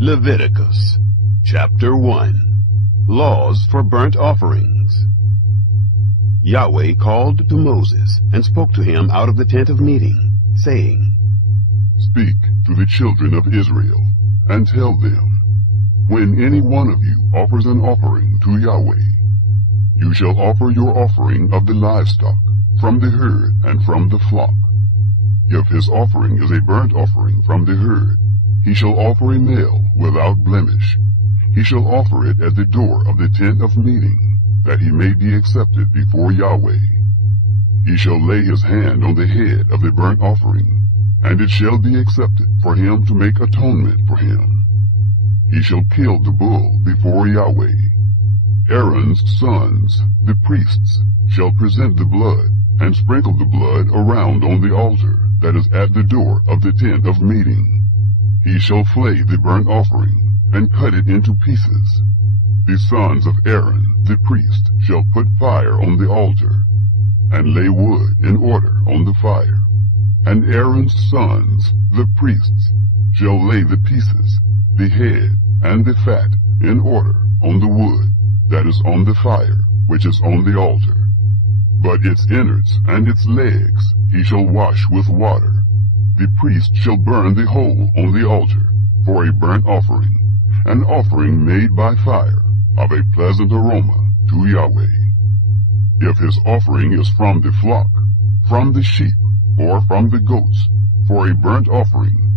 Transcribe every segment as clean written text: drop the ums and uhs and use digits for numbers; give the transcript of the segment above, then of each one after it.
Leviticus, chapter 1. Laws for burnt offerings. Yahweh called to Moses and spoke to him out of the tent of meeting, saying, Speak to the children of Israel, and tell them, when any one of you offers an offering to Yahweh, you shall offer your offering of the livestock, from the herd and from the flock. If his offering is a burnt offering from the herd, he shall offer a male without blemish. He shall offer it at the door of the tent of meeting, that he may be accepted before Yahweh. He shall lay his hand on the head of the burnt offering, and it shall be accepted for him to make atonement for him. He shall kill the bull before Yahweh. Aaron's sons, the priests, shall present the blood, and sprinkle the blood around on the altar that is at the door of the tent of meeting. He shall flay the burnt offering, and cut it into pieces. The sons of Aaron, the priest, shall put fire on the altar, and lay wood in order on the fire. And Aaron's sons, the priests, shall lay the pieces, the head, and the fat in order on the wood that is on the fire, which is on the altar. But its innards and its legs he shall wash with water. The priest shall burn the whole on the altar for a burnt offering, an offering made by fire, of a pleasant aroma to Yahweh. If his offering is from the flock, from the sheep, or from the goats, for a burnt offering,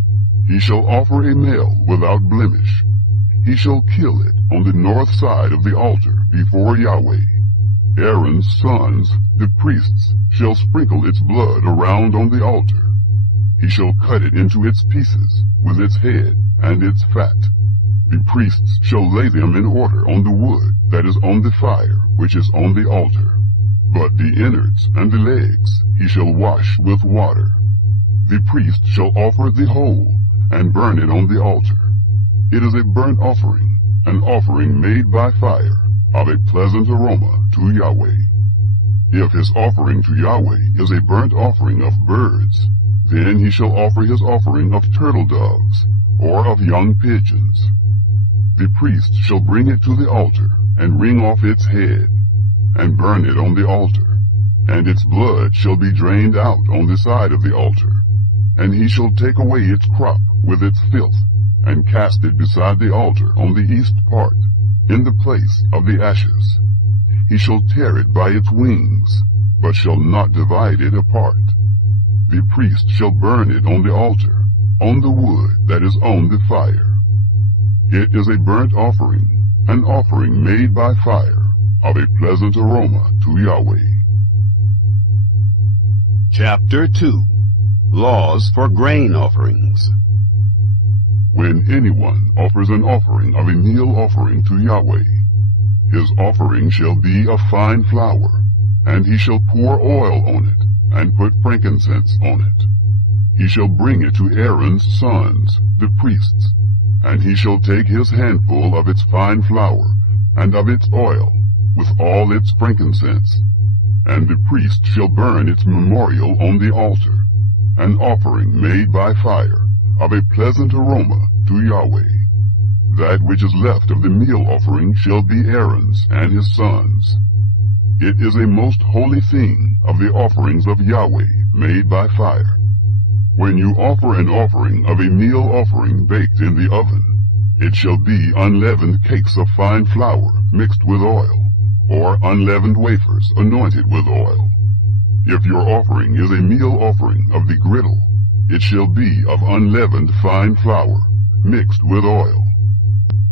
he shall offer a male without blemish. He shall kill it on the north side of the altar before Yahweh. Aaron's sons, the priests, shall sprinkle its blood around on the altar. He shall cut it into its pieces, with its head and its fat. The priests shall lay them in order on the wood that is on the fire, which is on the altar. But the innards and the legs he shall wash with water. The priest shall offer the whole, and burn it on the altar. It is a burnt offering, an offering made by fire, of a pleasant aroma to Yahweh. If his offering to Yahweh is a burnt offering of birds, then he shall offer his offering of turtle doves, or of young pigeons. The priest shall bring it to the altar, and wring off its head, and burn it on the altar, and its blood shall be drained out on the side of the altar. And he shall take away its crop with its filth, and cast it beside the altar on the east part, in the place of the ashes. He shall tear it by its wings, but shall not divide it apart. The priest shall burn it on the altar, on the wood that is on the fire. It is a burnt offering, an offering made by fire, of a pleasant aroma to Yahweh. Chapter 2. Laws for grain offerings. When anyone offers an offering of a meal offering to Yahweh, his offering shall be of fine flour, and he shall pour oil on it, and put frankincense on it. He shall bring it to Aaron's sons, the priests, and he shall take his handful of its fine flour, and of its oil, with all its frankincense, and the priest shall burn its memorial on the altar, an offering made by fire, of a pleasant aroma to Yahweh. That which is left of the meal offering shall be Aaron's and his sons. It is a most holy thing of the offerings of Yahweh made by fire. When you offer an offering of a meal offering baked in the oven, it shall be unleavened cakes of fine flour mixed with oil, or unleavened wafers anointed with oil. If your offering is a meal offering of the griddle, it shall be of unleavened fine flour mixed with oil.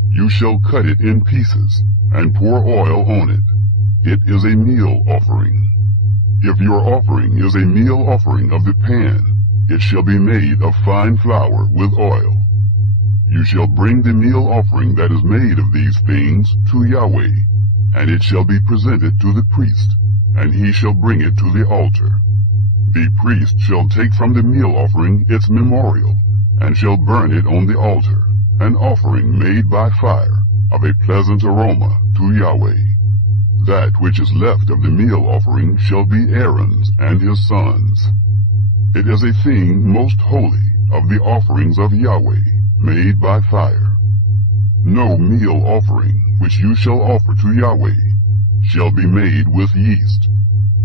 You shall cut it in pieces, and pour oil on it. It is a meal offering. If your offering is a meal offering of the pan, it shall be made of fine flour with oil. You shall bring the meal offering that is made of these things to Yahweh, and it shall be presented to the priest, and he shall bring it to the altar. The priest shall take from the meal offering its memorial, and shall burn it on the altar, an offering made by fire, of a pleasant aroma to Yahweh. That which is left of the meal offering shall be Aaron's and his sons. It is a thing most holy of the offerings of Yahweh, made by fire. No meal offering which you shall offer to Yahweh shall be made with yeast.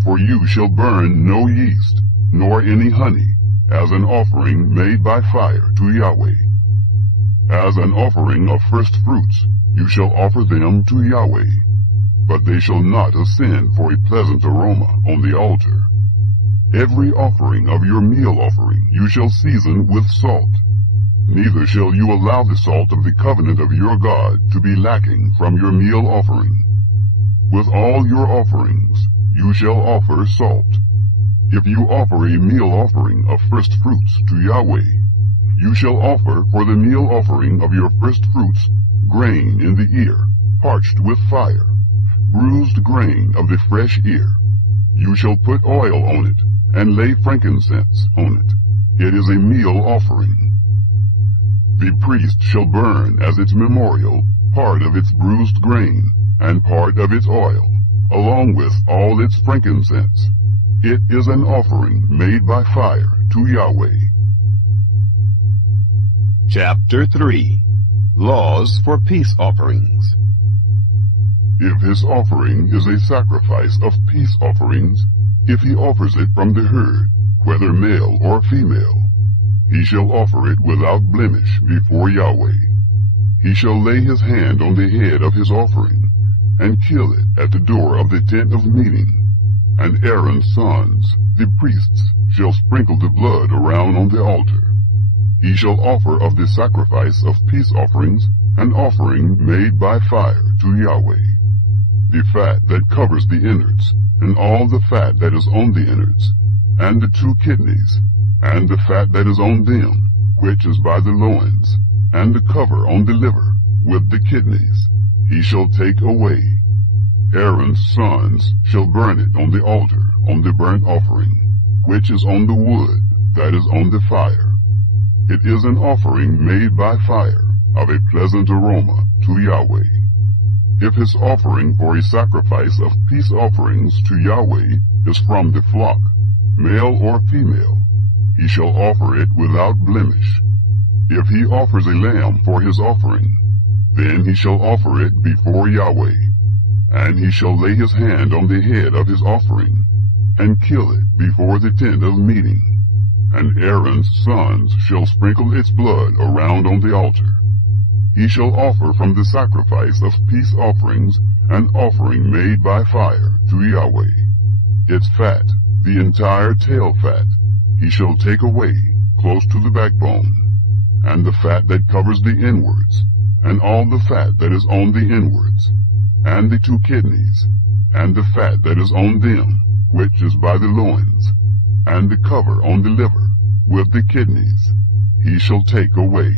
For you shall burn no yeast, nor any honey, as an offering made by fire to Yahweh. As an offering of first fruits you shall offer them to Yahweh, but they shall not ascend for a pleasant aroma on the altar. Every offering of your meal offering you shall season with salt. Neither shall you allow the salt of the covenant of your God to be lacking from your meal offering. With all your offerings you shall offer salt. If you offer a meal offering of first fruits to Yahweh, you shall offer for the meal offering of your first fruits grain in the ear, parched with fire, bruised grain of the fresh ear. You shall put oil on it, and lay frankincense on it. It is a meal offering. The priest shall burn as its memorial part of its bruised grain, and part of its oil, along with all its frankincense. It is an offering made by fire to Yahweh. Chapter 3. Laws for Peace Offerings. If his offering is a sacrifice of peace offerings, if he offers it from the herd, whether male or female, he shall offer it without blemish before Yahweh. He shall lay his hand on the head of his offering, and kill it at the door of the tent of meeting. And Aaron's sons, the priests, shall sprinkle the blood around on the altar. He shall offer of the sacrifice of peace offerings an offering made by fire to Yahweh. The fat that covers the innards, and all the fat that is on the innards, and the 2 kidneys, and the fat that is on them, which is by the loins, and the cover on the liver, with the kidneys, he shall take away. Aaron's sons shall burn it on the altar, on the burnt offering, which is on the wood that is on the fire. It is an offering made by fire, of a pleasant aroma to Yahweh. If his offering for a sacrifice of peace offerings to Yahweh is from the flock, male or female, he shall offer it without blemish. If he offers a lamb for his offering, then he shall offer it before Yahweh, and he shall lay his hand on the head of his offering, and kill it before the tent of meeting. And Aaron's sons shall sprinkle its blood around on the altar. He shall offer from the sacrifice of peace offerings an offering made by fire to Yahweh. Its fat, the entire tail fat, he shall take away close to the backbone, and the fat that covers the inwards, and all the fat that is on the inwards, and the 2 kidneys, and the fat that is on them, which is by the loins, and the cover on the liver, with the kidneys, he shall take away.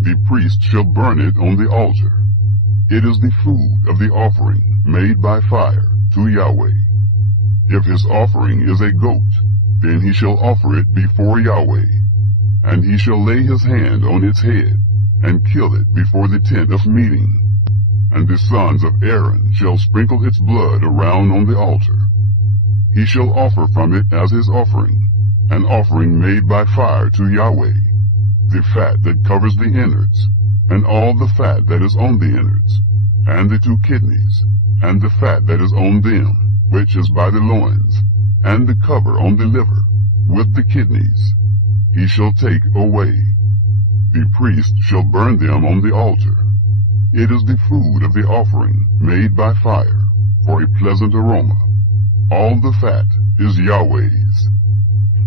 The priest shall burn it on the altar. It is the food of the offering made by fire to Yahweh. If his offering is a goat, then he shall offer it before Yahweh, and he shall lay his hand on its head, and kill it before the tent of meeting. And the sons of Aaron shall sprinkle its blood around on the altar. He shall offer from it as his offering, an offering made by fire to Yahweh, the fat that covers the innards, and all the fat that is on the innards, and the 2 kidneys, and the fat that is on them, which is by the loins, and the cover on the liver, with the kidneys, he shall take away. The priest shall burn them on the altar. It is the food of the offering made by fire, for a pleasant aroma. All the fat is Yahweh's.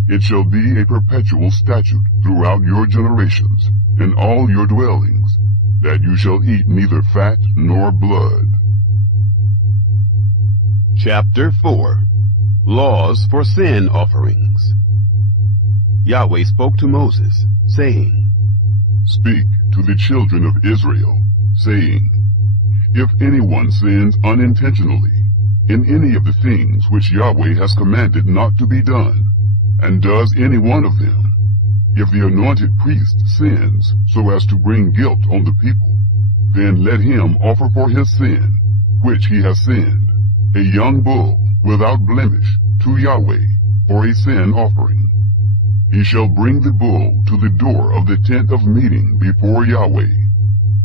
It shall be a perpetual statute throughout your generations, in all your dwellings, that you shall eat neither fat nor blood. Chapter 4. Laws for Sin Offerings. Yahweh spoke to Moses, saying, Speak to the children of Israel, saying, If anyone sins unintentionally in any of the things which Yahweh has commanded not to be done, and does any one of them, if the anointed priest sins so as to bring guilt on the people, then let him offer for his sin, which he has sinned, a young bull without blemish to Yahweh for a sin offering. He shall bring the bull to the door of the tent of meeting before Yahweh.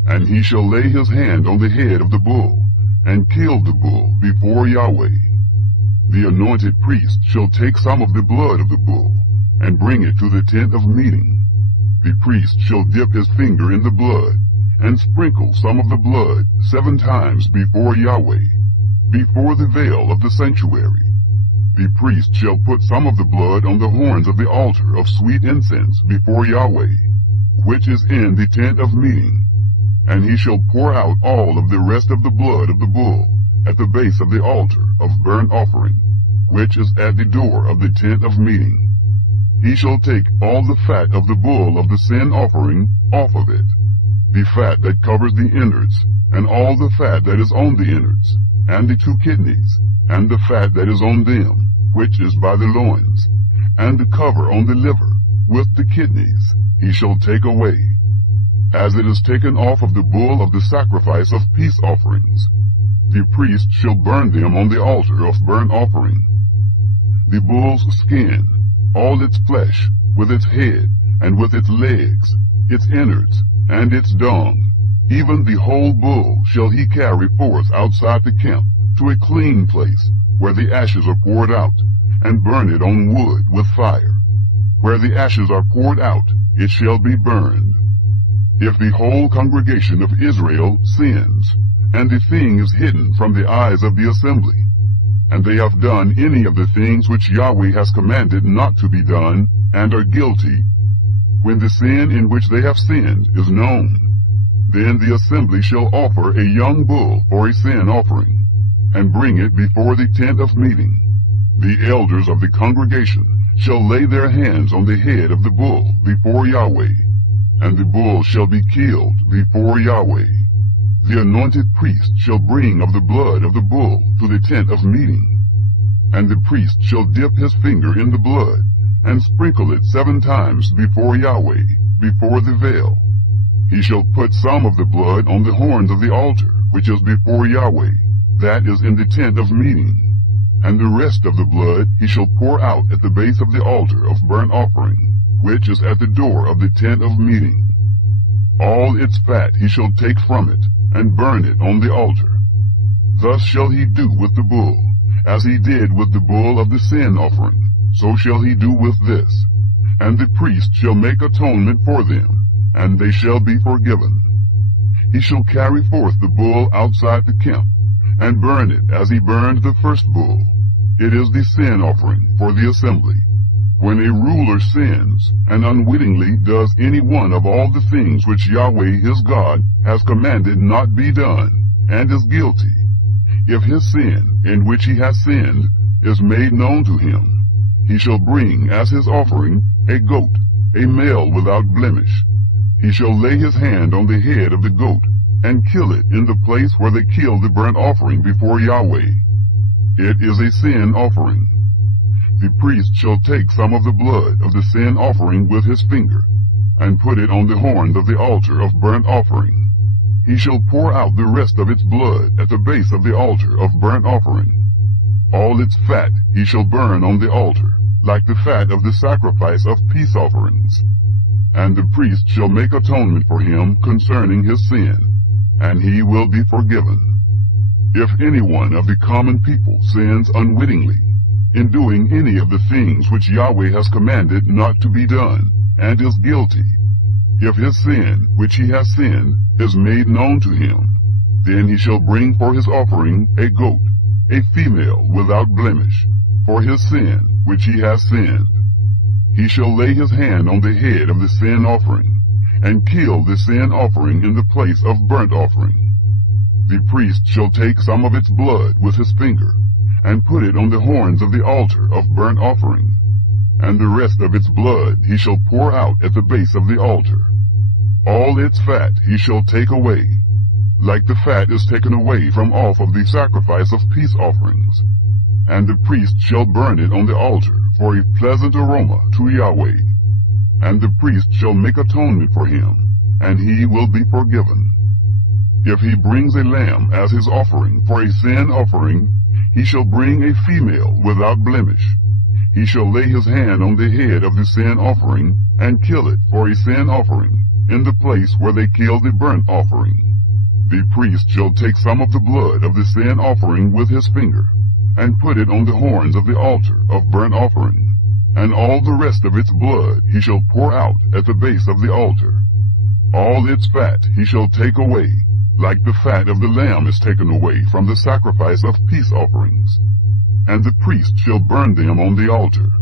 And he shall lay his hand on the head of the bull, and kill the bull before Yahweh. The anointed priest shall take some of the blood of the bull, and bring it to the tent of meeting. The priest shall dip his finger in the blood, and sprinkle some of the blood 7 times before Yahweh, before the veil of the sanctuary. The priest shall put some of the blood on the horns of the altar of sweet incense before Yahweh, which is in the tent of meeting. And he shall pour out all of the rest of the blood of the bull at the base of the altar of burnt offering, which is at the door of the tent of meeting. He shall take all the fat of the bull of the sin offering off of it, the fat that covers the innards, and all the fat that is on the innards, and the 2 kidneys, and the fat that is on them, which is by the loins, and the cover on the liver, with the kidneys, he shall take away, as it is taken off of the bull of the sacrifice of peace offerings. The priest shall burn them on the altar of burnt offering. The bull's skin, all its flesh, with its head, and with its legs, its innards, and its dung, even the whole bull shall he carry forth outside the camp to a clean place, where the ashes are poured out, and burn it on wood with fire. Where the ashes are poured out, it shall be burned. If the whole congregation of Israel sins, and the thing is hidden from the eyes of the assembly, and they have done any of the things which Yahweh has commanded not to be done, and are guilty, when the sin in which they have sinned is known, then the assembly shall offer a young bull for a sin offering, and bring it before the tent of meeting. The elders of the congregation shall lay their hands on the head of the bull before Yahweh, and the bull shall be killed before Yahweh. The anointed priest shall bring of the blood of the bull to the tent of meeting, and the priest shall dip his finger in the blood, and sprinkle it 7 times before Yahweh, before the veil. He shall put some of the blood on the horns of the altar, which is before Yahweh, that is in the tent of meeting, and the rest of the blood he shall pour out at the base of the altar of burnt offering, which is at the door of the tent of meeting. All its fat he shall take from it, and burn it on the altar. Thus shall he do with the bull, as he did with the bull of the sin offering, so shall he do with this. And the priest shall make atonement for them, and they shall be forgiven. He shall carry forth the bull outside the camp, and burn it as he burned the first bull. It is the sin offering for the assembly. When a ruler sins, and unwittingly does any one of all the things which Yahweh his God has commanded not be done, and is guilty, if his sin, in which he has sinned, is made known to him, he shall bring as his offering a goat, a male without blemish. He shall lay his hand on the head of the goat, and kill it in the place where they kill the burnt offering before Yahweh. It is a sin offering. The priest shall take some of the blood of the sin offering with his finger, and put it on the horns of the altar of burnt offering. He shall pour out the rest of its blood at the base of the altar of burnt offering. All its fat he shall burn on the altar, like the fat of the sacrifice of peace offerings. And the priest shall make atonement for him concerning his sin, and he will be forgiven. If any one of the common people sins unwittingly, in doing any of the things which Yahweh has commanded not to be done, and is guilty, if his sin which he has sinned is made known to him, then he shall bring for his offering a goat, a female without blemish, for his sin which he has sinned. He shall lay his hand on the head of the sin offering, and kill the sin offering in the place of burnt offering. The priest shall take some of its blood with his finger, and put it on the horns of the altar of burnt offering, and the rest of its blood he shall pour out at the base of the altar. All its fat he shall take away, like the fat is taken away from off of the sacrifice of peace offerings, and the priest shall burn it on the altar for a pleasant aroma to Yahweh. And the priest shall make atonement for him, and he will be forgiven. If he brings a lamb as his offering for a sin offering, he shall bring a female without blemish. He shall lay his hand on the head of the sin offering, and kill it for a sin offering, in the place where they kill the burnt offering. The priest shall take some of the blood of the sin offering with his finger, and put it on the horns of the altar of burnt offering, and all the rest of its blood he shall pour out at the base of the altar. All its fat he shall take away, like the fat of the lamb is taken away from the sacrifice of peace offerings. And the priest shall burn them on the altar,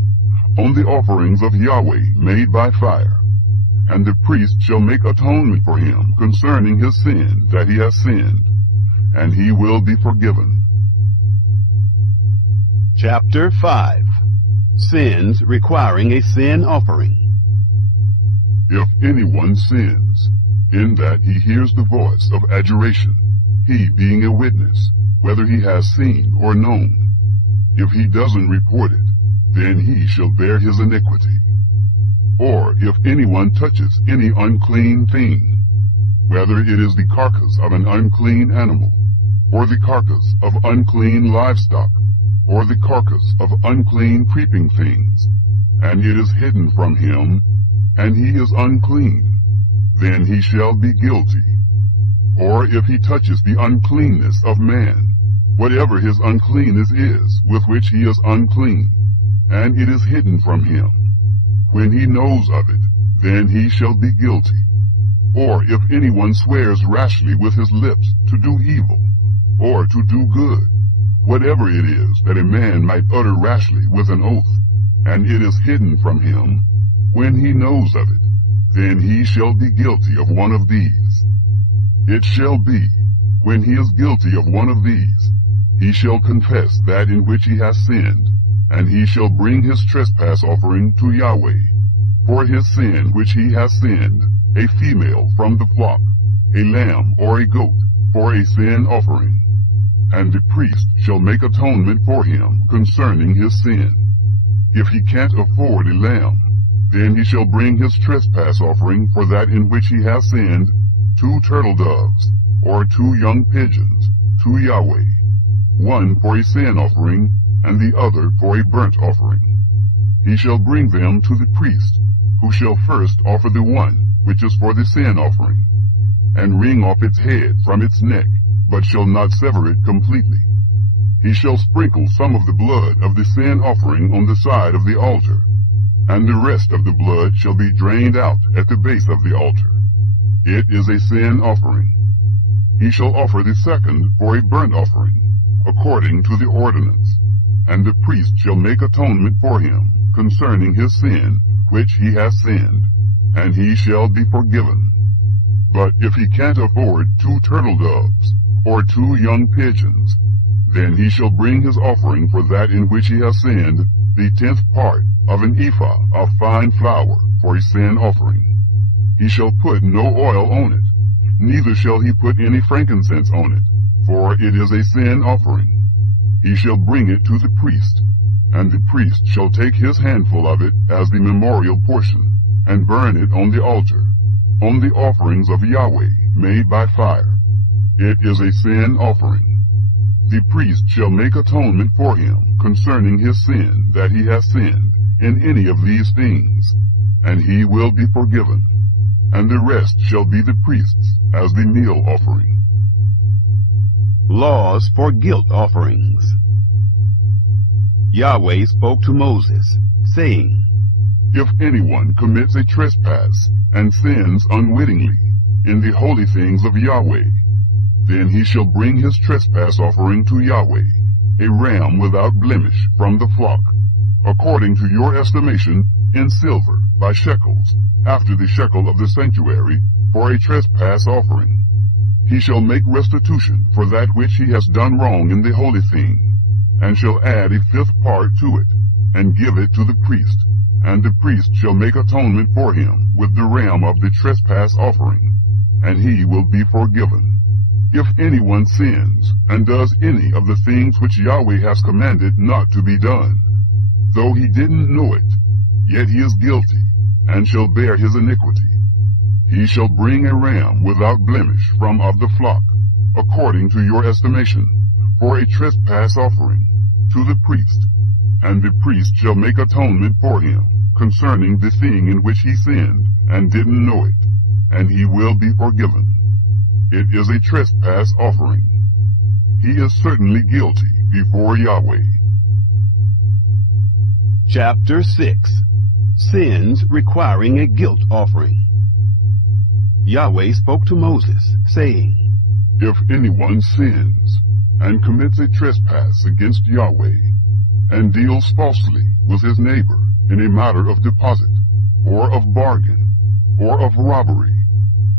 on the offerings of Yahweh made by fire. And the priest shall make atonement for him concerning his sin that he has sinned, and he will be forgiven. Chapter 5. Sins requiring a sin offering. If anyone sins, in that he hears the voice of adjuration, he being a witness, whether he has seen or known, if he doesn't report it, then he shall bear his iniquity. Or if anyone touches any unclean thing, whether it is the carcass of an unclean animal, or the carcass of unclean livestock, or the carcass of unclean creeping things, and it is hidden from him, and he is unclean, then he shall be guilty. Or if he touches the uncleanness of man, whatever his uncleanness is with which he is unclean, and it is hidden from him, when he knows of it, then he shall be guilty. Or if anyone swears rashly with his lips to do evil, or to do good, whatever it is that a man might utter rashly with an oath, and it is hidden from him, when he knows of it, then he shall be guilty of one of these. It shall be, when he is guilty of one of these, he shall confess that in which he has sinned, and he shall bring his trespass offering to Yahweh, for his sin which he has sinned, a female from the flock, a lamb or a goat, for a sin offering. And the priest shall make atonement for him concerning his sin. If he can't afford a lamb, then he shall bring his trespass offering for that in which he has sinned, 2 turtle doves, or 2 young pigeons, to Yahweh, one for a sin offering, and the other for a burnt offering. He shall bring them to the priest, who shall first offer the one which is for the sin offering, and wring off its head from its neck, but shall not sever it completely. He shall sprinkle some of the blood of the sin offering on the side of the altar, and the rest of the blood shall be drained out at the base of the altar. It is a sin offering. He shall offer the second for a burnt offering, according to the ordinance, and the priest shall make atonement for him concerning his sin which he has sinned, and he shall be forgiven. But if he can't afford 2 turtle doves, or 2 young pigeons, then he shall bring his offering for that in which he has sinned, the 10th part of an ephah of fine flour for a sin offering. He shall put no oil on it, neither shall he put any frankincense on it, for it is a sin offering. He shall bring it to the priest, and the priest shall take his handful of it as the memorial portion, and burn it on the altar, on the offerings of Yahweh made by fire. It is a sin offering. The priest shall make atonement for him concerning his sin that he has sinned in any of these things, and he will be forgiven, and the rest shall be the priest's as the meal offering. Laws for guilt offerings. Yahweh spoke to Moses, saying, If anyone commits a trespass and sins unwittingly in the holy things of Yahweh, then he shall bring his trespass offering to Yahweh, a ram without blemish from the flock, according to your estimation in silver by shekels, after the shekel of the sanctuary, for a trespass offering. He shall make restitution for that which he has done wrong in the holy thing, and shall add a 5th part to it, and give it to the priest, and the priest shall make atonement for him with the ram of the trespass offering, and he will be forgiven. If anyone sins, and does any of the things which Yahweh has commanded not to be done, though he didn't know it, yet he is guilty, and shall bear his iniquity. He shall bring a ram without blemish from of the flock, according to your estimation, for a trespass offering, to the priest, and the priest shall make atonement for him concerning the thing in which he sinned, and didn't know it, and he will be forgiven. It is a trespass offering. He is certainly guilty before Yahweh. Chapter 6. Sins requiring a guilt offering. Yahweh spoke to Moses, saying, If anyone sins and commits a trespass against Yahweh, and deals falsely with his neighbor in a matter of deposit, or of bargain, or of robbery,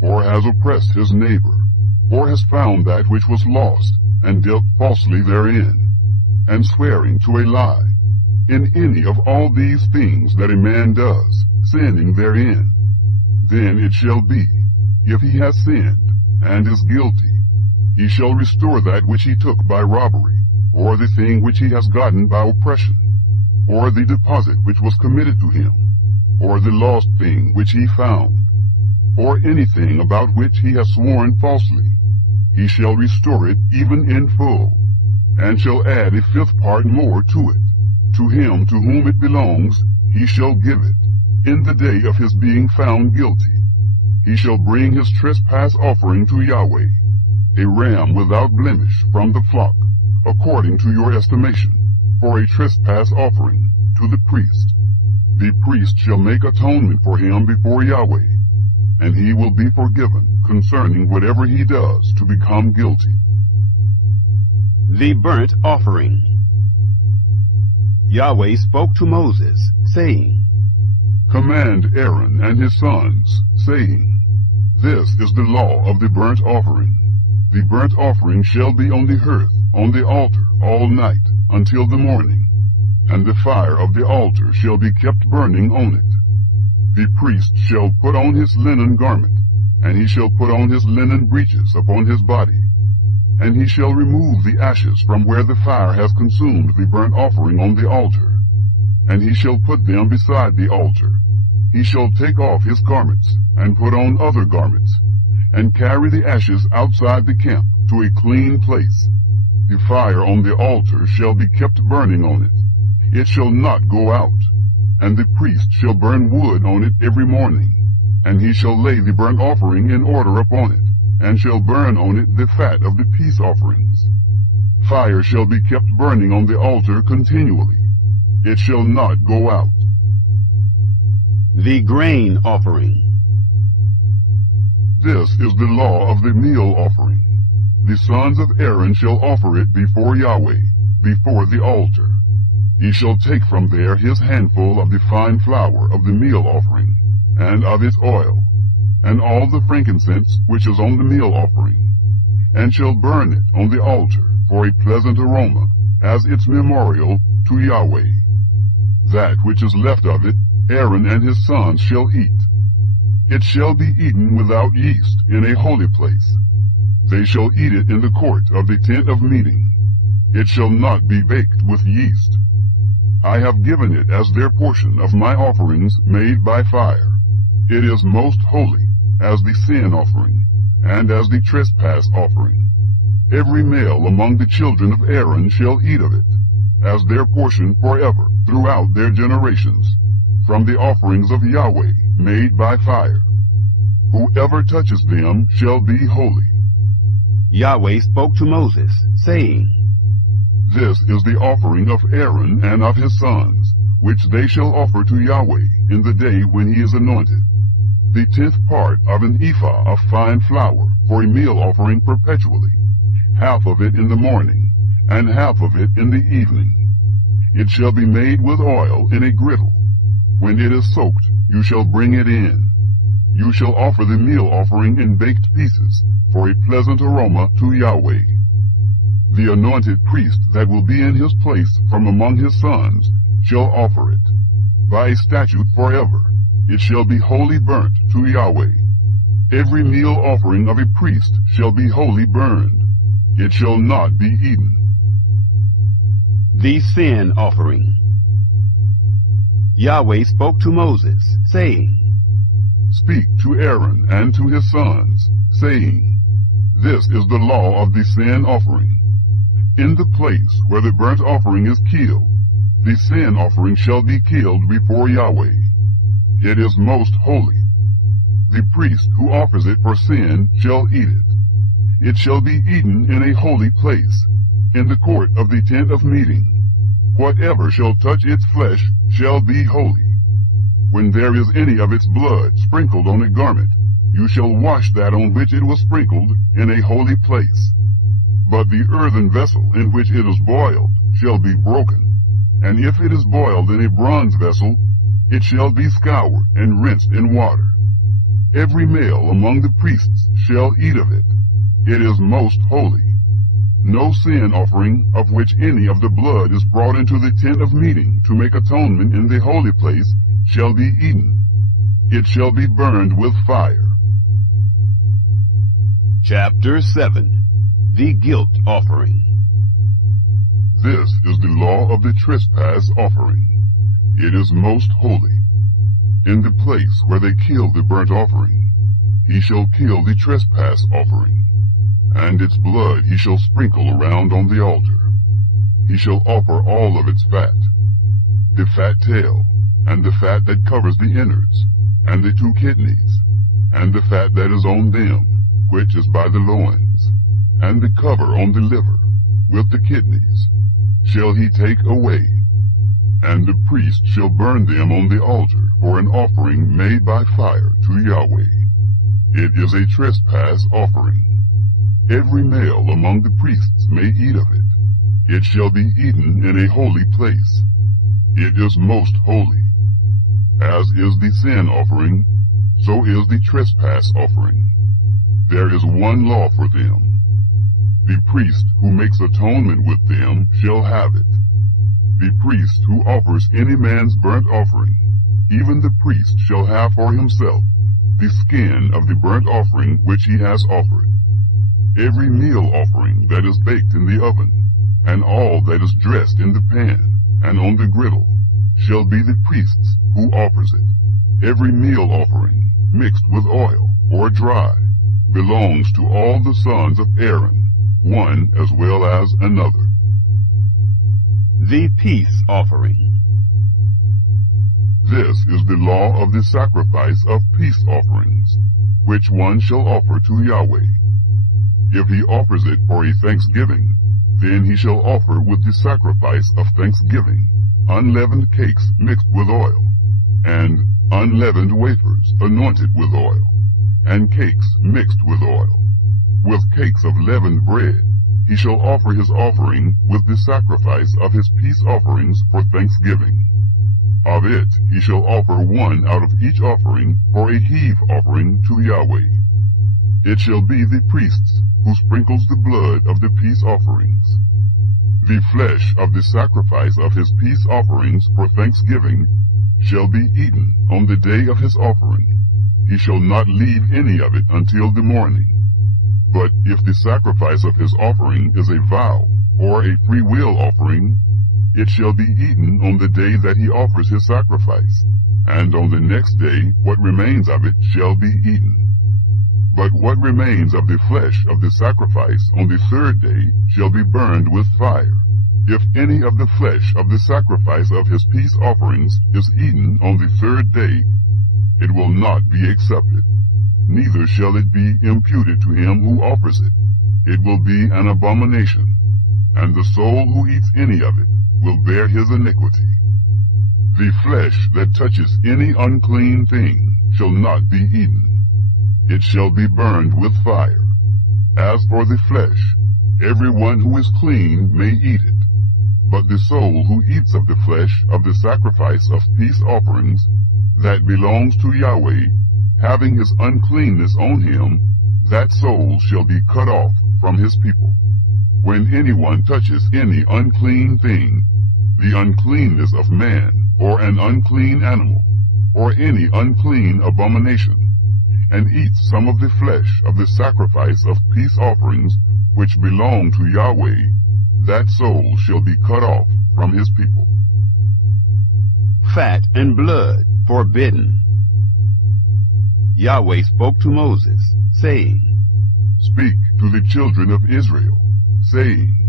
or has oppressed his neighbor, or has found that which was lost, and dealt falsely therein, and swearing to a lie, in any of all these things that a man does, sinning therein, then it shall be, if he has sinned, and is guilty, he shall restore that which he took by robbery, or the thing which he has gotten by oppression, or the deposit which was committed to him, or the lost thing which he found, or anything about which he has sworn falsely. He shall restore it even in full, and shall add a fifth part more to it. To him to whom it belongs he shall give it, in the day of his being found guilty. He shall bring his trespass offering to Yahweh, a ram without blemish from the flock, according to your estimation, for a trespass offering, to the priest. The priest shall make atonement for him before Yahweh, and he will be forgiven concerning whatever he does to become guilty. The burnt offering. Yahweh spoke to Moses, saying, Command Aaron and his sons, saying, This is the law of the burnt offering. The burnt offering shall be on the hearth, on the altar, all night, until the morning, and the fire of the altar shall be kept burning on it. The priest shall put on his linen garment, and he shall put on his linen breeches upon his body, and he shall remove the ashes from where the fire has consumed the burnt offering on the altar, and he shall put them beside the altar. He shall take off his garments, and put on other garments, and carry the ashes outside the camp to a clean place. The fire on the altar shall be kept burning on it. It shall not go out. And the priest shall burn wood on it every morning, and he shall lay the burnt offering in order upon it, and shall burn on it the fat of the peace offerings. Fire shall be kept burning on the altar continually. It shall not go out. The grain offering. This is the law of the meal offering. The sons of Aaron shall offer it before Yahweh, before the altar. He shall take from there his handful of the fine flour of the meal offering, and of its oil, and all the frankincense which is on the meal offering, and shall burn it on the altar for a pleasant aroma, as its memorial to Yahweh. That which is left of it Aaron and his sons shall eat. It shall be eaten without yeast in a holy place. They shall eat it in the court of the tent of meeting. It shall not be baked with yeast. I have given it as their portion of my offerings made by fire. It is most holy, as the sin offering, and as the trespass offering. Every male among the children of Aaron shall eat of it, as their portion forever throughout their generations, from the offerings of Yahweh made by fire. Whoever touches them shall be holy. Yahweh spoke to Moses, saying, This is the offering of Aaron and of his sons, which they shall offer to Yahweh in the day when he is anointed. The 10th part of an ephah of fine flour for a meal offering perpetually, half of it in the morning, and half of it in the evening. It shall be made with oil in a griddle. When it is soaked, you shall bring it in. You shall offer the meal offering in baked pieces, for a pleasant aroma to Yahweh. The anointed priest that will be in his place from among his sons shall offer it. By a statute forever, it shall be wholly burnt to Yahweh. Every meal offering of a priest shall be wholly burned. It shall not be eaten. The sin offering. Yahweh spoke to Moses, saying, Speak to Aaron and to his sons, saying, This is the law of the sin offering. In the place where the burnt offering is killed, the sin offering shall be killed before Yahweh. It is most holy. The priest who offers it for sin shall eat it. It shall be eaten in a holy place, in the court of the tent of meeting. Whatever shall touch its flesh shall be holy. When there is any of its blood sprinkled on a garment, you shall wash that on which it was sprinkled in a holy place. But the earthen vessel in which it is boiled shall be broken, and if it is boiled in a bronze vessel, it shall be scoured and rinsed in water. Every male among the priests shall eat of it. It is most holy. No sin offering of which any of the blood is brought into the tent of meeting to make atonement in the holy place shall be eaten. It shall be burned with fire. Chapter 7. The Guilt Offering. This is the law of the trespass offering. It is most holy. In the place where they kill the burnt offering, he shall kill the trespass offering, and its blood he shall sprinkle around on the altar. He shall offer all of its fat, the fat tail, and the fat that covers the innards, and the 2 kidneys, and the fat that is on them, which is by the loins, and the cover on the liver, with the kidneys, shall he take away. And the priest shall burn them on the altar for an offering made by fire to Yahweh. It is a trespass offering. Every male among the priests may eat of it. It shall be eaten in a holy place. It is most holy. As is the sin offering, so is the trespass offering. There is one law for them. The priest who makes atonement with them shall have it. The priest who offers any man's burnt offering, even the priest shall have for himself the skin of the burnt offering which he has offered. Every meal offering that is baked in the oven, and all that is dressed in the pan and on the griddle, shall be the priest's who offers it. Every meal offering, mixed with oil or dry, belongs to all the sons of Aaron, one as well as another. The Peace Offering. This is the law of the sacrifice of peace offerings, which one shall offer to Yahweh. If he offers it for a thanksgiving, then he shall offer with the sacrifice of thanksgiving unleavened cakes mixed with oil, and unleavened wafers anointed with oil, and cakes mixed with oil. With cakes of leavened bread he shall offer his offering with the sacrifice of his peace offerings for thanksgiving. Of it he shall offer one out of each offering for a heave offering to Yahweh. It shall be the priest's who sprinkles the blood of the peace offerings. The flesh of the sacrifice of his peace offerings for thanksgiving shall be eaten on the day of his offering. He shall not leave any of it until the morning. But if the sacrifice of his offering is a vow or a free will offering, it shall be eaten on the day that he offers his sacrifice, and on the next day what remains of it shall be eaten. But what remains of the flesh of the sacrifice on the 3rd day shall be burned with fire. If any of the flesh of the sacrifice of his peace offerings is eaten on the 3rd day, it will not be accepted, neither shall it be imputed to him who offers it. It will be an abomination, and the soul who eats any of it will bear his iniquity. The flesh that touches any unclean thing shall not be eaten. It shall be burned with fire. As for the flesh, everyone who is clean may eat it. But the soul who eats of the flesh of the sacrifice of peace offerings that belongs to Yahweh, having his uncleanness on him, that soul shall be cut off from his people. When anyone touches any unclean thing, the uncleanness of man, or an unclean animal, or any unclean abomination, and eats some of the flesh of the sacrifice of peace offerings which belong to Yahweh, that soul shall be cut off from his people. Fat and blood forbidden. Yahweh spoke to Moses, saying, Speak to the children of Israel, saying,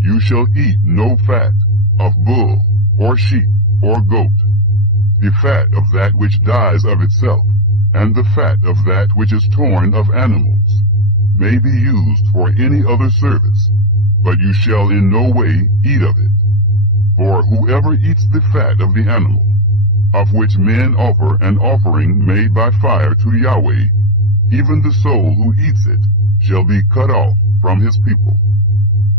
You shall eat no fat of bull, or sheep, or goat, the fat of that which dies of itself, and the fat of that which is torn of animals may be used for any other service, but you shall in no way eat of it. For whoever eats the fat of the animal, of which men offer an offering made by fire to Yahweh, even the soul who eats it shall be cut off from his people.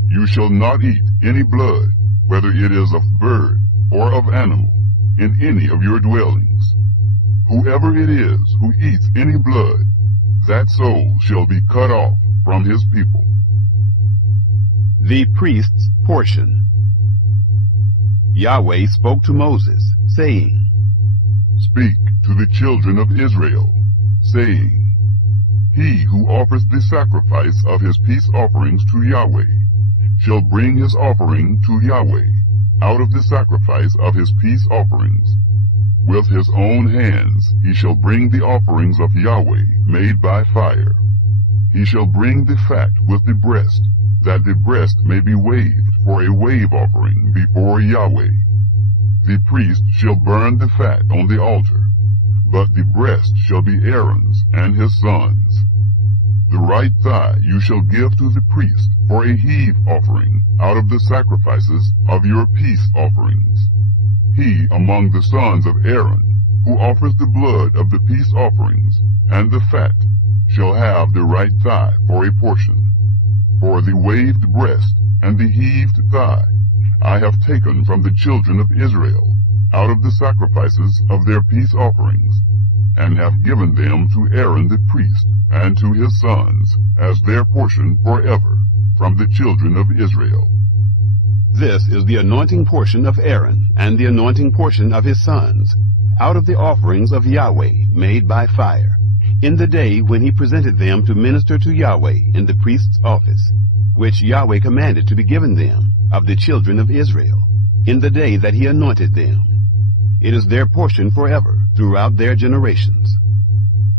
You shall not eat any blood, whether it is of bird or of animal, in any of your dwellings. Whoever it is who eats any blood, that soul shall be cut off from his people. The priest's portion. Yahweh spoke to Moses, saying, Speak to the children of Israel, saying, He who offers the sacrifice of his peace offerings to Yahweh shall bring his offering to Yahweh out of the sacrifice of his peace offerings. With his own hands he shall bring the offerings of Yahweh made by fire. He shall bring the fat with the breast, that the breast may be waved for a wave offering before Yahweh. The priest shall burn the fat on the altar, but the breast shall be Aaron's and his sons'. The right thigh you shall give to the priest for a heave offering out of the sacrifices of your peace offerings. He among the sons of Aaron, who offers the blood of the peace offerings and the fat, shall have the right thigh for a portion. For the waved breast and the heaved thigh I have taken from the children of Israel out of the sacrifices of their peace offerings, and have given them to Aaron the priest and to his sons as their portion forever from the children of Israel. This is the anointing portion of Aaron and the anointing portion of his sons, out of the offerings of Yahweh made by fire, in the day when he presented them to minister to Yahweh in the priest's office, which Yahweh commanded to be given them of the children of Israel, in the day that he anointed them. It is their portion forever throughout their generations.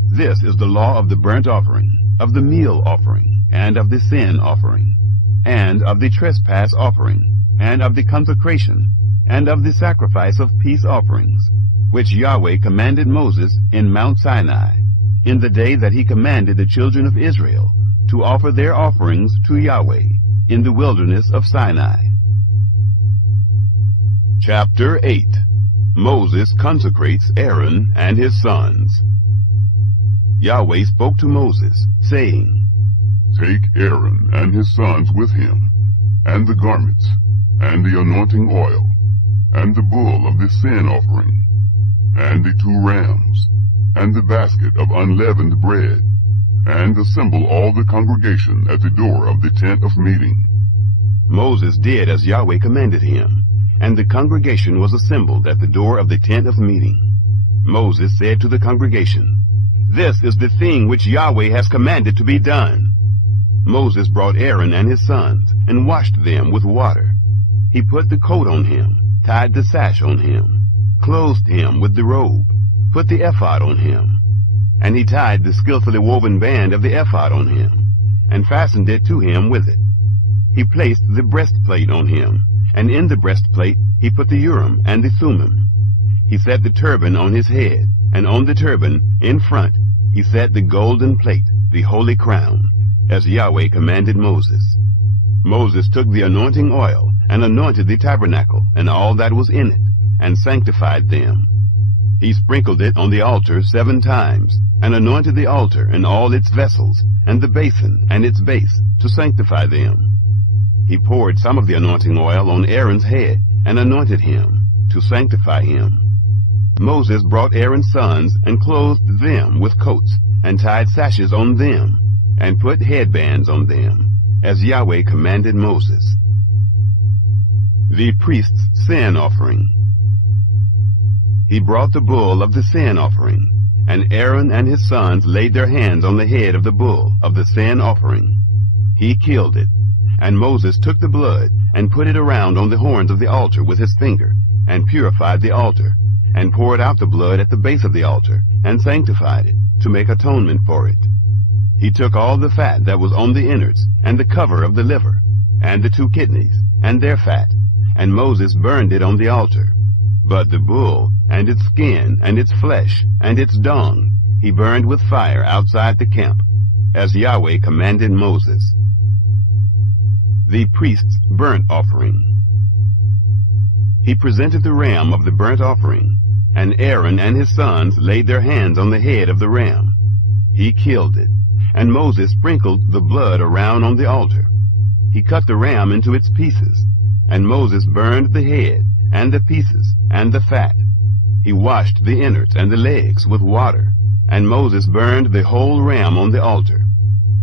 This is the law of the burnt offering, of the meal offering, and of the sin offering, and of the trespass offering, and of the consecration, and of the sacrifice of peace offerings, which Yahweh commanded Moses in Mount Sinai, in the day that he commanded the children of Israel to offer their offerings to Yahweh in the wilderness of Sinai. Chapter 8. Moses consecrates Aaron and his sons. Yahweh spoke to Moses, saying, Take Aaron and his sons with him, and the garments, and the anointing oil, and the bull of the sin offering, and the 2 rams, and the basket of unleavened bread, and assemble all the congregation at the door of the tent of meeting. Moses did as Yahweh commanded him, and the congregation was assembled at the door of the tent of meeting. Moses said to the congregation, This is the thing which Yahweh has commanded to be done. Moses brought Aaron and his sons, and washed them with water. He put the coat on him, tied the sash on him, clothed him with the robe, put the ephod on him. And he tied the skillfully woven band of the ephod on him, and fastened it to him with it. He placed the breastplate on him, and in the breastplate he put the Urim and the Thummim. He set the turban on his head, and on the turban, in front, he set the golden plate, the holy crown, as Yahweh commanded Moses. Moses took the anointing oil, and anointed the tabernacle, and all that was in it, and sanctified them. He sprinkled it on the altar 7 times, and anointed the altar and all its vessels, and the basin and its base, to sanctify them. He poured some of the anointing oil on Aaron's head, and anointed him, to sanctify him. Moses brought Aaron's sons, and clothed them with coats, and tied sashes on them, and put headbands on them, as Yahweh commanded Moses. The priest's sin offering. He brought the bull of the sin offering, and Aaron and his sons laid their hands on the head of the bull of the sin offering. He killed it, and Moses took the blood, and put it around on the horns of the altar with his finger, and purified the altar, and poured out the blood at the base of the altar, and sanctified it, to make atonement for it. He took all the fat that was on the innards, and the cover of the liver, and the 2 kidneys, and their fat, and Moses burned it on the altar. But the bull, and its skin, and its flesh, and its dung, he burned with fire outside the camp, as Yahweh commanded Moses. The priest's burnt offering. He presented the ram of the burnt offering, and Aaron and his sons laid their hands on the head of the ram. He killed it, and Moses sprinkled the blood around on the altar. He cut the ram into its pieces, and Moses burned the head, and the pieces, and the fat. He washed the innards and the legs with water, and Moses burned the whole ram on the altar.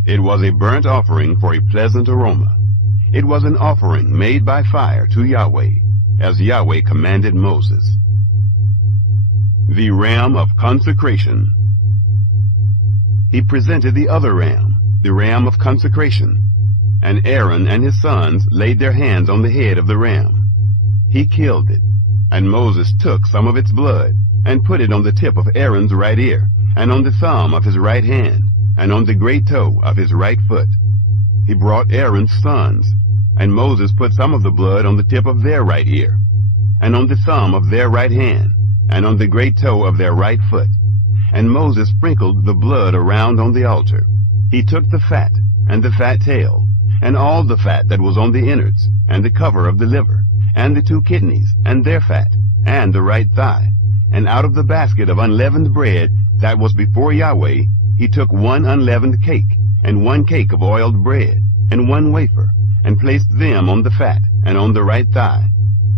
It was a burnt offering for a pleasant aroma. It was an offering made by fire to Yahweh, as Yahweh commanded Moses. The ram of consecration. He presented the other ram, the ram of consecration, and Aaron and his sons laid their hands on the head of the ram. He killed it, and Moses took some of its blood, and put it on the tip of Aaron's right ear, and on the thumb of his right hand, and on the great toe of his right foot. He brought Aaron's sons, and Moses put some of the blood on the tip of their right ear, and on the thumb of their right hand, and on the great toe of their right foot. And Moses sprinkled the blood around on the altar. He took the fat, and the fat tail, and all the fat that was on the innards, and the cover of the liver, and the 2 kidneys, and their fat, and the right thigh. And out of the basket of unleavened bread that was before Yahweh, he took 1 unleavened cake, and 1 cake of oiled bread, and 1 wafer, and placed them on the fat, and on the right thigh.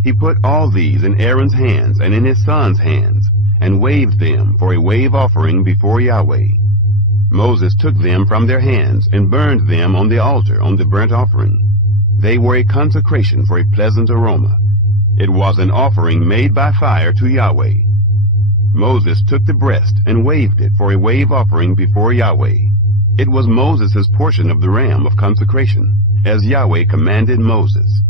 He put all these in Aaron's hands and in his sons' hands, and waved them for a wave offering before Yahweh. Moses took them from their hands, and burned them on the altar on the burnt offering. They were a consecration for a pleasant aroma. It was an offering made by fire to Yahweh. Moses took the breast and waved it for a wave offering before Yahweh. It was Moses' portion of the ram of consecration, as Yahweh commanded Moses.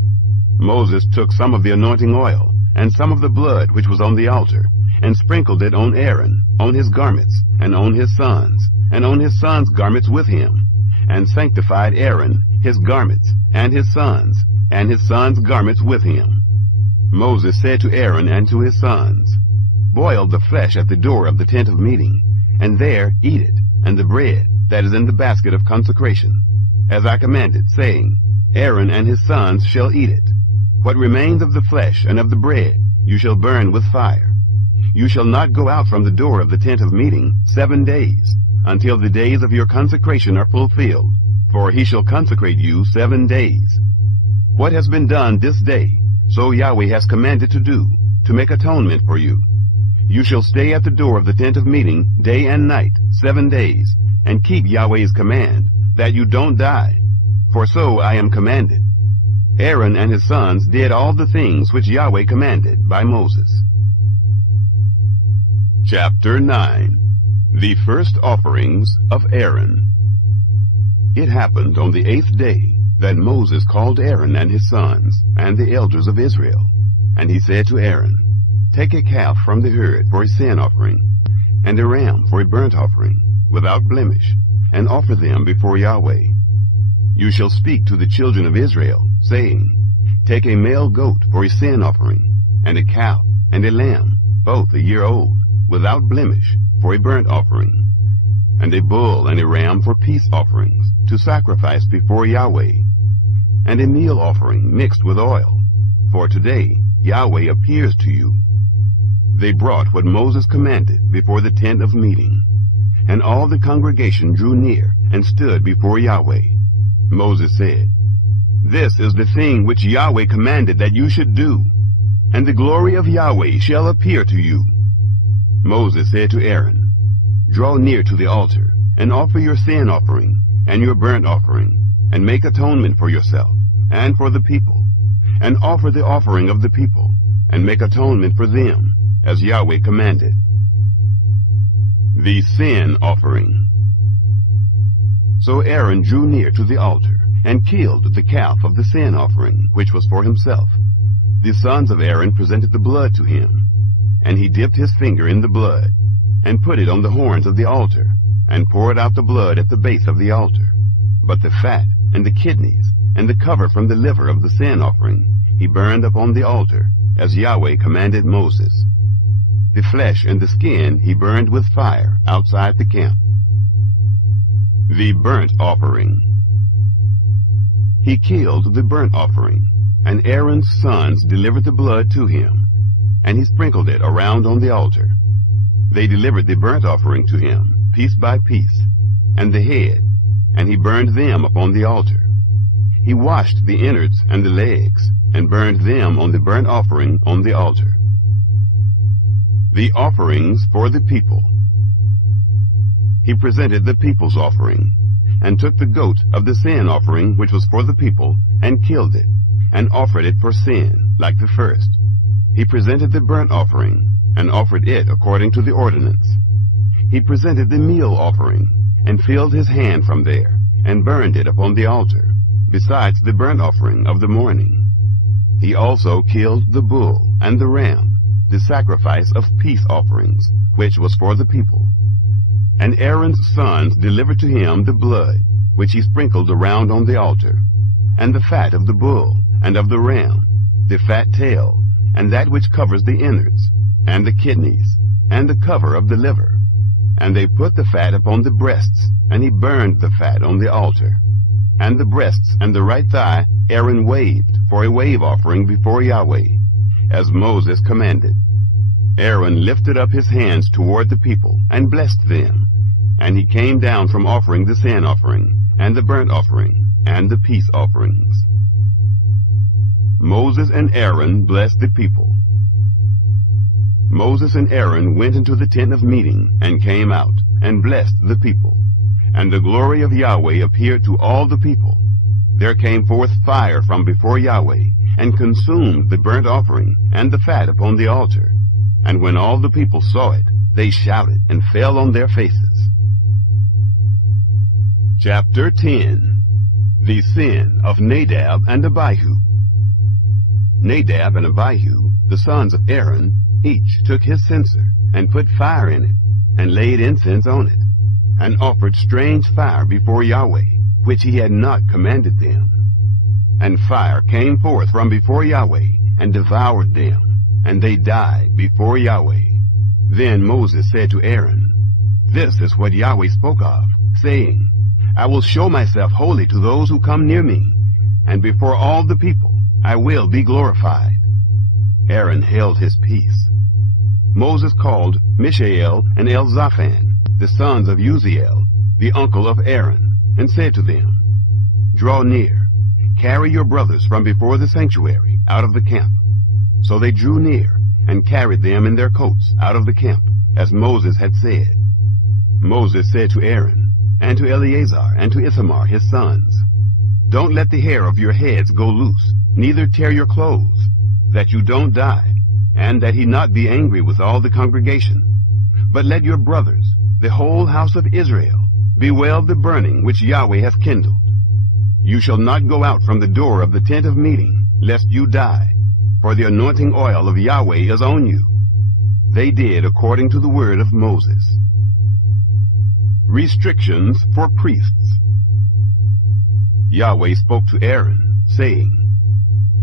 Moses took some of the anointing oil, and some of the blood which was on the altar, and sprinkled it on Aaron, on his garments, and on his sons, and on his sons' garments with him, and sanctified Aaron, his garments, and his sons' garments with him. Moses said to Aaron and to his sons, "Boil the flesh at the door of the tent of meeting, and there eat it, and the bread that is in the basket of consecration, as I commanded, saying, Aaron and his sons shall eat it. What remains of the flesh and of the bread you shall burn with fire. You shall not go out from the door of the tent of meeting 7 days, until the days of your consecration are fulfilled, for he shall consecrate you 7 days. What has been done this day, so Yahweh has commanded to do, to make atonement for you. You shall stay at the door of the tent of meeting day and night 7 days, and keep Yahweh's command, that you don't die, for so I am commanded." Aaron and his sons did all the things which Yahweh commanded by Moses. Chapter 9. The first offerings of Aaron. It happened on the 8th day that Moses called Aaron and his sons, and the elders of Israel. And he said to Aaron, "Take a calf from the herd for a sin offering, and a ram for a burnt offering, without blemish, and offer them before Yahweh. You shall speak to the children of Israel, saying, Take a male goat for a sin offering, and a calf and a lamb, both a year old, without blemish, for a burnt offering, and a bull and a ram for peace offerings, to sacrifice before Yahweh, and a meal offering mixed with oil, for today Yahweh appears to you." They brought what Moses commanded before the tent of meeting, and all the congregation drew near and stood before Yahweh. Moses said, "This is the thing which Yahweh commanded that you should do, and the glory of Yahweh shall appear to you." Moses said to Aaron, "Draw near to the altar, and offer your sin offering and your burnt offering, and make atonement for yourself and for the people, and offer the offering of the people, and make atonement for them, as Yahweh commanded." The sin offering. So Aaron drew near to the altar, and killed the calf of the sin offering, which was for himself. The sons of Aaron presented the blood to him, and he dipped his finger in the blood, and put it on the horns of the altar, and poured out the blood at the base of the altar. But the fat, and the kidneys, and the cover from the liver of the sin offering, he burned upon the altar, as Yahweh commanded Moses. The flesh and the skin he burned with fire outside the camp. The burnt offering. He killed the burnt offering, and Aaron's sons delivered the blood to him, and he sprinkled it around on the altar. They delivered the burnt offering to him, piece by piece, and the head, and he burned them upon the altar. He washed the innards and the legs, and burned them on the burnt offering on the altar. The offerings for the people. He presented the people's offering, and took the goat of the sin offering which was for the people, and killed it, and offered it for sin, like the first. He presented the burnt offering, and offered it according to the ordinance. He presented the meal offering, and filled his hand from there, and burned it upon the altar, besides the burnt offering of the morning. He also killed the bull and the ram, the sacrifice of peace offerings, which was for the people. And Aaron's sons delivered to him the blood, which he sprinkled around on the altar, and the fat of the bull and of the ram, the fat tail, and that which covers the innards, and the kidneys, and the cover of the liver. And they put the fat upon the breasts, and he burned the fat on the altar. And the breasts and the right thigh Aaron waved for a wave offering before Yahweh, as Moses commanded. Aaron lifted up his hands toward the people, and blessed them. And he came down from offering the sin offering, and the burnt offering, and the peace offerings. Moses and Aaron blessed the people. Moses and Aaron went into the tent of meeting, and came out, and blessed the people. And the glory of Yahweh appeared to all the people. There came forth fire from before Yahweh, and consumed the burnt offering, and the fat upon the altar. And when all the people saw it, they shouted, and fell on their faces. Chapter 10. The sin of Nadab and Abihu. Nadab and Abihu, the sons of Aaron, each took his censer, and put fire in it, and laid incense on it, and offered strange fire before Yahweh, which he had not commanded them. And fire came forth from before Yahweh, and devoured them, and they died before Yahweh. Then Moses said to Aaron, This is what Yahweh spoke of, saying, I will show myself holy to those who come near me, and before all the people I will be glorified. Aaron held his peace. Moses called Mishael and Elzaphan, the sons of Uzziel, the uncle of Aaron, and said to them, Draw near, carry your brothers from before the sanctuary out of the camp. So they drew near, and carried them in their coats out of the camp, as Moses had said. Moses said to Aaron, and to Eleazar, and to Ithamar his sons, Don't let the hair of your heads go loose, neither tear your clothes, that you don't die, and that he not be angry with all the congregation. But let your brothers, the whole house of Israel, bewail the burning which Yahweh hath kindled. You shall not go out from the door of the tent of meeting, lest you die, for the anointing oil of Yahweh is on you. They did according to the word of Moses. Restrictions for priests. Yahweh spoke to Aaron, saying,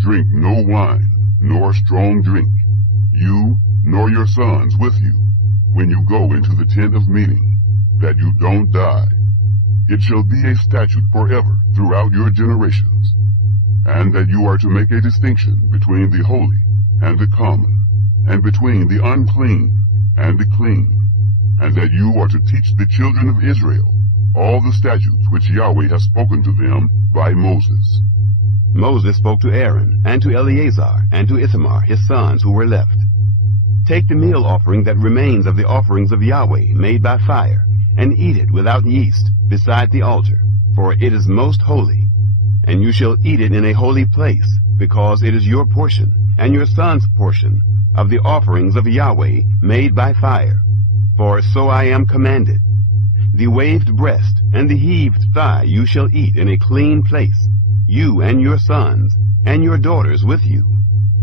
Drink no wine, nor strong drink, you nor your sons with you, when you go into the tent of meeting, that you don't die. It shall be a statute forever throughout your generations, and that you are to make a distinction between the holy and the common, and between the unclean and the clean, and that you are to teach the children of Israel all the statutes which Yahweh has spoken to them by Moses. Moses spoke to Aaron, and to Eleazar, and to Ithamar his sons who were left. Take the meal offering that remains of the offerings of Yahweh made by fire, and eat it without yeast beside the altar, for it is most holy. And you shall eat it in a holy place, because it is your portion, and your son's portion, of the offerings of Yahweh made by fire. For so I am commanded. The waved breast and the heaved thigh you shall eat in a clean place, you and your sons, and your daughters with you.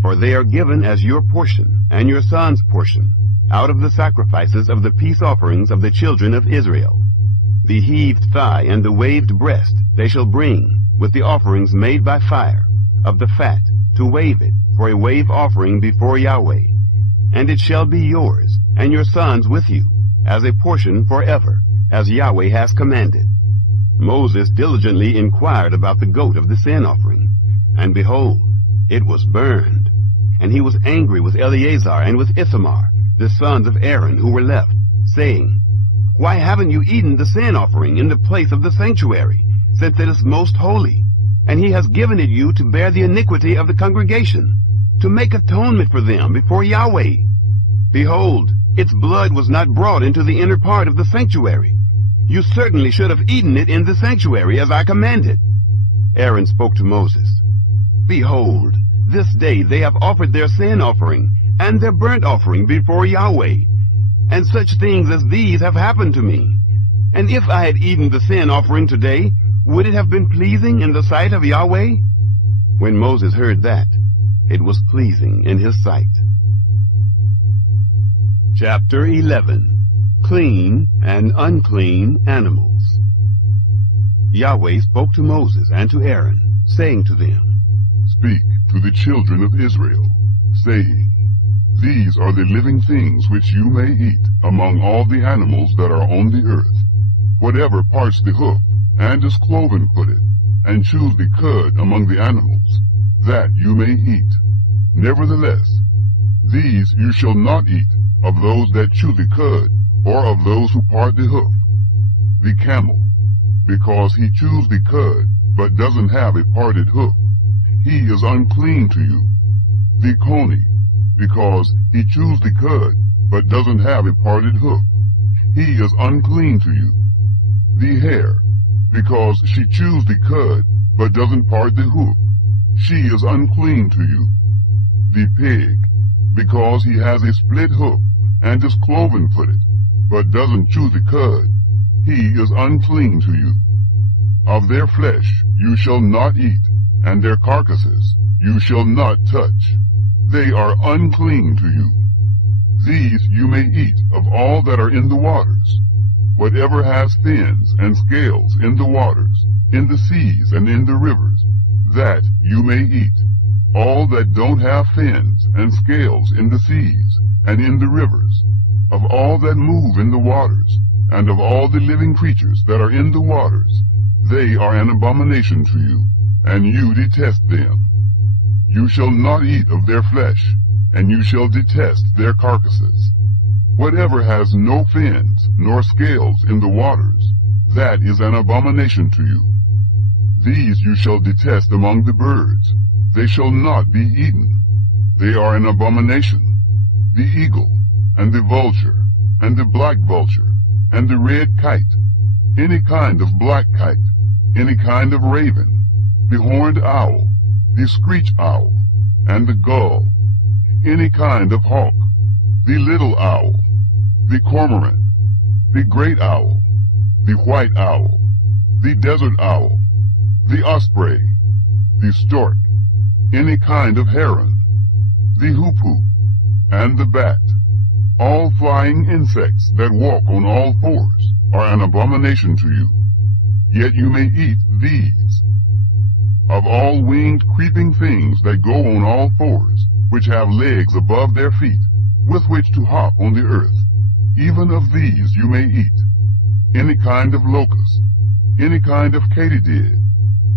For they are given as your portion, and your son's portion, out of the sacrifices of the peace offerings of the children of Israel. The heaved thigh and the waved breast they shall bring, with the offerings made by fire, of the fat, to wave it for a wave offering before Yahweh. and it shall be yours, and your sons with you, as a portion forever, as Yahweh has commanded. Moses diligently inquired about the goat of the sin offering, and behold, it was burned. And he was angry with Eleazar and with Ithamar, the sons of Aaron, who were left, saying, Why haven't you eaten the sin offering in the place of the sanctuary, since it is most holy? And he has given it you to bear the iniquity of the congregation, to make atonement for them before Yahweh. Behold, its blood was not brought into the inner part of the sanctuary. You certainly should have eaten it in the sanctuary, as I commanded. Aaron spoke to Moses, Behold, this day they have offered their sin offering and their burnt offering before Yahweh, and such things as these have happened to me. And if I had eaten the sin offering today, would it have been pleasing in the sight of Yahweh? When Moses heard that, it was pleasing in his sight. Chapter 11. Clean and unclean animals. Yahweh spoke to Moses and to Aaron, saying to them, Speak to the children of Israel, saying, These are the living things which you may eat among all the animals that are on the earth. Whatever parts the hoof, and is cloven-footed, and chews the cud among the animals, that you may eat. Nevertheless, these you shall not eat of those that chew the cud, or of those who part the hoof. The camel, because he chews the cud, but doesn't have a parted hoof, he is unclean to you. The coney, because he chews the cud, but doesn't have a parted hoof, he is unclean to you. The hare, because she chews the cud, but doesn't part the hoof, she is unclean to you. The pig, because he has a split hoof, and is cloven-footed, but doesn't chew the cud, he is unclean to you. Of their flesh you shall not eat, and their carcasses you shall not touch. They are unclean to you. These you may eat of all that are in the waters. Whatever has fins and scales in the waters, in the seas and in the rivers, that you may eat. All that don't have fins and scales in the seas and in the rivers, of all that move in the waters, and of all the living creatures that are in the waters, they are an abomination to you, and you detest them. You shall not eat of their flesh, and you shall detest their carcasses. Whatever has no fins nor scales in the waters, that is an abomination to you. These you shall detest among the birds. They shall not be eaten. They are an abomination. The eagle, and the vulture, and the black vulture, and the red kite, any kind of black kite, any kind of raven, the horned owl, the screech owl, and the gull, any kind of hawk, the little owl, the cormorant, the great owl, the white owl, the desert owl, the osprey, the stork, any kind of heron, the hoopoe, and the bat. All flying insects that walk on all fours are an abomination to you, yet you may eat these. Of all winged creeping things that go on all fours, which have legs above their feet, with which to hop on the earth, even of these you may eat. Any kind of locust, any kind of katydid,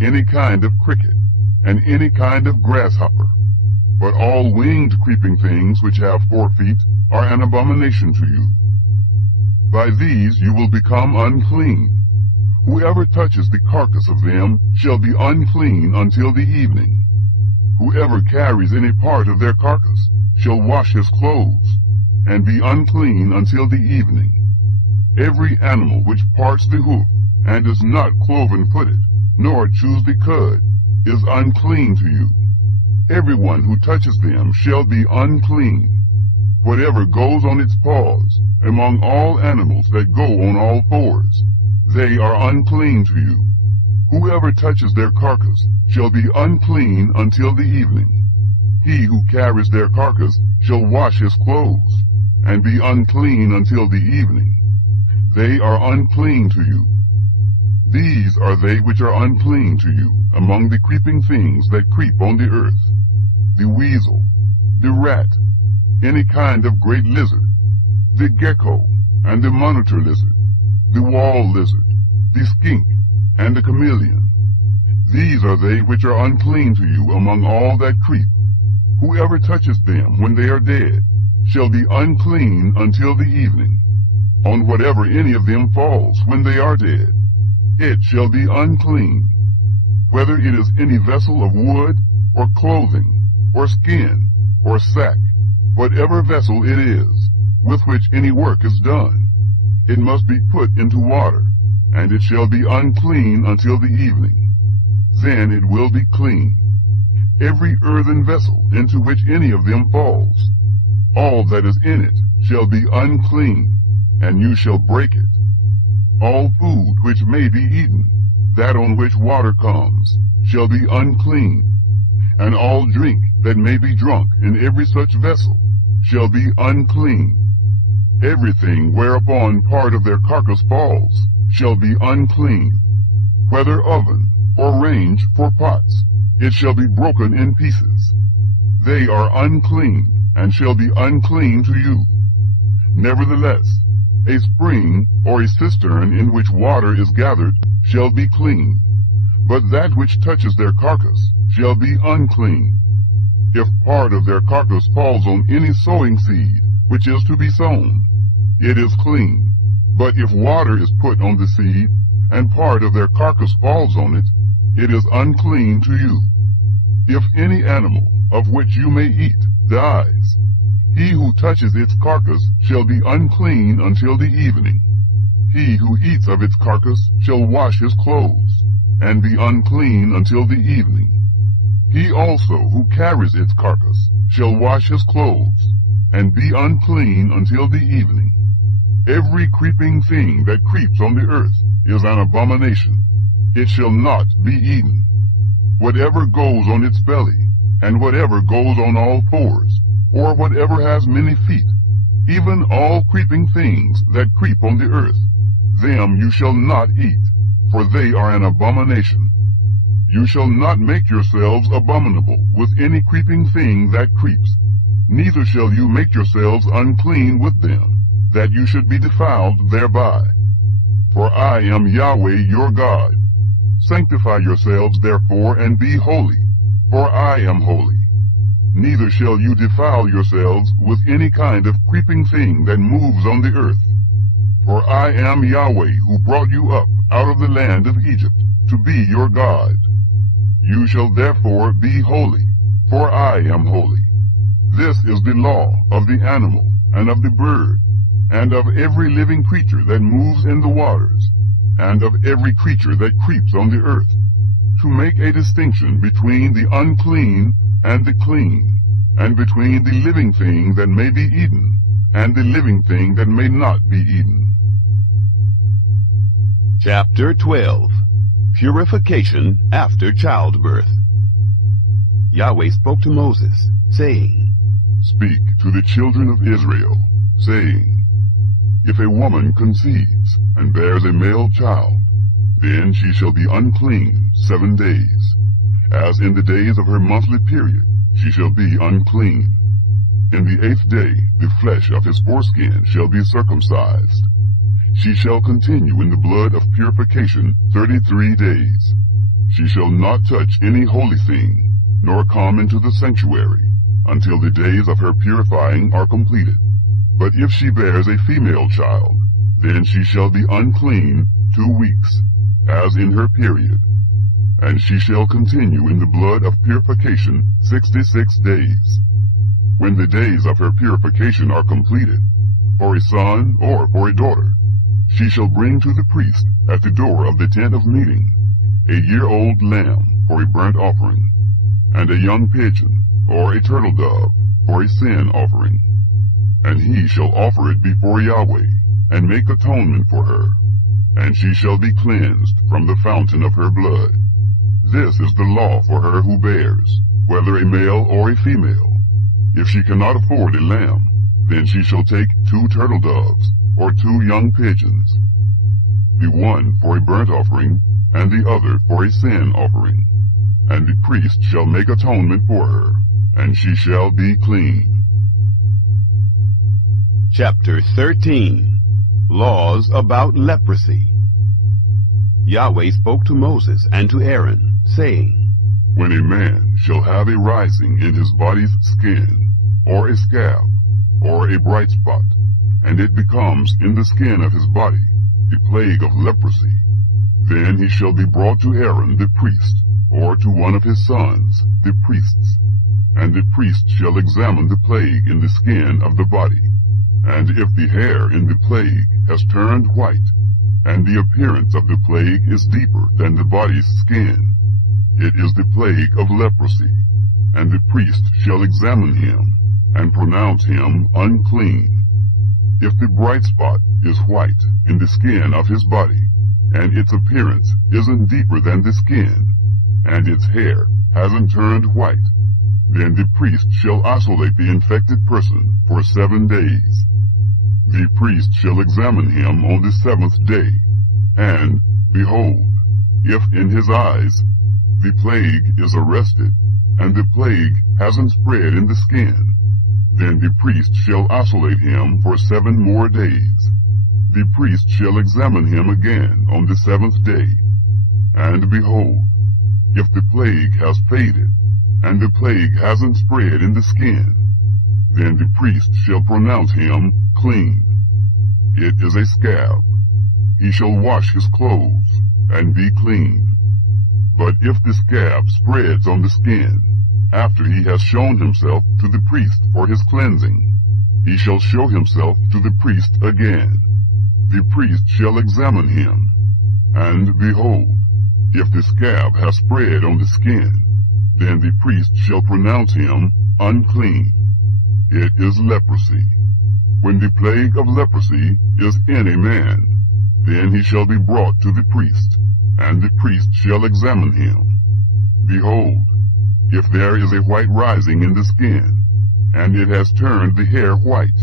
any kind of cricket, and any kind of grasshopper. But all winged creeping things which have 4 feet are an abomination to you. By these you will become unclean. Whoever touches the carcass of them shall be unclean until the evening. Whoever carries any part of their carcass shall wash his clothes, and be unclean until the evening. Every animal which parts the hoof, and is not cloven-footed, nor chews the cud, is unclean to you. Everyone who touches them shall be unclean. Whatever goes on its paws, among all animals that go on all fours, they are unclean to you. Whoever touches their carcass shall be unclean until the evening. He who carries their carcass shall wash his clothes, and be unclean until the evening. They are unclean to you. These are they which are unclean to you among the creeping things that creep on the earth: the weasel, the rat, any kind of great lizard, the gecko, and the monitor lizard, the wall lizard, the skink, and the chameleon. These are they which are unclean to you among all that creep. Whoever touches them when they are dead shall be unclean until the evening. On whatever any of them falls when they are dead, it shall be unclean. Whether it is any vessel of wood, or clothing, or skin, or sack, whatever vessel it is, with which any work is done, it must be put into water, and it shall be unclean until the evening. Then it will be clean. Every earthen vessel into which any of them falls, all that is in it shall be unclean, and you shall break it. All food which may be eaten, that on which water comes, shall be unclean, and all drink that may be drunk in every such vessel shall be unclean. Everything whereupon part of their carcass falls shall be unclean. Whether oven or range for pots, it shall be broken in pieces. They are unclean, and shall be unclean to you. Nevertheless, a spring or a cistern in which water is gathered shall be clean, but that which touches their carcass shall be unclean. If part of their carcass falls on any sowing seed which is to be sown, it is clean. But if water is put on the seed, and part of their carcass falls on it, it is unclean to you. If any animal of which you may eat dies, he who touches its carcass shall be unclean until the evening. He who eats of its carcass shall wash his clothes, and be unclean until the evening. He also who carries its carcass shall wash his clothes, and be unclean until the evening. Every creeping thing that creeps on the earth is an abomination. It shall not be eaten. Whatever goes on its belly, and whatever goes on all fours, or whatever has many feet, even all creeping things that creep on the earth, them you shall not eat, for they are an abomination. You shall not make yourselves abominable with any creeping thing that creeps, neither shall you make yourselves unclean with them, that you should be defiled thereby. For I am Yahweh your God. Sanctify yourselves therefore, and be holy, for I am holy. Neither shall you defile yourselves with any kind of creeping thing that moves on the earth. For I am Yahweh, who brought you up out of the land of Egypt, to be your God. You shall therefore be holy, for I am holy. This is the law of the animal, and of the bird, and of every living creature that moves in the waters, and of every creature that creeps on the earth, to make a distinction between the unclean and the clean, and between the living thing that may be eaten, and the living thing that may not be eaten. Chapter 12. Purification after childbirth. Yahweh spoke to Moses, saying, Speak to the children of Israel, saying, If a woman conceives, and bears a male child, then she shall be unclean 7 days. As in the days of her monthly period, she shall be unclean. In the 8th day the flesh of his foreskin shall be circumcised. She shall continue in the blood of purification 33 days. She shall not touch any holy thing, nor come into the sanctuary, until the days of her purifying are completed. But if she bears a female child, then she shall be unclean 2 weeks, as in her period. And she shall continue in the blood of purification 66 days. When the days of her purification are completed, for a son or for a daughter, she shall bring to the priest at the door of the tent of meeting a year-old lamb for a burnt offering, and a young pigeon or a turtle dove for a sin offering. And he shall offer it before Yahweh, and make atonement for her, and she shall be cleansed from the fountain of her blood. This is the law for her who bears, whether a male or a female. If she cannot afford a lamb, then she shall take 2 turtle doves, or 2 young pigeons, the one for a burnt offering, and the other for a sin offering. And the priest shall make atonement for her, and she shall be clean. Chapter 13. Laws about leprosy. Yahweh spoke to Moses and to Aaron, saying, When a man shall have a rising in his body's skin, or a scab, or a bright spot, and it becomes in the skin of his body a plague of leprosy, then he shall be brought to Aaron the priest, or to one of his sons, the priests. And the priest shall examine the plague in the skin of the body. And if the hair in the plague has turned white, and the appearance of the plague is deeper than the body's skin, it is the plague of leprosy. And the priest shall examine him, and pronounce him unclean. If the bright spot is white in the skin of his body, and its appearance isn't deeper than the skin, and its hair hasn't turned white, then the priest shall isolate the infected person for 7 days. The priest shall examine him on the 7th day, and, behold, if in his eyes the plague is arrested, and the plague hasn't spread in the skin, then the priest shall isolate him for 7 more days. The priest shall examine him again on the 7th day, and behold, if the plague has faded, and the plague hasn't spread in the skin, then the priest shall pronounce him clean. It is a scab. He shall wash his clothes, and be clean. But if the scab spreads on the skin, after he has shown himself to the priest for his cleansing, he shall show himself to the priest again. The priest shall examine him, and behold, if the scab has spread on the skin, then the priest shall pronounce him unclean. It is leprosy. When the plague of leprosy is in a man, then he shall be brought to the priest, and the priest shall examine him. Behold, if there is a white rising in the skin, and it has turned the hair white,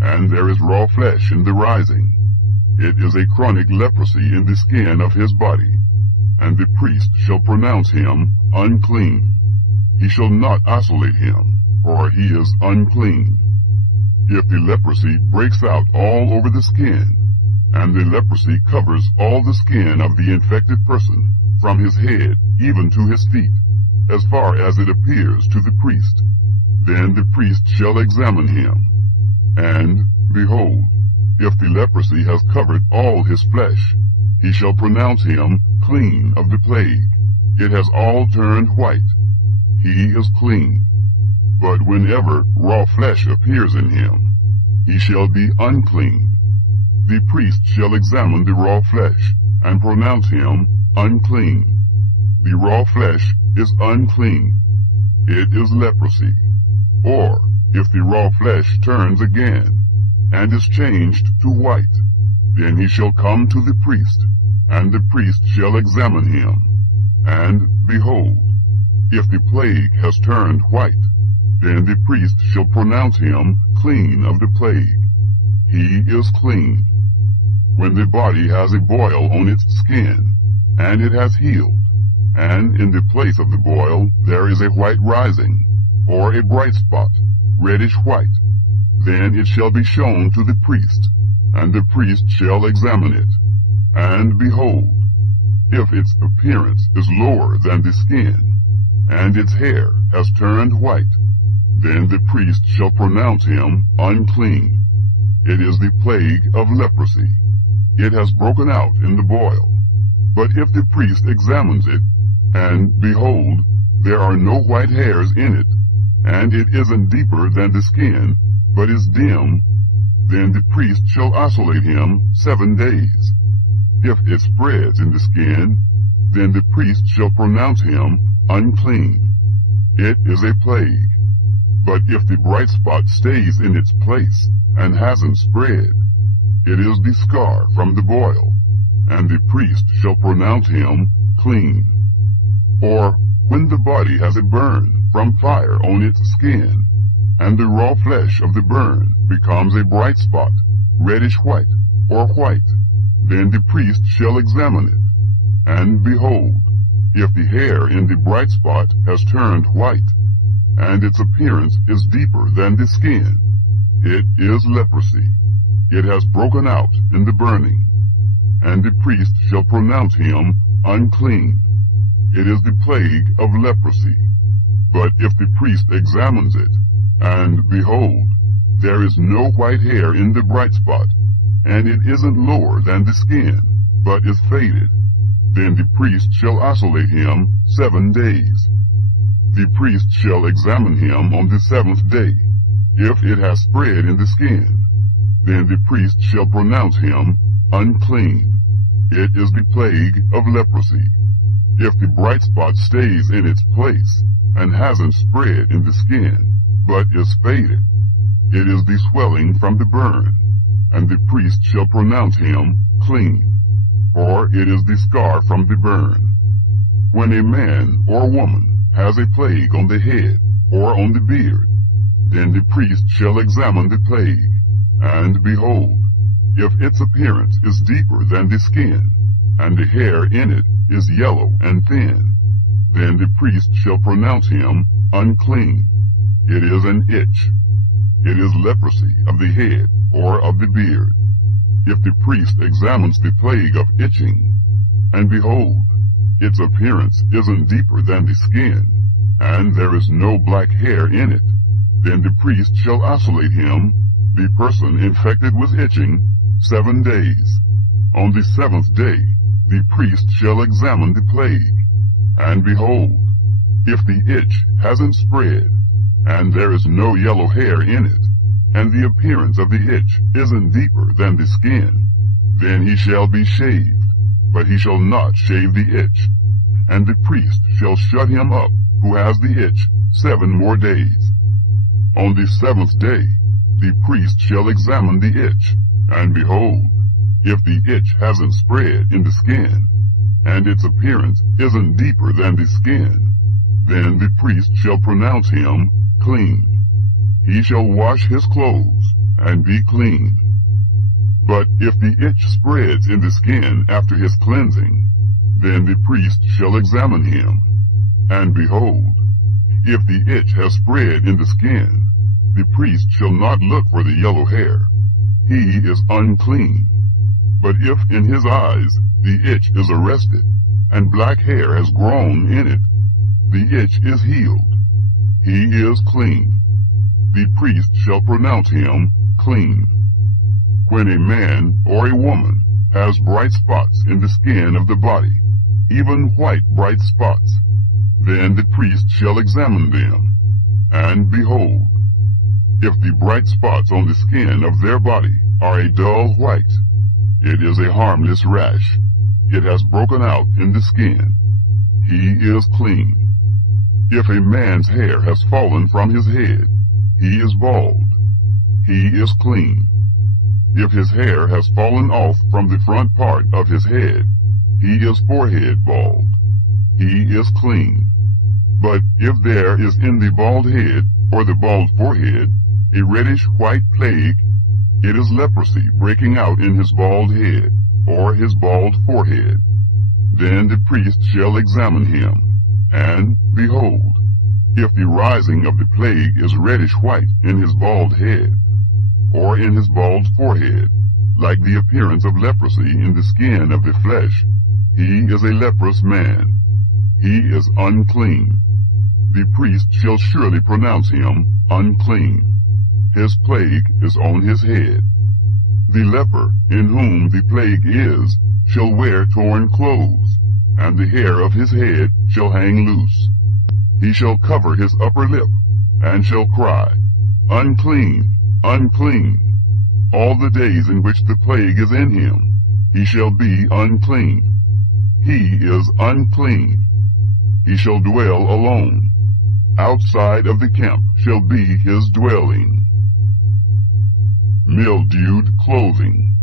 and there is raw flesh in the rising, it is a chronic leprosy in the skin of his body, and the priest shall pronounce him unclean. He shall not isolate him, for he is unclean. If the leprosy breaks out all over the skin, and the leprosy covers all the skin of the infected person, from his head even to his feet, as far as it appears to the priest, then the priest shall examine him. And, behold, if the leprosy has covered all his flesh, he shall pronounce him clean of the plague. It has all turned white. He is clean. But whenever raw flesh appears in him, he shall be unclean. The priest shall examine the raw flesh, and pronounce him unclean. The raw flesh is unclean. It is leprosy. Or, if the raw flesh turns again, and is changed to white, then he shall come to the priest, and the priest shall examine him. And, behold, if the plague has turned white, then the priest shall pronounce him clean of the plague. He is clean. When the body has a boil on its skin, and it has healed, and in the place of the boil there is a white rising, or a bright spot, reddish white, then it shall be shown to the priest, and the priest shall examine it. And behold, if its appearance is lower than the skin, and its hair has turned white, then the priest shall pronounce him unclean. It is the plague of leprosy. It has broken out in the boil. But if the priest examines it, and behold, there are no white hairs in it, and it isn't deeper than the skin, but is dim, then the priest shall isolate him 7 days. If it spreads in the skin, then the priest shall pronounce him unclean. It is a plague. But if the bright spot stays in its place, and hasn't spread, it is the scar from the boil, and the priest shall pronounce him clean. Or, when the body has a burn from fire on its skin, and the raw flesh of the burn becomes a bright spot, reddish white, or white, then the priest shall examine it. And behold, if the hair in the bright spot has turned white, and its appearance is deeper than the skin, It is leprosy. It has broken out in the burning, and the priest shall pronounce him unclean. It is the plague of leprosy. But if the priest examines it, and behold, there is no white hair in the bright spot, and it isn't lower than the skin, but is faded, then the priest shall isolate him 7 days. The priest shall examine him on the 7th day. If it has spread in the skin, then the priest shall pronounce him unclean. It is the plague of leprosy. If the bright spot stays in its place, and hasn't spread in the skin, but is faded, it is the swelling from the burn, and the priest shall pronounce him clean, for it is the scar from the burn. When a man or woman has a plague on the head or on the beard, then the priest shall examine the plague, and behold, if its appearance is deeper than the skin, and the hair in it is yellow and thin, then the priest shall pronounce him unclean. It is an itch. It is leprosy of the head or of the beard. If the priest examines the plague of itching, and behold, its appearance isn't deeper than the skin, and there is no black hair in it, then the priest shall isolate him, the person infected with itching, 7 days. On the 7th day, the priest shall examine the plague, and behold, if the itch hasn't spread, and there is no yellow hair in it, and the appearance of the itch isn't deeper than the skin, then he shall be shaved, but he shall not shave the itch, and the priest shall shut him up who has the itch 7 more days. On the 7th day, the priest shall examine the itch, and behold, if the itch hasn't spread in the skin, and its appearance isn't deeper than the skin, then the priest shall pronounce him clean. He shall wash his clothes and be clean. But if the itch spreads in the skin after his cleansing, then the priest shall examine him. And behold, if the itch has spread in the skin, the priest shall not look for the yellow hair. He is unclean. But if in his eyes the itch is arrested, and black hair has grown in it, the itch is healed. He is clean. The priest shall pronounce him clean. When a man or a woman has bright spots in the skin of the body, even white bright spots, then the priest shall examine them. And behold, if the bright spots on the skin of their body are a dull white, it is a harmless rash. It has broken out in the skin. He is clean. If a man's hair has fallen from his head, he is bald. He is clean. If his hair has fallen off from the front part of his head, he is forehead bald. He is clean. But if there is in the bald head or the bald forehead a reddish-white plague, it is leprosy breaking out in his bald head or his bald forehead. Then the priest shall examine him, and behold, if the rising of the plague is reddish-white in his bald head or in his bald forehead, like the appearance of leprosy in the skin of the flesh, he is a leprous man. He is unclean. The priest shall surely pronounce him unclean. His plague is on his head. The leper in whom the plague is shall wear torn clothes, and the hair of his head shall hang loose. He shall cover his upper lip, and shall cry, Unclean, unclean. All the days in which the plague is in him, he shall be unclean. He is unclean. He shall dwell alone. Outside of the camp shall be his dwelling. Mildewed clothing.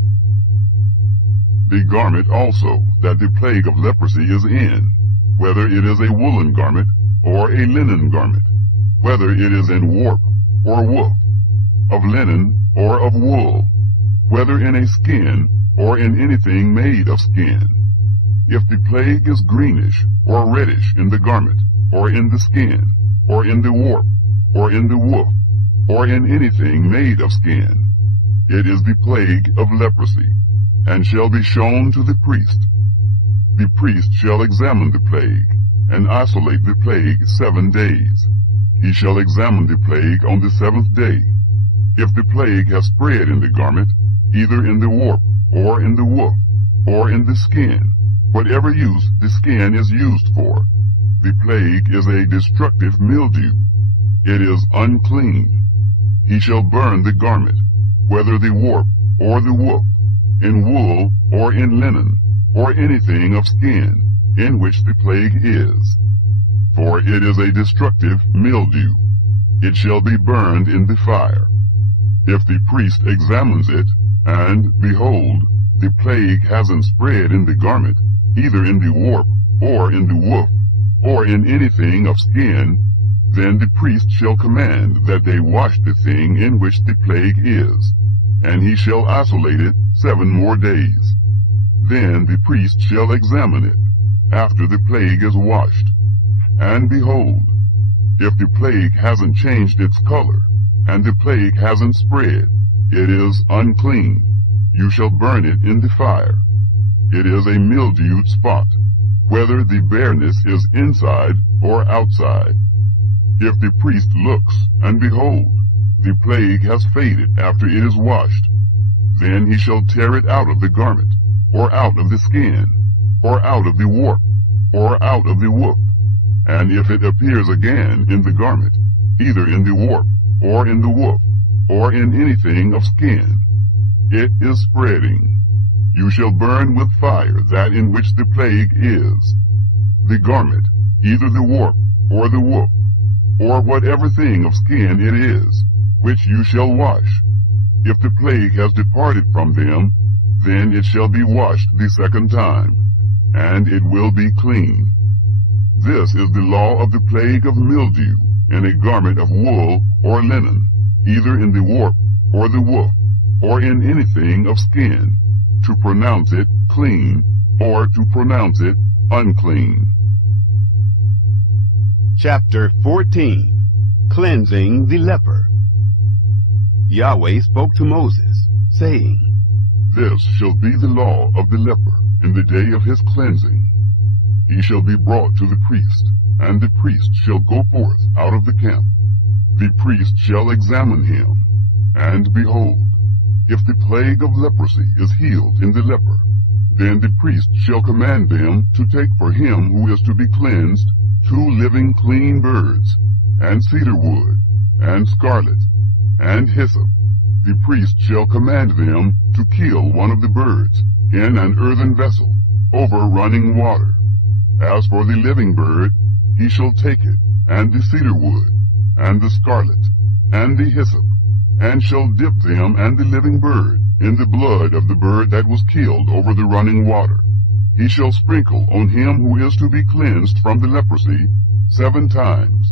The garment also that the plague of leprosy is in, whether it is a woolen garment or a linen garment, whether it is in warp or woof, of linen or of wool, whether in a skin or in anything made of skin. If the plague is greenish or reddish in the garment, or in the skin, or in the warp, or in the woof, or in anything made of skin. It is the plague of leprosy, and shall be shown to the priest. The priest shall examine the plague, and isolate the plague 7 days. He shall examine the plague on the 7th day. If the plague has spread in the garment, either in the warp, or in the woof, or in the skin, whatever use the skin is used for, the plague is a destructive mildew. It is unclean. He shall burn the garment, whether the warp or the woof, in wool or in linen, or anything of skin, in which the plague is. For it is a destructive mildew. It shall be burned in the fire. If the priest examines it, and, behold, the plague hasn't spread in the garment, either in the warp, or in the woof, or in anything of skin, then the priest shall command that they wash the thing in which the plague is, and he shall isolate it 7 more days. Then the priest shall examine it, after the plague is washed. And behold, if the plague hasn't changed its color, and the plague hasn't spread, it is unclean. You shall burn it in the fire. It is a mildewed spot, whether the bareness is inside or outside. If the priest looks, and behold, the plague has faded after it is washed, then he shall tear it out of the garment, or out of the skin, or out of the warp, or out of the woof. And if it appears again in the garment, either in the warp, or in the woof, or in anything of skin, it is spreading. You shall burn with fire that in which the plague is. The garment, either the warp, or the woof, or whatever thing of skin it is, which you shall wash. If the plague has departed from them, then it shall be washed the 2nd time, and it will be clean. This is the law of the plague of mildew in a garment of wool or linen, either in the warp or the woof, or in anything of skin, to pronounce it clean, or to pronounce it unclean. Chapter 14. Cleansing the leper. Yahweh spoke to Moses, saying, This shall be the law of the leper in the day of his cleansing. He shall be brought to the priest, and the priest shall go forth out of the camp. The priest shall examine him, and behold, if the plague of leprosy is healed in the leper, then the priest shall command them to take for him who is to be cleansed 2 living clean birds, and cedar wood, and scarlet, and hyssop. The priest shall command them to kill one of the birds in an earthen vessel, over running water. As for the living bird, he shall take it, and the cedar wood, and the scarlet, and the hyssop, and shall dip them and the living bird in the blood of the bird that was killed over the running water. He shall sprinkle on him who is to be cleansed from the leprosy 7 times,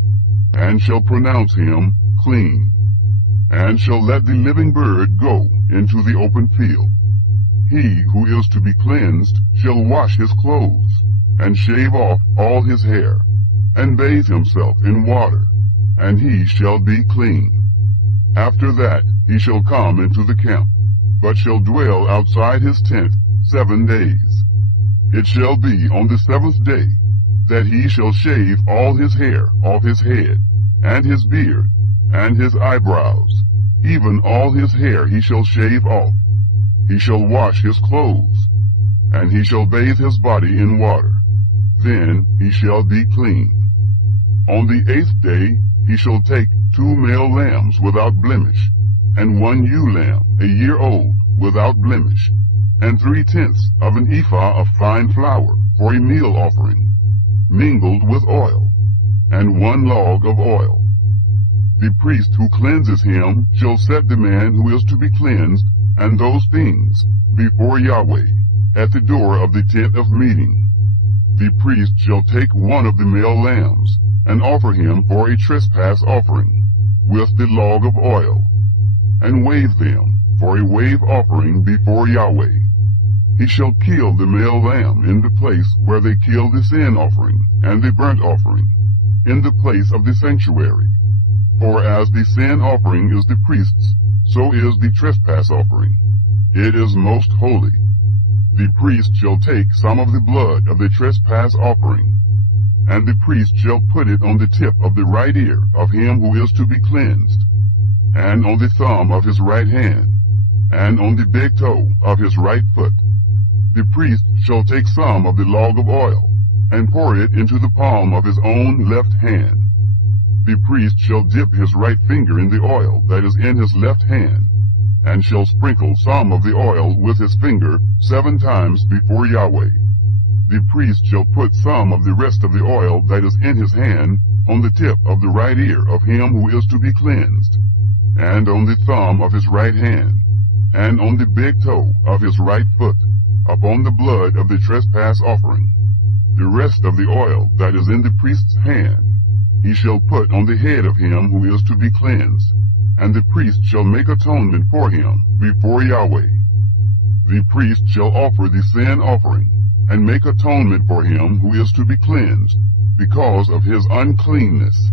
and shall pronounce him clean, and shall let the living bird go into the open field. He who is to be cleansed shall wash his clothes, and shave off all his hair, and bathe himself in water, and he shall be clean. After that he shall come into the camp, but shall dwell outside his tent 7 days. It shall be on the 7th day that he shall shave all his hair off his head, and his beard, and his eyebrows, even all his hair he shall shave off. He shall wash his clothes, and he shall bathe his body in water. Then he shall be clean. On the 8th day he shall take 2 male lambs without blemish, and 1 ewe lamb a year old without blemish, and 3/10 of an ephah of fine flour for a meal offering, mingled with oil, and 1 log of oil. The priest who cleanses him shall set the man who is to be cleansed and those things before Yahweh at the door of the tent of meeting. The priest shall take 1 of the male lambs and offer him for a trespass offering with the log of oil, and wave them for a wave offering before Yahweh. He shall kill the male lamb in the place where they kill the sin offering and the burnt offering, in the place of the sanctuary. For as the sin offering is the priest's, so is the trespass offering. It is most holy. The priest shall take some of the blood of the trespass offering, and the priest shall put it on the tip of the right ear of him who is to be cleansed, and on the thumb of his right hand, and on the big toe of his right foot. The priest shall take some of the log of oil, and pour it into the palm of his own left hand. The priest shall dip his right finger in the oil that is in his left hand, and shall sprinkle some of the oil with his finger 7 times before Yahweh. The priest shall put some of the rest of the oil that is in his hand on the tip of the right ear of him who is to be cleansed, and on the thumb of his right hand, and on the big toe of his right foot, upon the blood of the trespass offering. The rest of the oil that is in the priest's hand he shall put on the head of him who is to be cleansed, and the priest shall make atonement for him before Yahweh. The priest shall offer the sin offering, and make atonement for him who is to be cleansed, because of his uncleanness.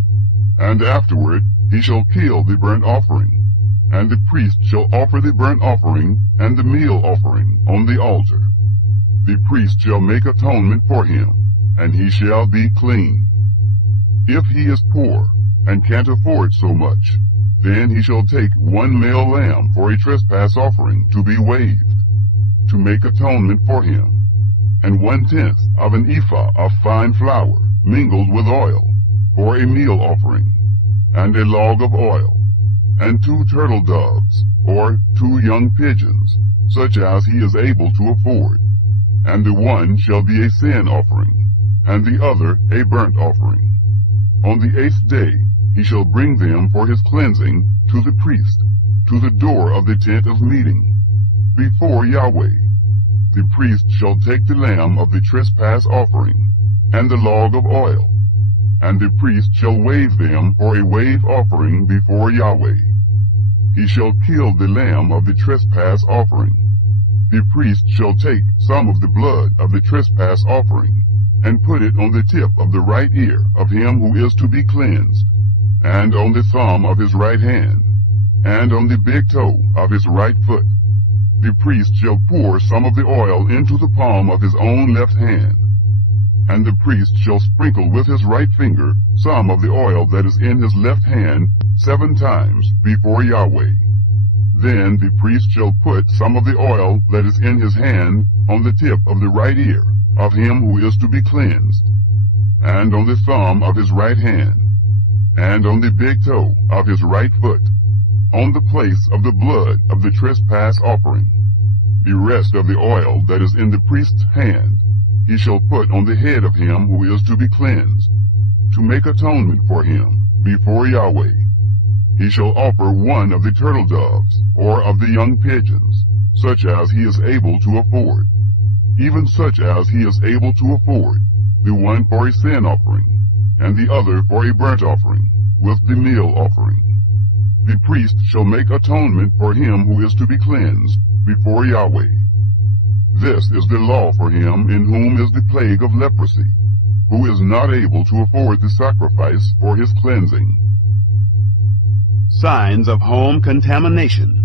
And afterward he shall kill the burnt offering, and the priest shall offer the burnt offering and the meal offering on the altar. The priest shall make atonement for him, and he shall be clean. If he is poor, and can't afford so much, then he shall take 1 male lamb for a trespass offering to be waved, to make atonement for him, and 1/10 of an ephah of fine flour mingled with oil, for a meal offering, and a log of oil, and 2 turtle doves, or 2 young pigeons, such as he is able to afford, and the one shall be a sin offering, and the other a burnt offering. On the 8th day he shall bring them for his cleansing to the priest, to the door of the tent of meeting, before Yahweh. The priest shall take the lamb of the trespass offering, and the log of oil, and the priest shall wave them for a wave offering before Yahweh. He shall kill the lamb of the trespass offering. The priest shall take some of the blood of the trespass offering, and put it on the tip of the right ear of him who is to be cleansed, and on the thumb of his right hand, and on the big toe of his right foot. The priest shall pour some of the oil into the palm of his own left hand, and the priest shall sprinkle with his right finger some of the oil that is in his left hand 7 times before Yahweh. Then the priest shall put some of the oil that is in his hand on the tip of the right ear of him who is to be cleansed, and on the thumb of his right hand, and on the big toe of his right foot, on the place of the blood of the trespass offering. The rest of the oil that is in the priest's hand he shall put on the head of him who is to be cleansed, to make atonement for him before Yahweh. He shall offer 1 of the turtle doves, or of the young pigeons, such as he is able to afford, even such as he is able to afford, the one for a sin offering, and the other for a burnt offering, with the meal offering. The priest shall make atonement for him who is to be cleansed before Yahweh. This is the law for him in whom is the plague of leprosy, who is not able to afford the sacrifice for his cleansing. Signs of home contamination.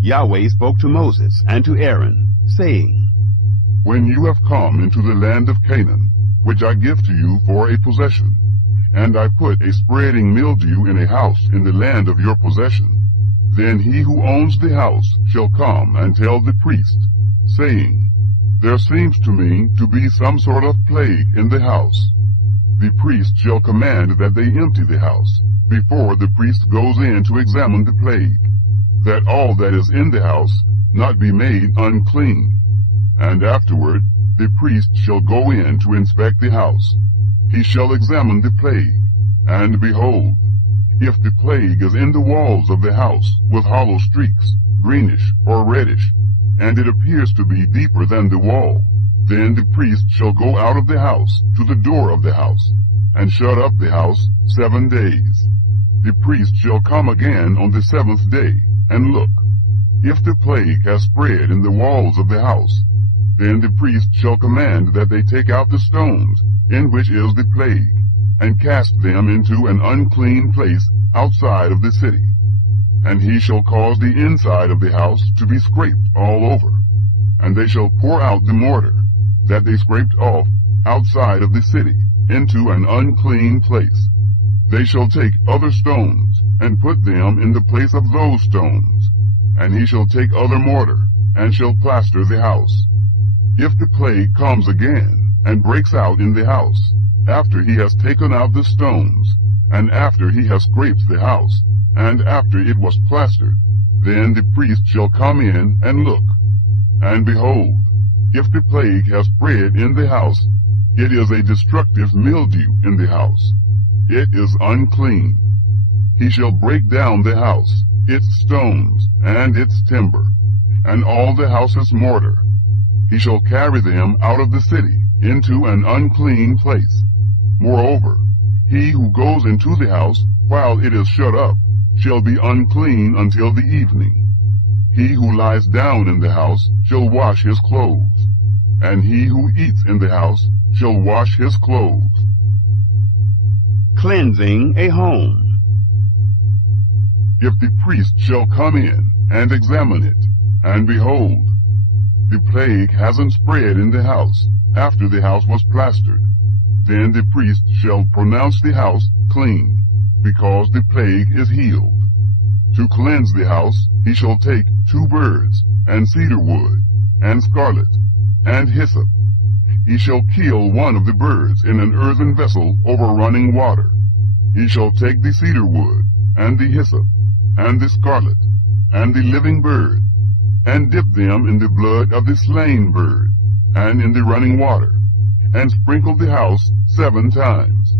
Yahweh spoke to Moses and to Aaron, saying, When you have come into the land of Canaan, which I give to you for a possession, and I put a spreading mildew in a house in the land of your possession, then he who owns the house shall come and tell the priest, saying, There seems to me to be some sort of plague in the house. The priest shall command that they empty the house, before the priest goes in to examine the plague, that all that is in the house not be made unclean. And afterward the priest shall go in to inspect the house. He shall examine the plague, and behold, if the plague is in the walls of the house with hollow streaks, greenish or reddish, and it appears to be deeper than the wall, then the priest shall go out of the house to the door of the house, and shut up the house 7 days. The priest shall come again on the 7th day, and look. If the plague has spread in the walls of the house, then the priest shall command that they take out the stones in which is the plague, and cast them into an unclean place outside of the city. And he shall cause the inside of the house to be scraped all over, and they shall pour out the mortar that they scraped off outside of the city into an unclean place. They shall take other stones, and put them in the place of those stones. And he shall take other mortar, and shall plaster the house. If the plague comes again, and breaks out in the house, after he has taken out the stones, and after he has scraped the house, and after it was plastered, then the priest shall come in and look. And behold, if the plague has spread in the house, it is a destructive mildew in the house. It is unclean. He shall break down the house, its stones, and its timber, and all the house's mortar. He shall carry them out of the city into an unclean place. Moreover, he who goes into the house while it is shut up shall be unclean until the evening. He who lies down in the house shall wash his clothes, and he who eats in the house shall wash his clothes. Cleansing a home. If the priest shall come in and examine it, and behold, the plague hasn't spread in the house after the house was plastered, then the priest shall pronounce the house clean, because the plague is healed. To cleanse the house he shall take 2 birds, and cedar wood, and scarlet, and hyssop. He shall kill one of the birds in an earthen vessel over running water. He shall take the cedar wood, and the hyssop, and the scarlet, and the living bird, and dip them in the blood of the slain bird, and in the running water, and sprinkle the house 7 times.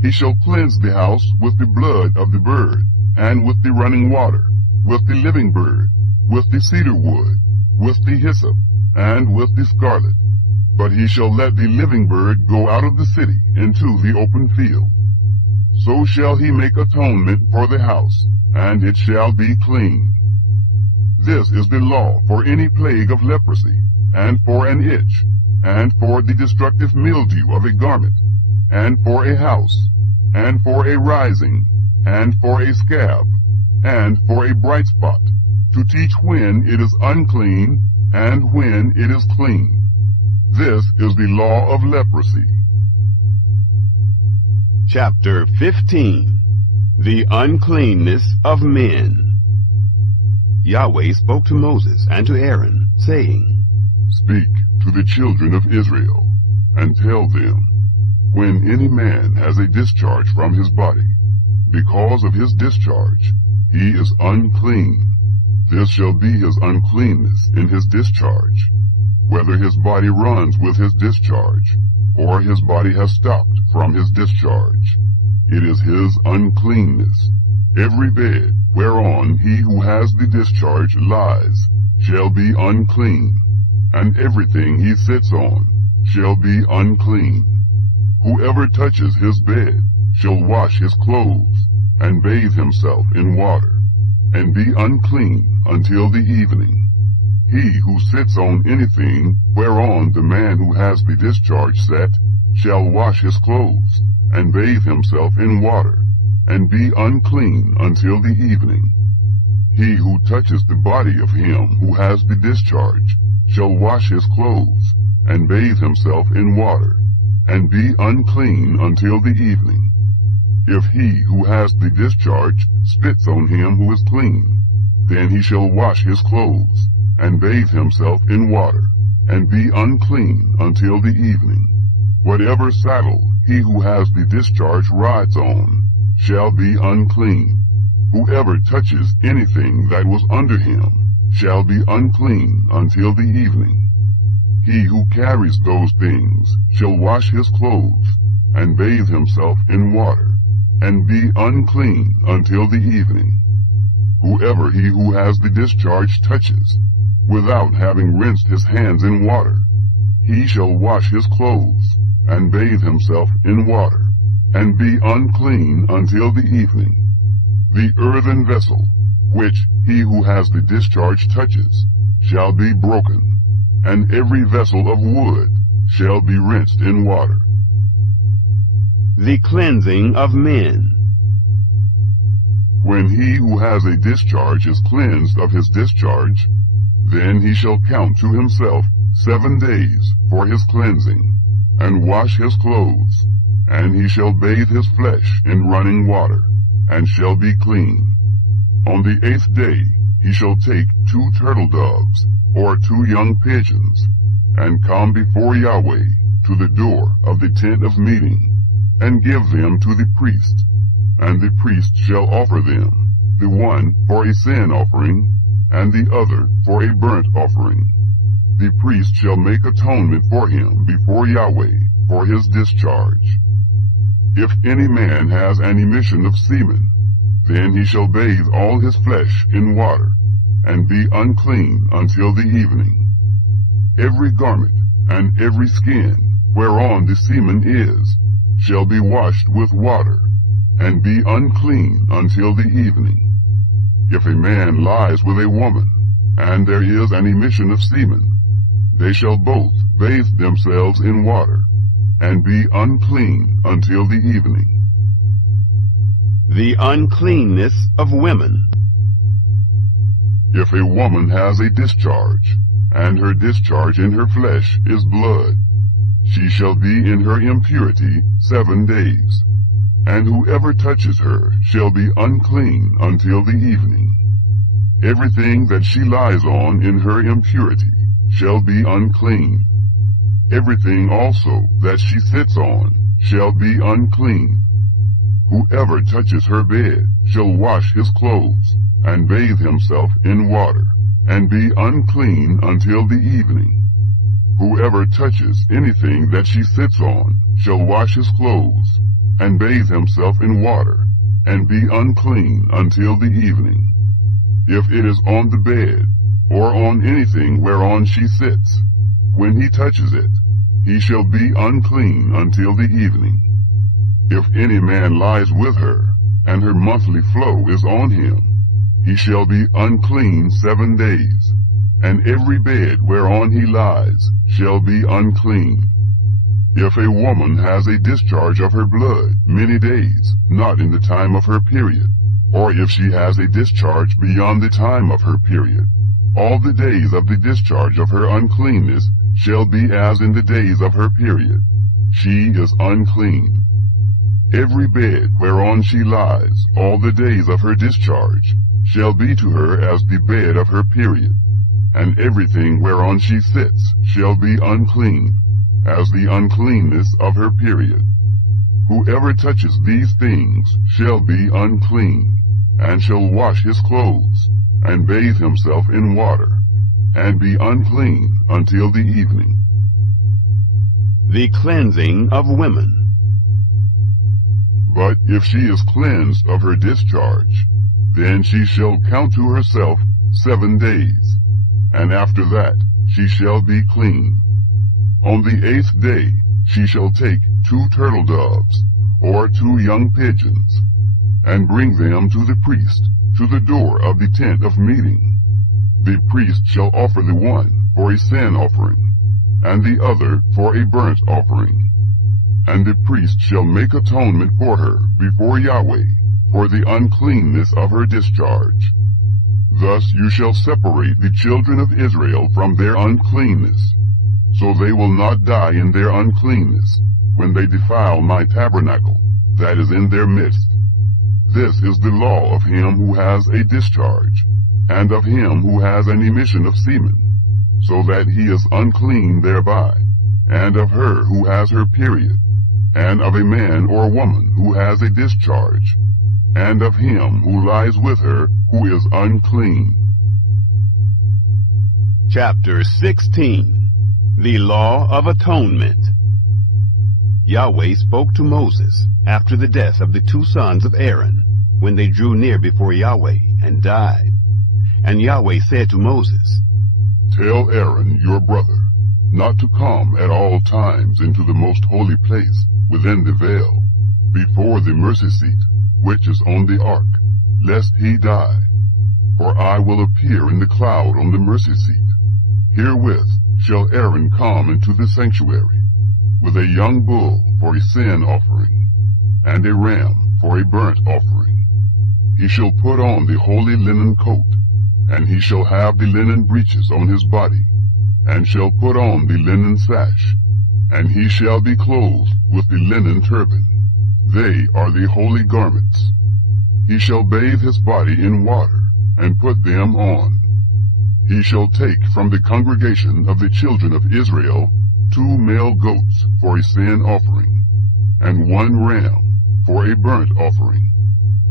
He shall cleanse the house with the blood of the bird, and with the running water, with the living bird, with the cedar wood, with the hyssop, and with the scarlet. But he shall let the living bird go out of the city into the open field. So shall he make atonement for the house, and it shall be clean. This is the law for any plague of leprosy, and for an itch, and for the destructive mildew of a garment, and for a house, and for a rising, and for a scab, and for a bright spot, to teach when it is unclean, and when it is clean. This is the law of leprosy. Chapter 15. The uncleanness of men. Yahweh spoke to Moses and to Aaron, saying, Speak to the children of Israel, and tell them, when any man has a discharge from his body, because of his discharge, he is unclean. This shall be his uncleanness in his discharge, whether his body runs with his discharge, or his body has stopped from his discharge. It is his uncleanness. Every bed whereon he who has the discharge lies shall be unclean, and everything he sits on shall be unclean. Whoever touches his bed shall wash his clothes, and bathe himself in water, and be unclean until the evening. He who sits on anything whereon the man who has the discharge sat shall wash his clothes, and bathe himself in water, and be unclean until the evening. He who touches the body of him who has the discharge shall wash his clothes, and bathe himself in water, and be unclean until the evening. If he who has the discharge spits on him who is clean, then he shall wash his clothes, and bathe himself in water, and be unclean until the evening. Whatever saddle he who has the discharge rides on shall be unclean. Whoever touches anything that was under him shall be unclean until the evening. He who carries those things shall wash his clothes, and bathe himself in water, and be unclean until the evening. Whoever he who has the discharge touches, without having rinsed his hands in water, he shall wash his clothes, and bathe himself in water, and be unclean until the evening. The earthen vessel, which he who has the discharge touches, shall be broken, and every vessel of wood shall be rinsed in water. The cleansing of men. When he who has a discharge is cleansed of his discharge, then he shall count to himself 7 days for his cleansing, and wash his clothes, and he shall bathe his flesh in running water, and shall be clean. On the 8th day he shall take 2 turtle doves, or 2 young pigeons, and come before Yahweh to the door of the tent of meeting, and give them to the priest. And the priest shall offer them, the one for a sin offering, and the other for a burnt offering. The priest shall make atonement for him before Yahweh for his discharge. If any man has an emission of semen, then he shall bathe all his flesh in water, and be unclean until the evening. Every garment and every skin whereon the semen is shall be washed with water, and be unclean until the evening. If a man lies with a woman, and there is an emission of semen, they shall both bathe themselves in water, and be unclean until the evening. The uncleanness of women. If a woman has a discharge, and her discharge in her flesh is blood, she shall be in her impurity 7 days, and whoever touches her shall be unclean until the evening. Everything that she lies on in her impurity shall be unclean. Everything also that she sits on shall be unclean. Whoever touches her bed shall wash his clothes, and bathe himself in water, and be unclean until the evening. Whoever touches anything that she sits on shall wash his clothes, and bathe himself in water, and be unclean until the evening. If it is on the bed, or on anything whereon she sits, when he touches it, he shall be unclean until the evening. If any man lies with her, and her monthly flow is on him, he shall be unclean 7 days, and every bed whereon he lies shall be unclean. If a woman has a discharge of her blood many days, not in the time of her period, or if she has a discharge beyond the time of her period, all the days of the discharge of her uncleanness shall be as in the days of her period. She is unclean. Every bed whereon she lies all the days of her discharge shall be to her as the bed of her period, and everything whereon she sits shall be unclean, as the uncleanness of her period. Whoever touches these things shall be unclean, and shall wash his clothes, and bathe himself in water, and be unclean until the evening. The cleansing of women. But if she is cleansed of her discharge, then she shall count to herself 7 days, and after that she shall be clean. On the 8th day she shall take 2 turtle doves, or 2 young pigeons, and bring them to the priest, to the door of the tent of meeting. The priest shall offer the one for a sin offering, and the other for a burnt offering. And the priest shall make atonement for her before Yahweh for the uncleanness of her discharge. Thus you shall separate the children of Israel from their uncleanness, so they will not die in their uncleanness when they defile my tabernacle that is in their midst. This is the law of him who has a discharge, and of him who has an emission of semen, so that he is unclean thereby, and of her who has her period, and of a man or woman who has a discharge, and of him who lies with her who is unclean. Chapter 16. The Law of Atonement. Yahweh spoke to Moses after the death of the 2 sons of Aaron, when they drew near before Yahweh and died. And Yahweh said to Moses, Tell Aaron your brother not to come at all times into the most holy place within the veil, before the mercy seat, which is on the ark, lest he die. For I will appear in the cloud on the mercy seat. Herewith shall Aaron come into the sanctuary, with a young bull for a sin offering, and a ram for a burnt offering. He shall put on the holy linen coat, and he shall have the linen breeches on his body, and shall put on the linen sash, and he shall be clothed with the linen turban. They are the holy garments. He shall bathe his body in water, and put them on. He shall take from the congregation of the children of Israel 2 male goats for a sin offering, and 1 ram for a burnt offering.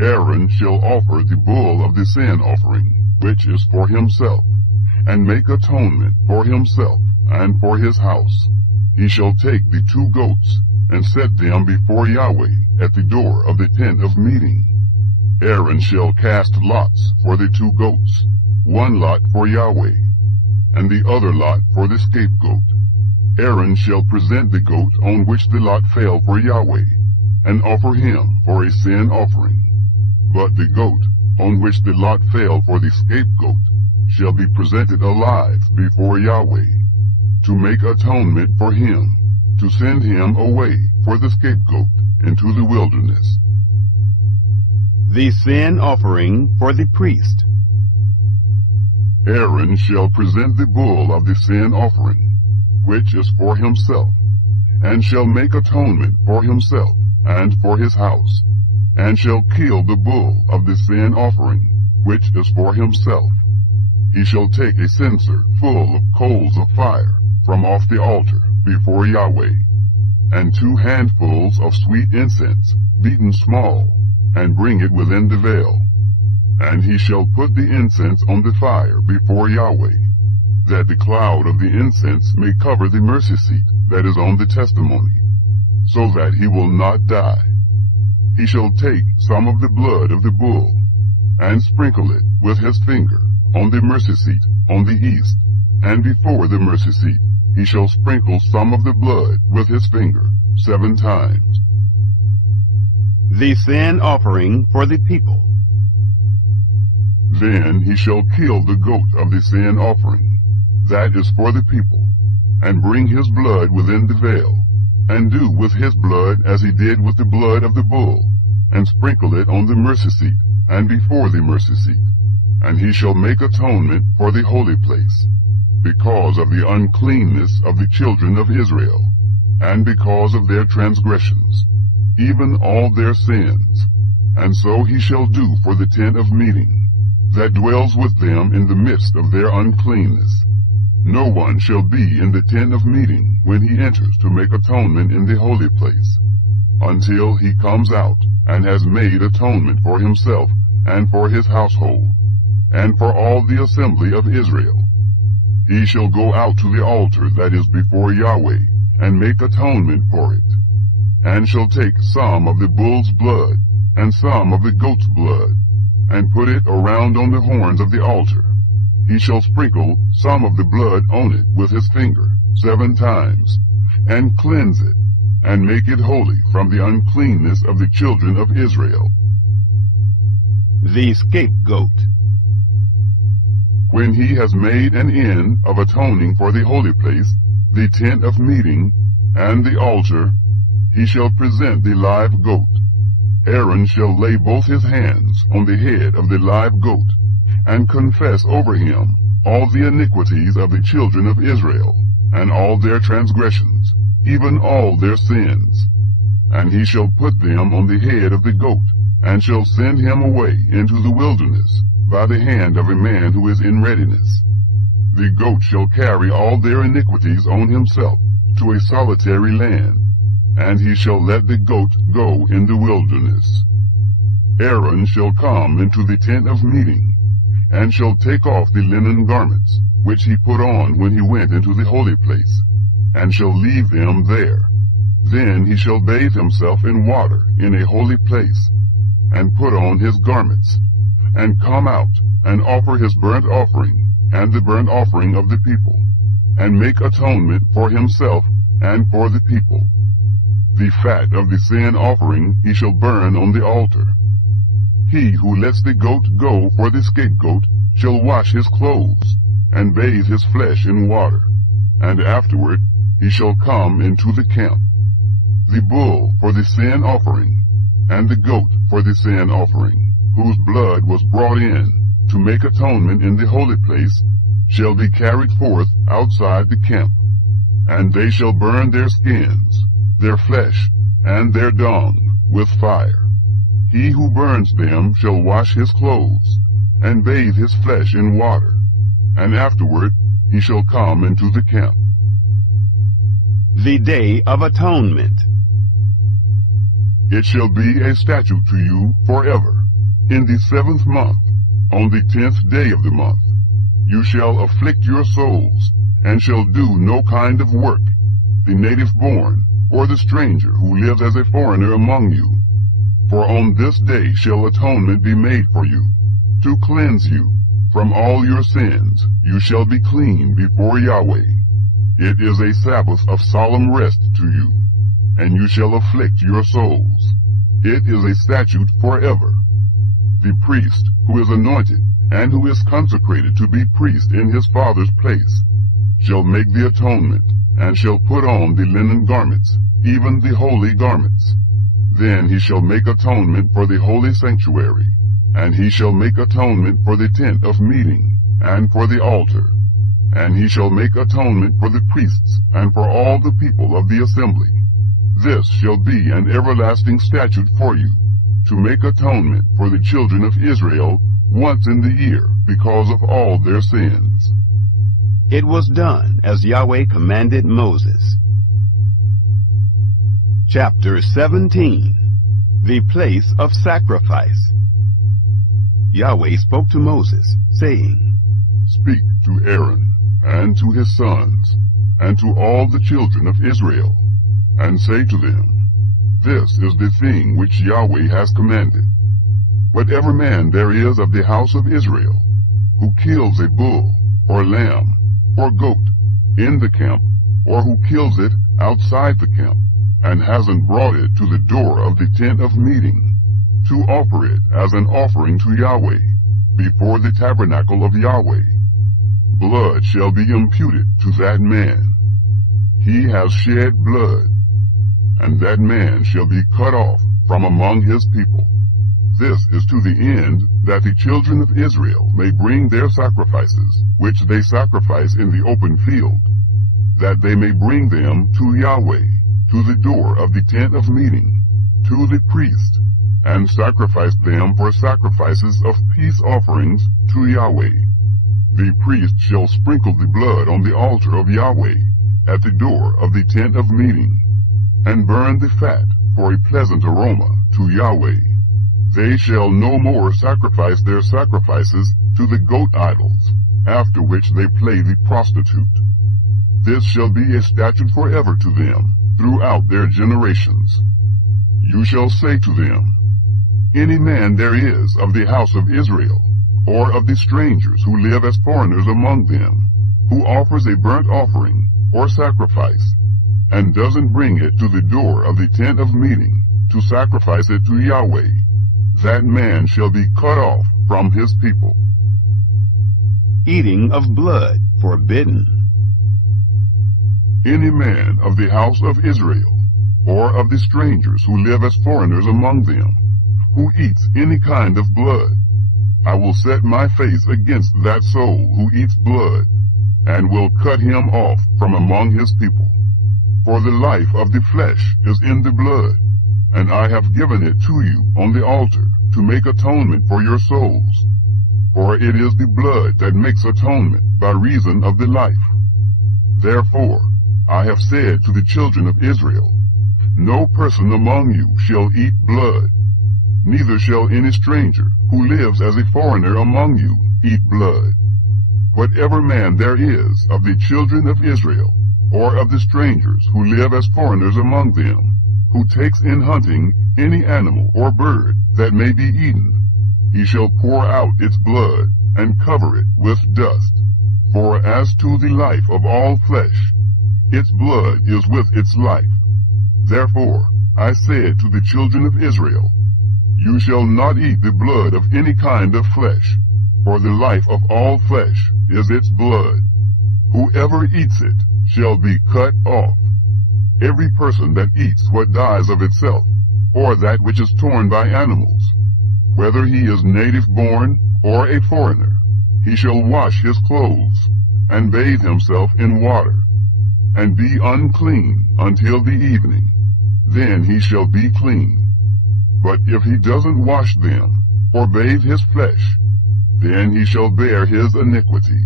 Aaron shall offer the bull of the sin offering, which is for himself, and make atonement for himself and for his house. He shall take the 2 goats, and set them before Yahweh at the door of the tent of meeting. Aaron shall cast lots for the 2 goats, 1 lot for Yahweh, and the other lot for the scapegoat. Aaron shall present the goat on which the lot fell for Yahweh, and offer him for a sin offering. But the goat on which the lot fell for the scapegoat shall be presented alive before Yahweh, to make atonement for him, to send him away for the scapegoat into the wilderness. The sin offering for the priest. Aaron shall present the bull of the sin offering, which is for himself, and shall make atonement for himself and for his house, and shall kill the bull of the sin offering, which is for himself. He shall take a censer full of coals of fire from off the altar before Yahweh, and 2 handfuls of sweet incense beaten small, and bring it within the veil. And he shall put the incense on the fire before Yahweh, that the cloud of the incense may cover the mercy seat that is on the testimony, so that he will not die. He shall take some of the blood of the bull, and sprinkle it with his finger on the mercy seat on the east, and before the mercy seat he shall sprinkle some of the blood with his finger 7 times. The sin offering for the people. Then he shall kill the goat of the sin offering, that is for the people, and bring his blood within the veil, and do with his blood as he did with the blood of the bull, and sprinkle it on the mercy seat, and before the mercy seat. And he shall make atonement for the holy place, because of the uncleanness of the children of Israel, and because of their transgressions, even all their sins. And so he shall do for the tent of meeting, that dwells with them in the midst of their uncleanness. No one shall be in the tent of meeting when he enters to make atonement in the holy place, until he comes out and has made atonement for himself and for his household, and for all the assembly of Israel. He shall go out to the altar that is before Yahweh, and make atonement for it, and shall take some of the bull's blood, and some of the goat's blood, and put it around on the horns of the altar. He shall sprinkle some of the blood on it with his finger 7 times, and cleanse it, and make it holy from the uncleanness of the children of Israel. The scapegoat. When he has made an end of atoning for the holy place, the tent of meeting, and the altar, he shall present the live goat. Aaron shall lay both his hands on the head of the live goat, and confess over him all the iniquities of the children of Israel, and all their transgressions, even all their sins. And he shall put them on the head of the goat, and shall send him away into the wilderness by the hand of a man who is in readiness. The goat shall carry all their iniquities on himself to a solitary land, and he shall let the goat go in the wilderness. Aaron shall come into the tent of meeting, and shall take off the linen garments, which he put on when he went into the holy place, and shall leave them there. Then he shall bathe himself in water in a holy place, and put on his garments, and come out, and offer his burnt offering, and the burnt offering of the people, and make atonement for himself and for the people. The fat of the sin offering he shall burn on the altar. He who lets the goat go for the scapegoat shall wash his clothes, and bathe his flesh in water, and afterward he shall come into the camp. The bull for the sin offering and the goat for the sin offering, whose blood was brought in to make atonement in the holy place, shall be carried forth outside the camp. And they shall burn their skins, their flesh, and their dung with fire. He who burns them shall wash his clothes, and bathe his flesh in water, and afterward he shall come into the camp. The Day of Atonement. It shall be a statute to you forever. In the 7th month, on the 10th day of the month, you shall afflict your souls, and shall do no kind of work, the native born, or the stranger who lives as a foreigner among you. For on this day shall atonement be made for you, to cleanse you from all your sins. You shall be clean before Yahweh. It is a Sabbath of solemn rest to you, and you shall afflict your souls. It is a statute forever. The priest who is anointed, and who is consecrated to be priest in his father's place, shall make the atonement, and shall put on the linen garments, even the holy garments. Then he shall make atonement for the holy sanctuary, and he shall make atonement for the tent of meeting, and for the altar. And he shall make atonement for the priests, and for all the people of the assembly. This shall be an everlasting statute for you, to make atonement for the children of Israel once in the year, because of all their sins. It was done as Yahweh commanded Moses. Chapter 17. The Place of Sacrifice. Yahweh spoke to Moses, saying, Speak to Aaron, and to his sons, and to all the children of Israel, and say to them, This is the thing which Yahweh has commanded. Whatever man there is of the house of Israel, who kills a bull, or lamb, or goat, in the camp, or who kills it outside the camp, and hasn't brought it to the door of the tent of meeting, to offer it as an offering to Yahweh, before the tabernacle of Yahweh, blood shall be imputed to that man. He has shed blood, and that man shall be cut off from among his people. This is to the end that the children of Israel may bring their sacrifices, which they sacrifice in the open field, that they may bring them to Yahweh, to the door of the tent of meeting, to the priest, and sacrifice them for sacrifices of peace offerings to Yahweh. The priest shall sprinkle the blood on the altar of Yahweh, at the door of the tent of meeting, and burn the fat for a pleasant aroma to Yahweh. They shall no more sacrifice their sacrifices to the goat idols, after which they play the prostitute. This shall be a statute forever to them, throughout their generations. You shall say to them, Any man there is of the house of Israel, or of the strangers who live as foreigners among them, who offers a burnt offering or sacrifice, and doesn't bring it to the door of the tent of meeting, to sacrifice it to Yahweh, that man shall be cut off from his people. Eating of blood forbidden. Any man of the house of Israel, or of the strangers who live as foreigners among them, who eats any kind of blood, I will set my face against that soul who eats blood, and will cut him off from among his people. For the life of the flesh is in the blood, and I have given it to you on the altar to make atonement for your souls. For it is the blood that makes atonement by reason of the life. Therefore I have said to the children of Israel, No person among you shall eat blood, neither shall any stranger who lives as a foreigner among you eat blood. Whatever man there is of the children of Israel, or of the strangers who live as foreigners among them, who takes in hunting any animal or bird that may be eaten, he shall pour out its blood, and cover it with dust. For as to the life of all flesh, its blood is with its life. Therefore I said to the children of Israel, You shall not eat the blood of any kind of flesh, for the life of all flesh is its blood. Whoever eats it shall be cut off. Every person that eats what dies of itself or that which is torn by animals. Whether he is native-born or a foreigner, he shall wash his clothes, and bathe himself in water, and be unclean until the evening. Then he shall be clean. But if he doesn't wash them, or bathe his flesh, then he shall bear his iniquity.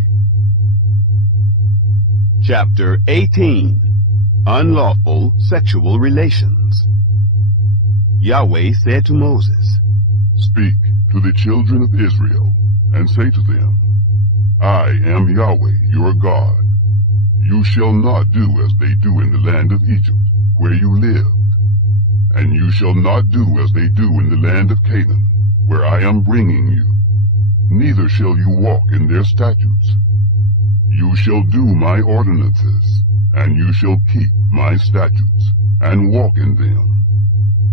Chapter 18. Unlawful Sexual Relations. Yahweh said to Moses, Speak to the children of Israel, and say to them, I am Yahweh your God. You shall not do as they do in the land of Egypt, where you lived. And you shall not do as they do in the land of Canaan, where I am bringing you. Neither shall you walk in their statutes. You shall do my ordinances, and you shall keep my statutes, and walk in them.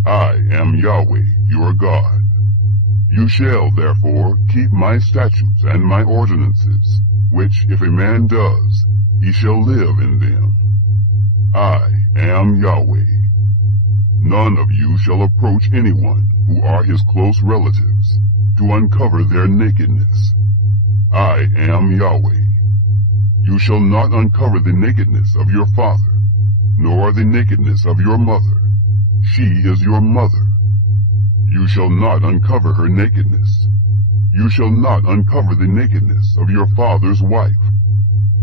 I am Yahweh your God. You shall therefore keep my statutes and my ordinances, which if a man does, he shall live in them. I am Yahweh. None of you shall approach anyone who are his close relatives, to uncover their nakedness. I am Yahweh. You shall not uncover the nakedness of your father, nor the nakedness of your mother. She is your mother. You shall not uncover her nakedness. You shall not uncover the nakedness of your father's wife.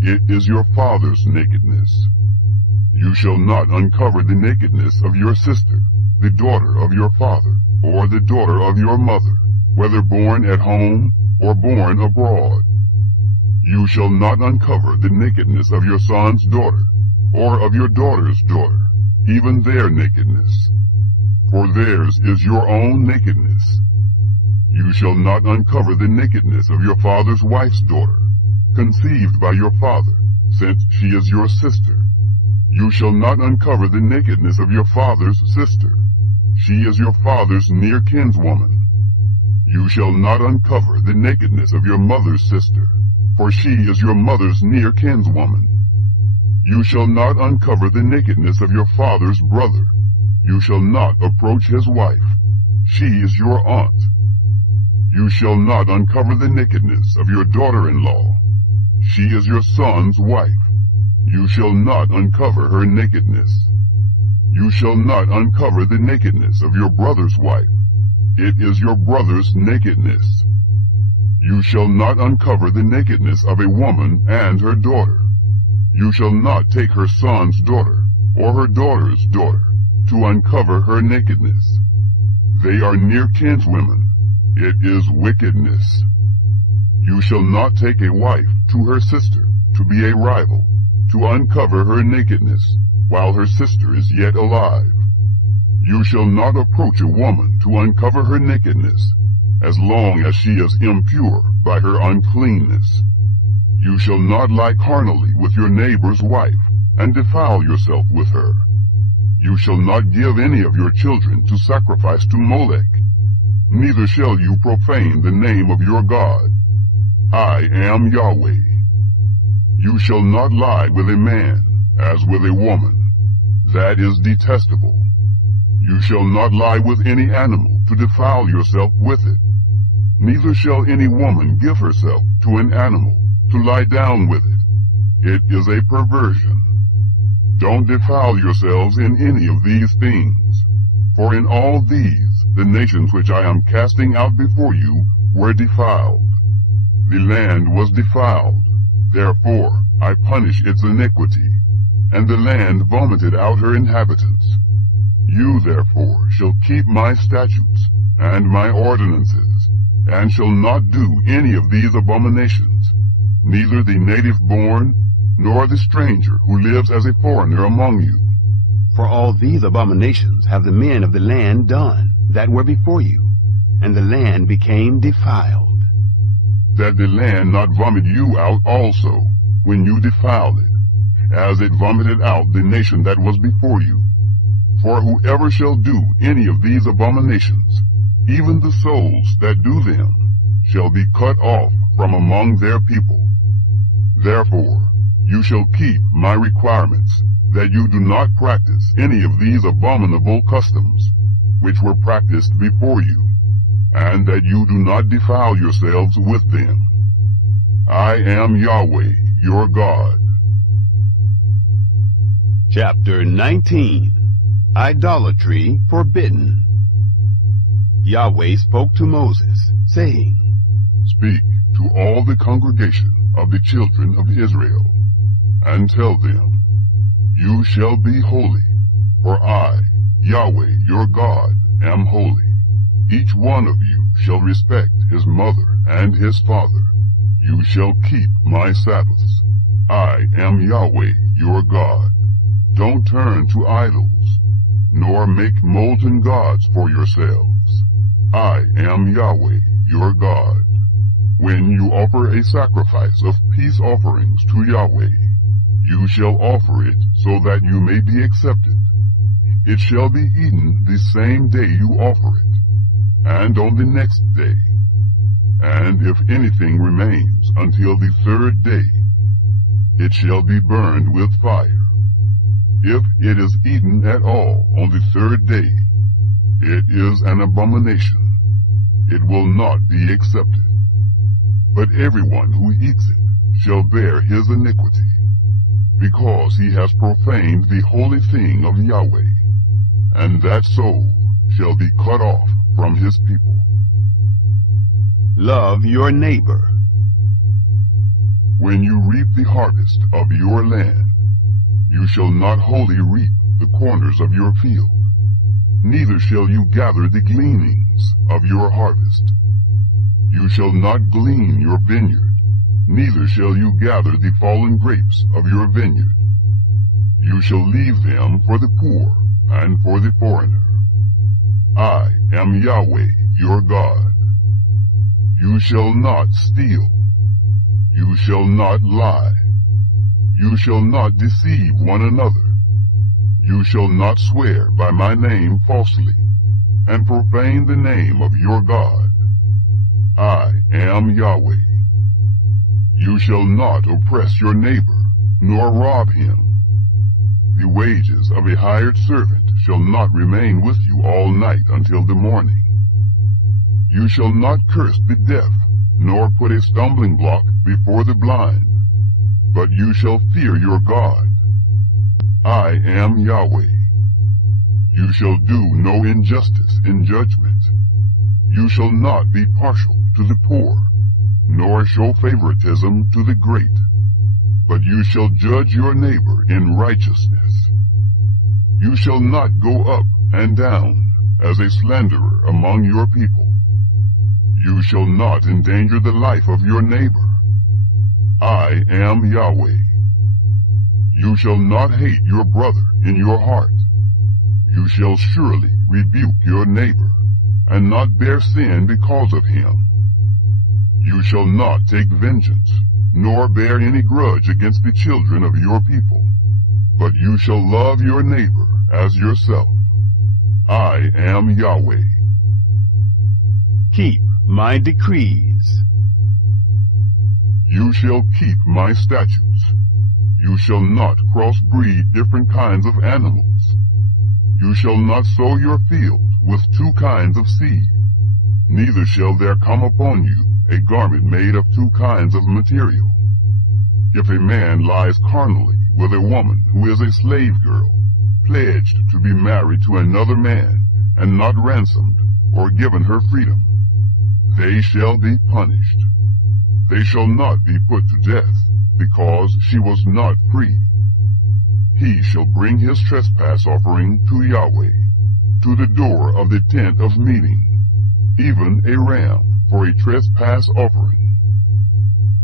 It is your father's nakedness. You shall not uncover the nakedness of your sister, the daughter of your father, or the daughter of your mother, whether born at home or born abroad. You shall not uncover the nakedness of your son's daughter, or of your daughter's daughter, even their nakedness. For theirs is your own nakedness. You shall not uncover the nakedness of your father's wife's daughter, conceived by your father, since she is your sister. You shall not uncover the nakedness of your father's sister. She is your father's near kinswoman. You shall not uncover the nakedness of your mother's sister, for she is your mother's near kinswoman. You shall not uncover the nakedness of your father's brother. You shall not approach his wife. She is your aunt. You shall not uncover the nakedness of your daughter-in-law. She is your son's wife. You shall not uncover her nakedness. You shall not uncover the nakedness of your brother's wife. It is your brother's nakedness. You shall not uncover the nakedness of a woman and her daughter. You shall not take her son's daughter, or her daughter's daughter, to uncover her nakedness. They are near kinswomen. It is wickedness. You shall not take a wife to her sister, to be a rival, to uncover her nakedness, while her sister is yet alive. You shall not approach a woman to uncover her nakedness, as long as she is impure by her uncleanness. You shall not lie carnally with your neighbor's wife, and defile yourself with her. You shall not give any of your children to sacrifice to Molech. Neither shall you profane the name of your God. I am Yahweh. You shall not lie with a man as with a woman. That is detestable. You shall not lie with any animal to defile yourself with it. Neither shall any woman give herself to an animal to lie down with it. It is a perversion. Don't defile yourselves in any of these things. For in all these, the nations which I am casting out before you were defiled. The land was defiled. Therefore I punish its iniquity, and the land vomited out her inhabitants. You therefore shall keep my statutes and my ordinances, and shall not do any of these abominations, neither the native-born, nor the stranger who lives as a foreigner among you. For all these abominations have the men of the land done that were before you, and the land became defiled. That the land not vomit you out also, when you defiled it, as it vomited out the nation that was before you. For whoever shall do any of these abominations, even the souls that do them, shall be cut off from among their people. Therefore you shall keep my requirements, that you do not practice any of these abominable customs. which were practiced before you, and that you do not defile yourselves with them. I am Yahweh, your God. Chapter 19. Idolatry Forbidden. Yahweh spoke to Moses, saying, Speak to all the congregation of the children of Israel, and tell them, You shall be holy, for I, Yahweh your God, am holy. Each one of you shall respect his mother and his father. You shall keep my Sabbaths. I am Yahweh your God. Don't turn to idols, nor make molten gods for yourselves. I am Yahweh your God. When you offer a sacrifice of peace offerings to Yahweh, you shall offer it so that you may be accepted. It shall be eaten the same day you offer it, and on the next day. And if anything remains until the third day, it shall be burned with fire. If it is eaten at all on the third day, it is an abomination. It will not be accepted. But everyone who eats it shall bear his iniquity, because he has profaned the holy thing of Yahweh, and that soul shall be cut off from his people. Love your neighbor. When you reap the harvest of your land, you shall not wholly reap the corners of your field, neither shall you gather the gleanings of your harvest. You shall not glean your vineyard, neither shall you gather the fallen grapes of your vineyard. You shall leave them for the poor and for the foreigner. I am Yahweh your God. You shall not steal. You shall not lie. You shall not deceive one another. You shall not swear by my name falsely, and profane the name of your God. I am Yahweh. You shall not oppress your neighbor, nor rob him. The wages of a hired servant shall not remain with you all night until the morning. You shall not curse the deaf, nor put a stumbling block before the blind, but you shall fear your God. I am Yahweh. You shall do no injustice in judgment. You shall not be partial to the poor, nor show favoritism to the great, but you shall judge your neighbor in righteousness. You shall not go up and down as a slanderer among your people. You shall not endanger the life of your neighbor. I am Yahweh. You shall not hate your brother in your heart. You shall surely rebuke your neighbor, and not bear sin because of him. You shall not take vengeance, nor bear any grudge against the children of your people, but you shall love your neighbor as yourself. I am Yahweh. Keep my decrees. You shall keep my statutes. You shall not crossbreed different kinds of animals. You shall not sow your field with two kinds of seed, neither shall there come upon you a garment made of two kinds of material. If a man lies carnally with a woman who is a slave girl, pledged to be married to another man, and not ransomed or given her freedom, they shall be punished. They shall not be put to death, because she was not free. He shall bring his trespass offering to Yahweh, to the door of the tent of meeting, even a ram for a trespass offering.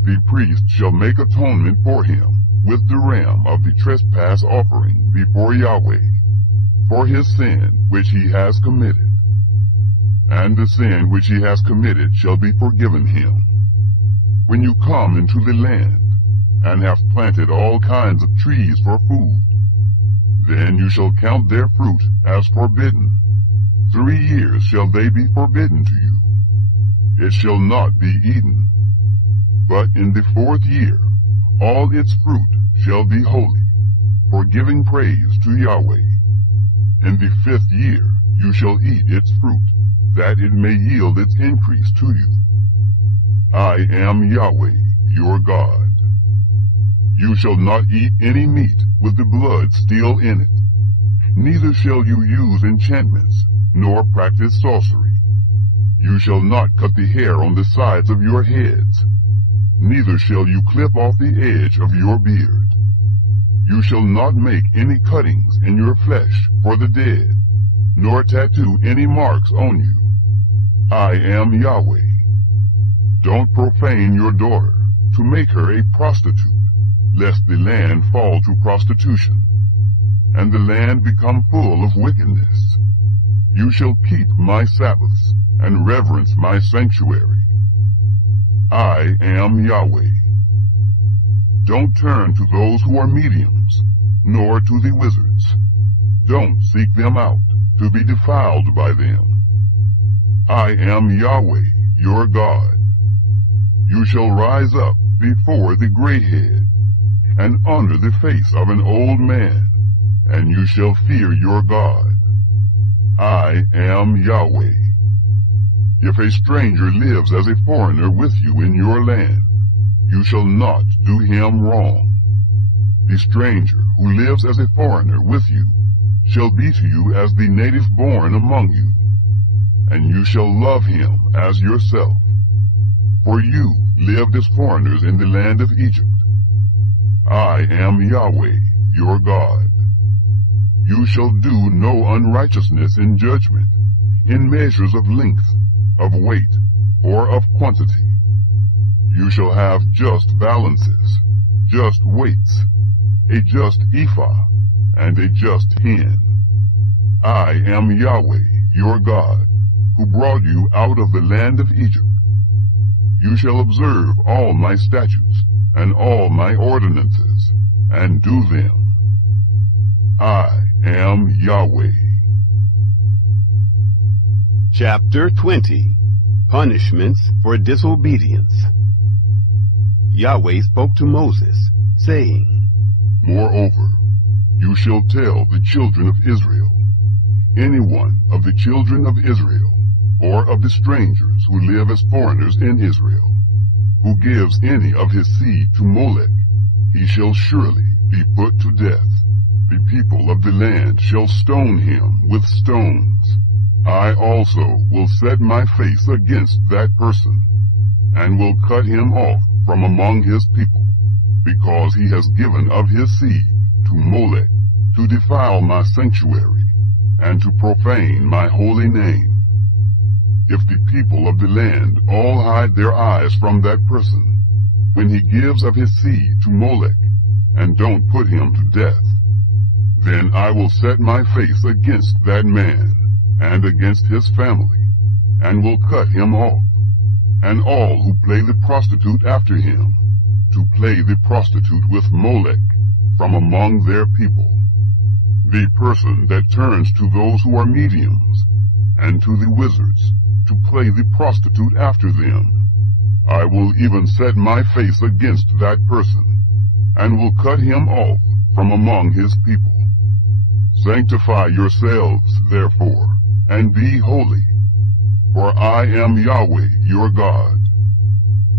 The priest shall make atonement for him with the ram of the trespass offering before Yahweh, for his sin which he has committed. And the sin which he has committed shall be forgiven him. When you come into the land, and have planted all kinds of trees for food, then you shall count their fruit as forbidden. 3 years shall they be forbidden to you. It shall not be eaten. But in the 4th year, all its fruit shall be holy, for giving praise to Yahweh. In the 5th year, you shall eat its fruit, that it may yield its increase to you. I am Yahweh, your God. You shall not eat any meat with the blood still in it. Neither shall you use enchantments, nor practice sorcery. You shall not cut the hair on the sides of your heads. Neither shall you clip off the edge of your beard. You shall not make any cuttings in your flesh for the dead, nor tattoo any marks on you. I am Yahweh. Don't profane your daughter to make her a prostitute, lest the land fall to prostitution, and the land become full of wickedness. You shall keep my Sabbaths and reverence my sanctuary. I am Yahweh. Don't turn to those who are mediums, nor to the wizards. Don't seek them out, to be defiled by them. I am Yahweh, your God. You shall rise up before the gray-head, and under the face of an old man, and you shall fear your God. I am Yahweh. If a stranger lives as a foreigner with you in your land, you shall not do him wrong. The stranger who lives as a foreigner with you shall be to you as the native born among you, and you shall love him as yourself. For you lived as foreigners in the land of Egypt. I am Yahweh, your God. You shall do no unrighteousness in judgment, in measures of length, of weight, or of quantity. You shall have just balances, just weights, a just ephah, and a just hin. I am Yahweh, your God, who brought you out of the land of Egypt. You shall observe all my statutes and all my ordinances, and do them. I am Yahweh. Chapter 20. Punishments for Disobedience. Yahweh spoke to Moses, saying, Moreover, you shall tell the children of Israel, anyone of the children of Israel, or of the strangers who live as foreigners in Israel, who gives any of his seed to Molech, he shall surely be put to death. The people of the land shall stone him with stones. I also will set my face against that person, and will cut him off from among his people, because he has given of his seed to Molech, to defile my sanctuary, and to profane my holy name. If the people of the land all hide their eyes from that person, when he gives of his seed to Molech, and don't put him to death, then I will set my face against that man, and against his family, and will cut him off, and all who play the prostitute after him, to play the prostitute with Molech from among their people. The person that turns to those who are mediums, and to the wizards, to play the prostitute after them, I will even set my face against that person, and will cut him off from among his people. Sanctify yourselves, therefore, and be holy, for I am Yahweh your God.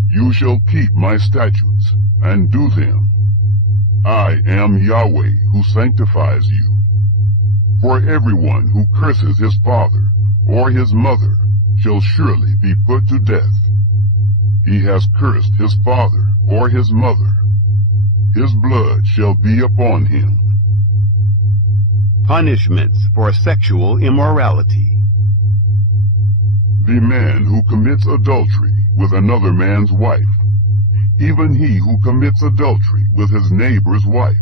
You shall keep my statutes, and do them. I am Yahweh who sanctifies you. For everyone who curses his father or his mother shall surely be put to death. He has cursed his father or his mother. His blood shall be upon him. Punishments for sexual immorality. The man who commits adultery with another man's wife, even he who commits adultery with his neighbor's wife,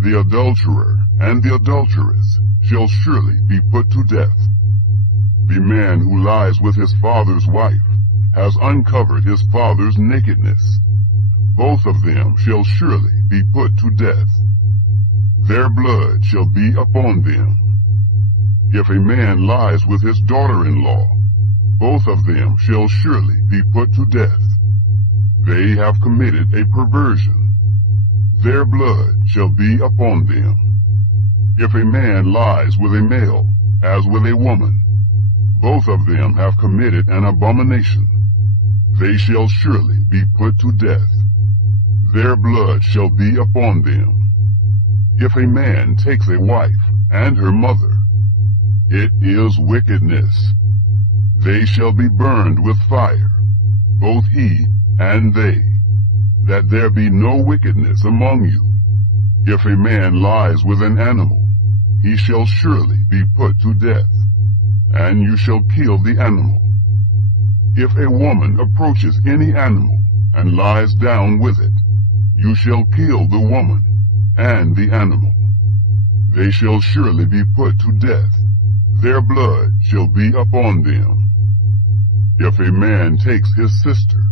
the adulterer and the adulteress shall surely be put to death. The man who lies with his father's wife has uncovered his father's nakedness. Both of them shall surely be put to death. Their blood shall be upon them. If a man lies with his daughter-in-law, both of them shall surely be put to death. They have committed a perversion. Their blood shall be upon them. If a man lies with a male as with a woman. Both of them have committed an abomination. They shall surely be put to death. Their blood shall be upon them. If a man takes a wife and her mother, it is wickedness. They shall be burned with fire, both he and they, that there be no wickedness among you. If a man lies with an animal, he shall surely be put to death, and you shall kill the animal. If a woman approaches any animal and lies down with it, you shall kill the woman and the animal. They shall surely be put to death. Their blood shall be upon them. If a man takes his sister,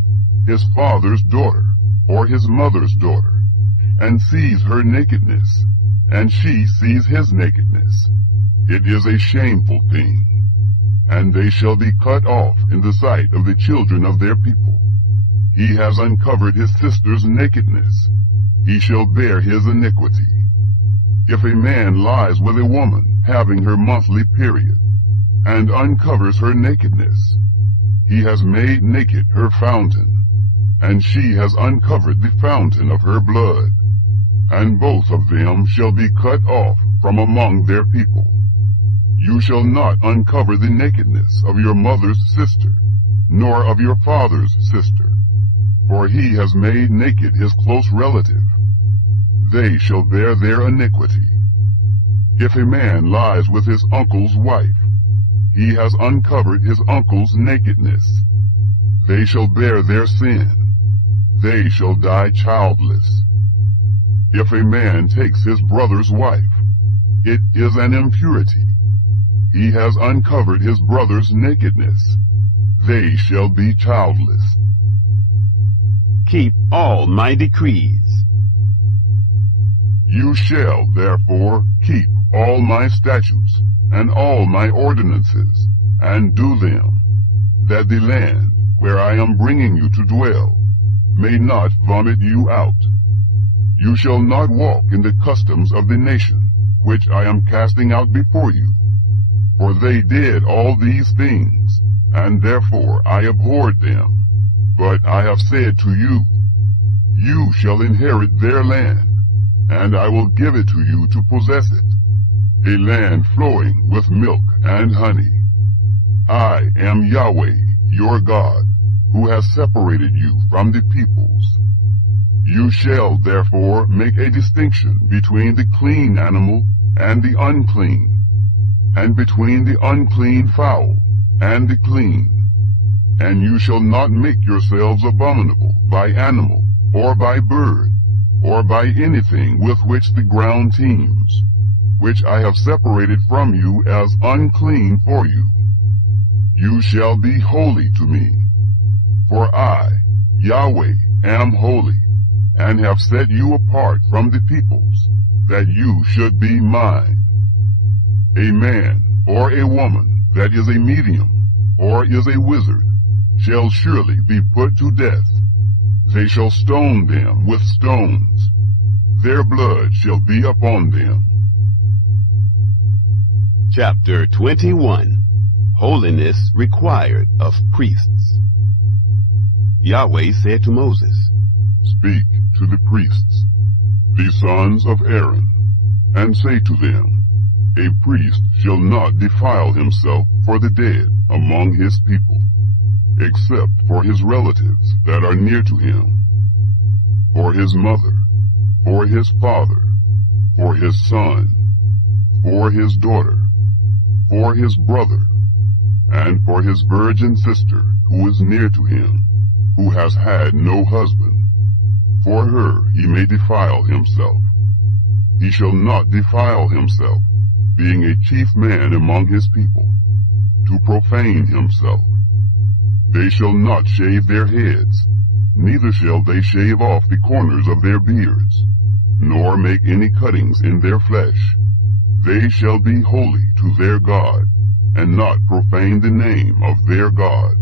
his father's daughter, or his mother's daughter, and sees her nakedness, and she sees his nakedness, it is a shameful thing, and they shall be cut off in the sight of the children of their people. He has uncovered his sister's nakedness. He shall bear his iniquity. If a man lies with a woman having her monthly period, and uncovers her nakedness, he has made naked her fountain, and she has uncovered the fountain of her blood, and both of them shall be cut off from among their people. You shall not uncover the nakedness of your mother's sister, nor of your father's sister, for he has made naked his close relative. They shall bear their iniquity. If a man lies with his uncle's wife, he has uncovered his uncle's nakedness. They shall bear their sin. They shall die childless. If a man takes his brother's wife, it is an impurity. He has uncovered his brother's nakedness. They shall be childless. Keep all my decrees. You shall, therefore, keep all my statutes and all my ordinances, and do them, that the land where I am bringing you to dwell may not vomit you out. You shall not walk in the customs of the nation which I am casting out before you, for they did all these things, and therefore I abhorred them. But I have said to you, you shall inherit their land, and I will give it to you to possess it, a land flowing with milk and honey. I am Yahweh, your God, who has separated you from the peoples. You shall therefore make a distinction between the clean animal and the unclean, and between the unclean fowl and the clean. And you shall not make yourselves abominable by animal, or by bird, or by anything with which the ground teems, which I have separated from you as unclean for you. You shall be holy to me, for I, Yahweh, am holy, and have set you apart from the peoples, that you should be mine. A man or a woman that is a medium, or is a wizard, shall surely be put to death. They shall stone them with stones. Their blood shall be upon them. Chapter 21. Holiness required of priests. Yahweh said to Moses, Speak to the priests, the sons of Aaron, and say to them, A priest shall not defile himself for the dead among his people, except for his relatives that are near to him, for his mother, for his father, for his son, for his daughter, for his brother, and for his virgin sister who is near to him, who has had no husband. For her he may defile himself. He shall not defile himself, being a chief man among his people, to profane himself. They shall not shave their heads, neither shall they shave off the corners of their beards, nor make any cuttings in their flesh. They shall be holy to their God, and not profane the name of their God,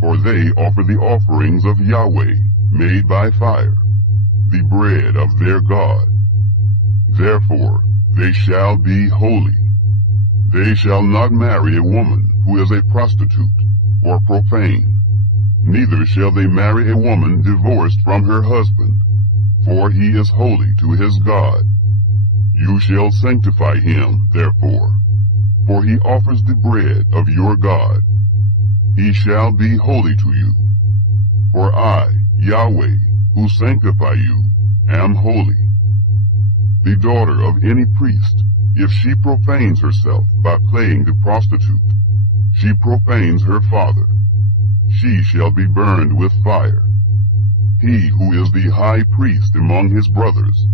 for they offer the offerings of Yahweh made by fire, the bread of their God. Therefore they shall be holy. They shall not marry a woman who is a prostitute or profane, neither shall they marry a woman divorced from her husband, for he is holy to his God. You shall sanctify him, therefore, for he offers the bread of your God. He shall be holy to you. For I, Yahweh, who sanctify you, am holy. The daughter of any priest, if she profanes herself by playing the prostitute, she profanes her father. She shall be burned with fire. He who is the high priest among his brothers,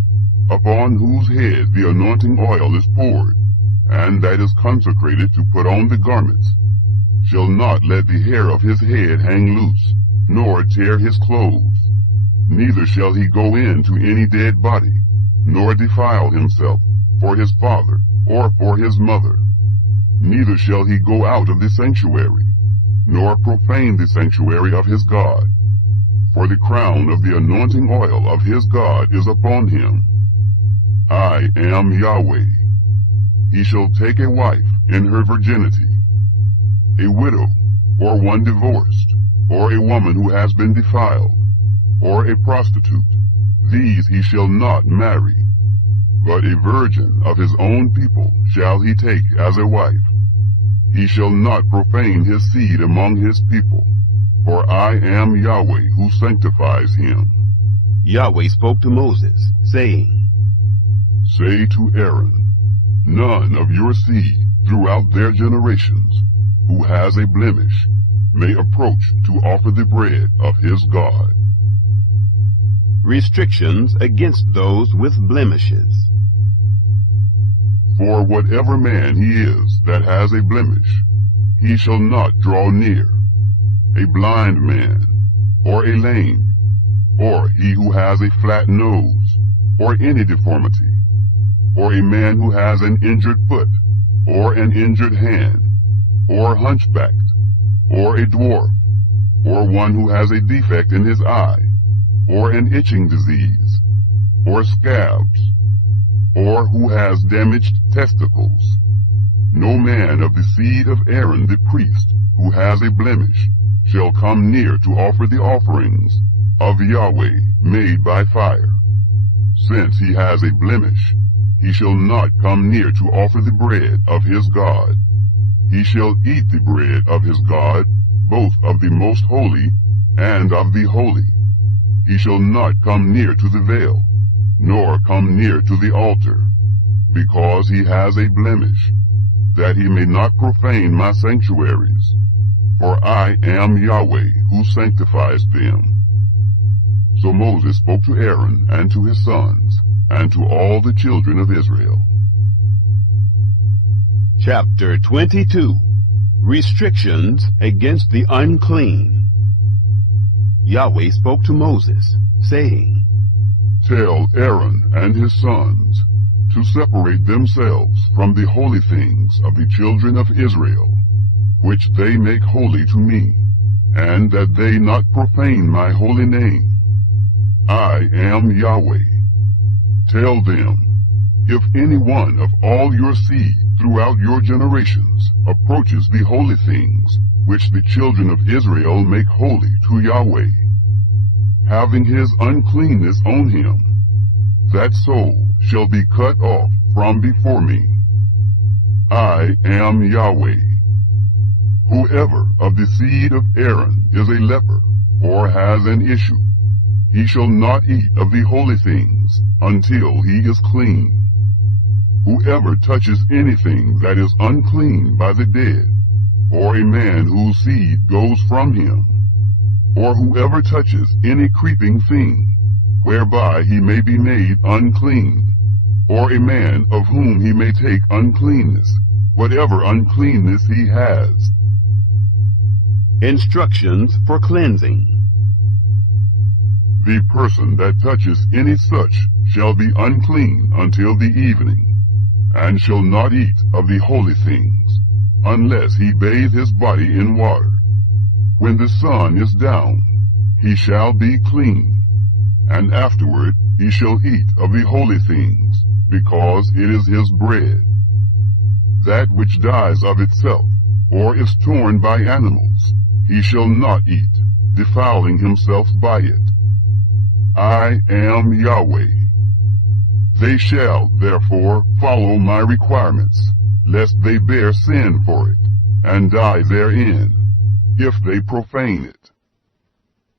upon whose head the anointing oil is poured, and that is consecrated to put on the garments, shall not let the hair of his head hang loose, nor tear his clothes. Neither shall he go in to any dead body, nor defile himself for his father or for his mother. Neither shall he go out of the sanctuary, nor profane the sanctuary of his God. For the crown of the anointing oil of his God is upon him. I am Yahweh. He shall take a wife in her virginity, a widow, or one divorced, or a woman who has been defiled, or a prostitute. These he shall not marry, but a virgin of his own people shall he take as a wife. He shall not profane his seed among his people, for I am Yahweh who sanctifies him. Yahweh spoke to Moses, saying, Say to Aaron, none of your seed throughout their generations, who has a blemish, may approach to offer the bread of his God. Restrictions against those with blemishes. For whatever man he is that has a blemish, he shall not draw near. A blind man, or a lame, or he who has a flat nose, or any deformity, or a man who has an injured foot, or an injured hand, or hunchbacked, or a dwarf, or one who has a defect in his eye, or an itching disease, or scabs, or who has damaged testicles. No man of the seed of Aaron the priest who has a blemish shall come near to offer the offerings of Yahweh made by fire. Since he has a blemish, he shall not come near to offer the bread of his God. He shall eat the bread of his God, both of the most holy and of the holy. He shall not come near to the veil, nor come near to the altar, because he has a blemish, that he may not profane my sanctuaries. For I am Yahweh who sanctifies them. So Moses spoke to Aaron and to his sons, and to all the children of Israel. Chapter 22. Restrictions against the unclean. Yahweh spoke to Moses, saying, Tell Aaron and his sons to separate themselves from the holy things of the children of Israel, which they make holy to me, and that they not profane my holy name. I am Yahweh. Tell them, if any one of all your seed throughout your generations approaches the holy things which the children of Israel make holy to Yahweh, having his uncleanness on him, that soul shall be cut off from before me. I am Yahweh. Whoever of the seed of Aaron is a leper, or has an issue, he shall not eat of the holy things until he is clean. Whoever touches anything that is unclean by the dead, or a man whose seed goes from him, or whoever touches any creeping thing, whereby he may be made unclean, or a man of whom he may take uncleanness, whatever uncleanness he has. Instructions for cleansing. The person that touches any such shall be unclean until the evening, and shall not eat of the holy things, unless he bathe his body in water. When the sun is down, he shall be clean, and afterward he shall eat of the holy things, because it is his bread. That which dies of itself, or is torn by animals, he shall not eat, defiling himself by it. I am Yahweh. They shall, therefore, follow my requirements, lest they bear sin for it, and die therein, if they profane it.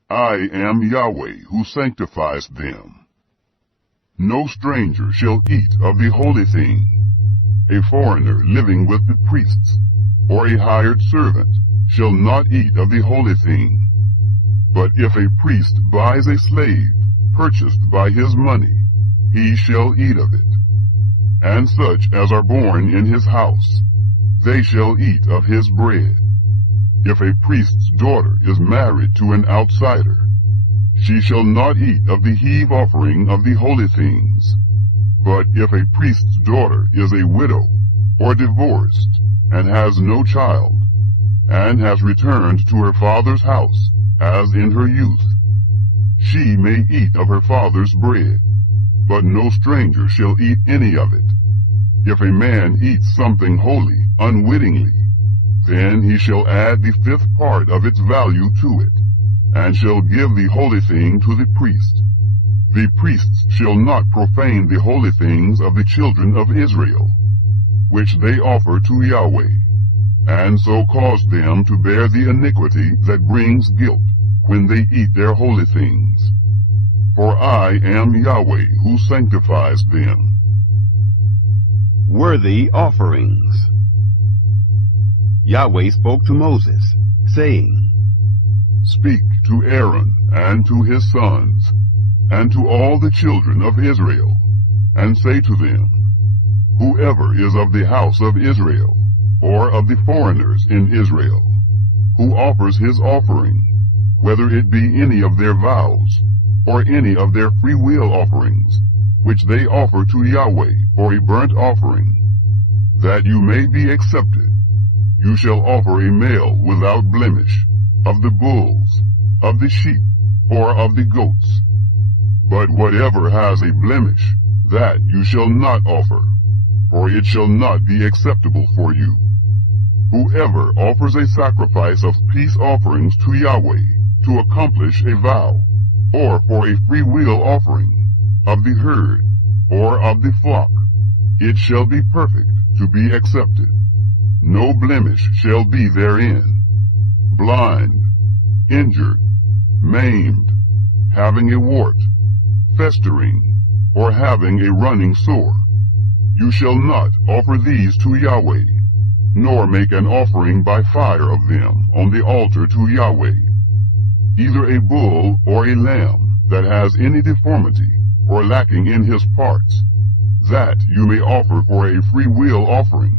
I am Yahweh who sanctifies them. No stranger shall eat of the holy thing. A foreigner living with the priests, or a hired servant, shall not eat of the holy thing. But if a priest buys a slave, purchased by his money, he shall eat of it. And such as are born in his house, they shall eat of his bread. If a priest's daughter is married to an outsider, she shall not eat of the heave offering of the holy things. But if a priest's daughter is a widow, or divorced, and has no child, and has returned to her father's house, as in her youth, she may eat of her father's bread, but no stranger shall eat any of it. If a man eats something holy unwittingly, then he shall add the fifth part of its value to it, and shall give the holy thing to the priest. The priests shall not profane the holy things of the children of Israel, which they offer to Yahweh, and so cause them to bear the iniquity that brings guilt when they eat their holy things. For I am Yahweh who sanctifies them. Worthy offerings. Yahweh spoke to Moses, saying, Speak to Aaron and to his sons, and to all the children of Israel, and say to them, Whoever is of the house of Israel, or of the foreigners in Israel, who offers his offering, whether it be any of their vows, or any of their freewill offerings, which they offer to Yahweh for a burnt offering, that you may be accepted, you shall offer a male without blemish, of the bulls, of the sheep, or of the goats. But whatever has a blemish, that you shall not offer, for it shall not be acceptable for you. Whoever offers a sacrifice of peace offerings to Yahweh to accomplish a vow, or for a freewill offering, of the herd, or of the flock, it shall be perfect to be accepted. No blemish shall be therein. Blind, injured, maimed, having a wart, festering, or having a running sore, you shall not offer these to Yahweh, nor make an offering by fire of them on the altar to Yahweh. Either a bull or a lamb that has any deformity or lacking in his parts, that you may offer for a freewill offering,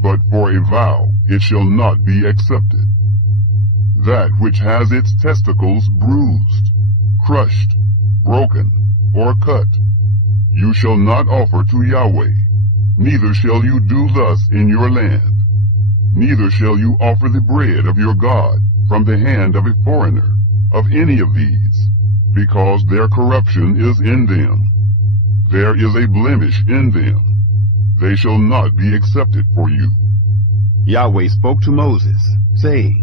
but for a vow it shall not be accepted. That which has its testicles bruised, crushed, broken, or cut, you shall not offer to Yahweh, neither shall you do thus in your land. Neither shall you offer the bread of your God from the hand of a foreigner, of any of these, because their corruption is in them. There is a blemish in them. They shall not be accepted for you. Yahweh spoke to Moses, saying,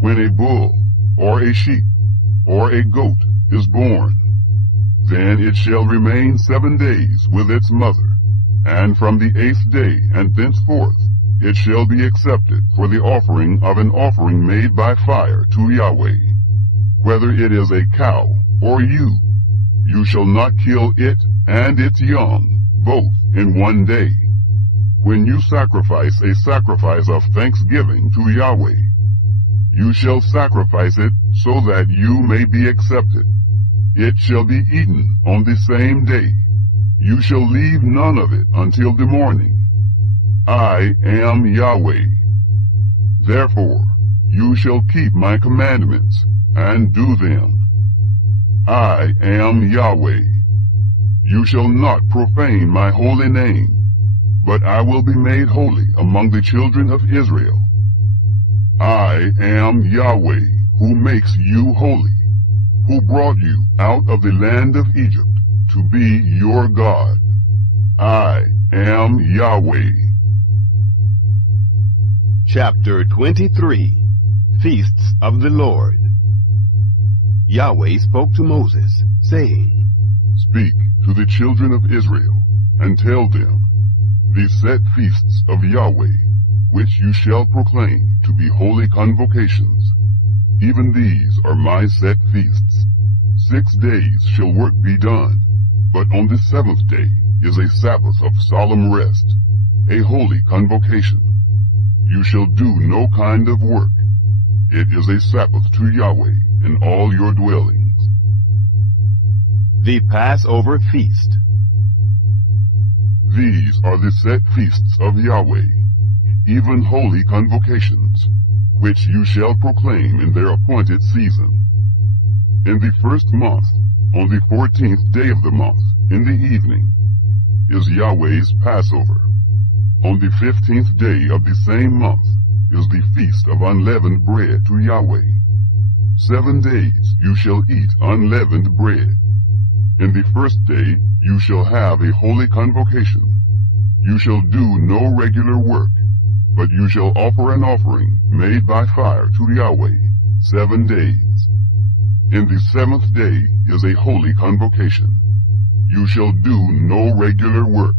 When a bull, or a sheep, or a goat is born, then it shall remain 7 days with its mother, and from the 8th day and thenceforth it shall be accepted for the offering of an offering made by fire to Yahweh. Whether it is a cow or ewe, you shall not kill it and its young, both in 1 day. When you sacrifice a sacrifice of thanksgiving to Yahweh, you shall sacrifice it so that you may be accepted. It shall be eaten on the same day. You shall leave none of it until the morning. I am Yahweh. Therefore, you shall keep my commandments and do them. I am Yahweh. You shall not profane my holy name, but I will be made holy among the children of Israel. I am Yahweh, who makes you holy, who brought you out of the land of Egypt to be your God. I am Yahweh. Chapter 23, Feasts of the Lord. Yahweh spoke to Moses, saying, Speak to the children of Israel, and tell them, the set feasts of Yahweh, which you shall proclaim to be holy convocations. Even these are my set feasts. 6 days shall work be done, but on the 7th day is a Sabbath of solemn rest, a holy convocation. You shall do no kind of work. It is a Sabbath to Yahweh in all your dwellings. The Passover Feast. These are the set feasts of Yahweh, even holy convocations, which you shall proclaim in their appointed season. In the 1st month, on the 14th day of the month, in the evening, is Yahweh's Passover. On the 15th day of the same month is the feast of unleavened bread to Yahweh. 7 days you shall eat unleavened bread. In the 1st day you shall have a holy convocation. You shall do no regular work, but you shall offer an offering made by fire to Yahweh 7 days. In the 7th day is a holy convocation. You shall do no regular work.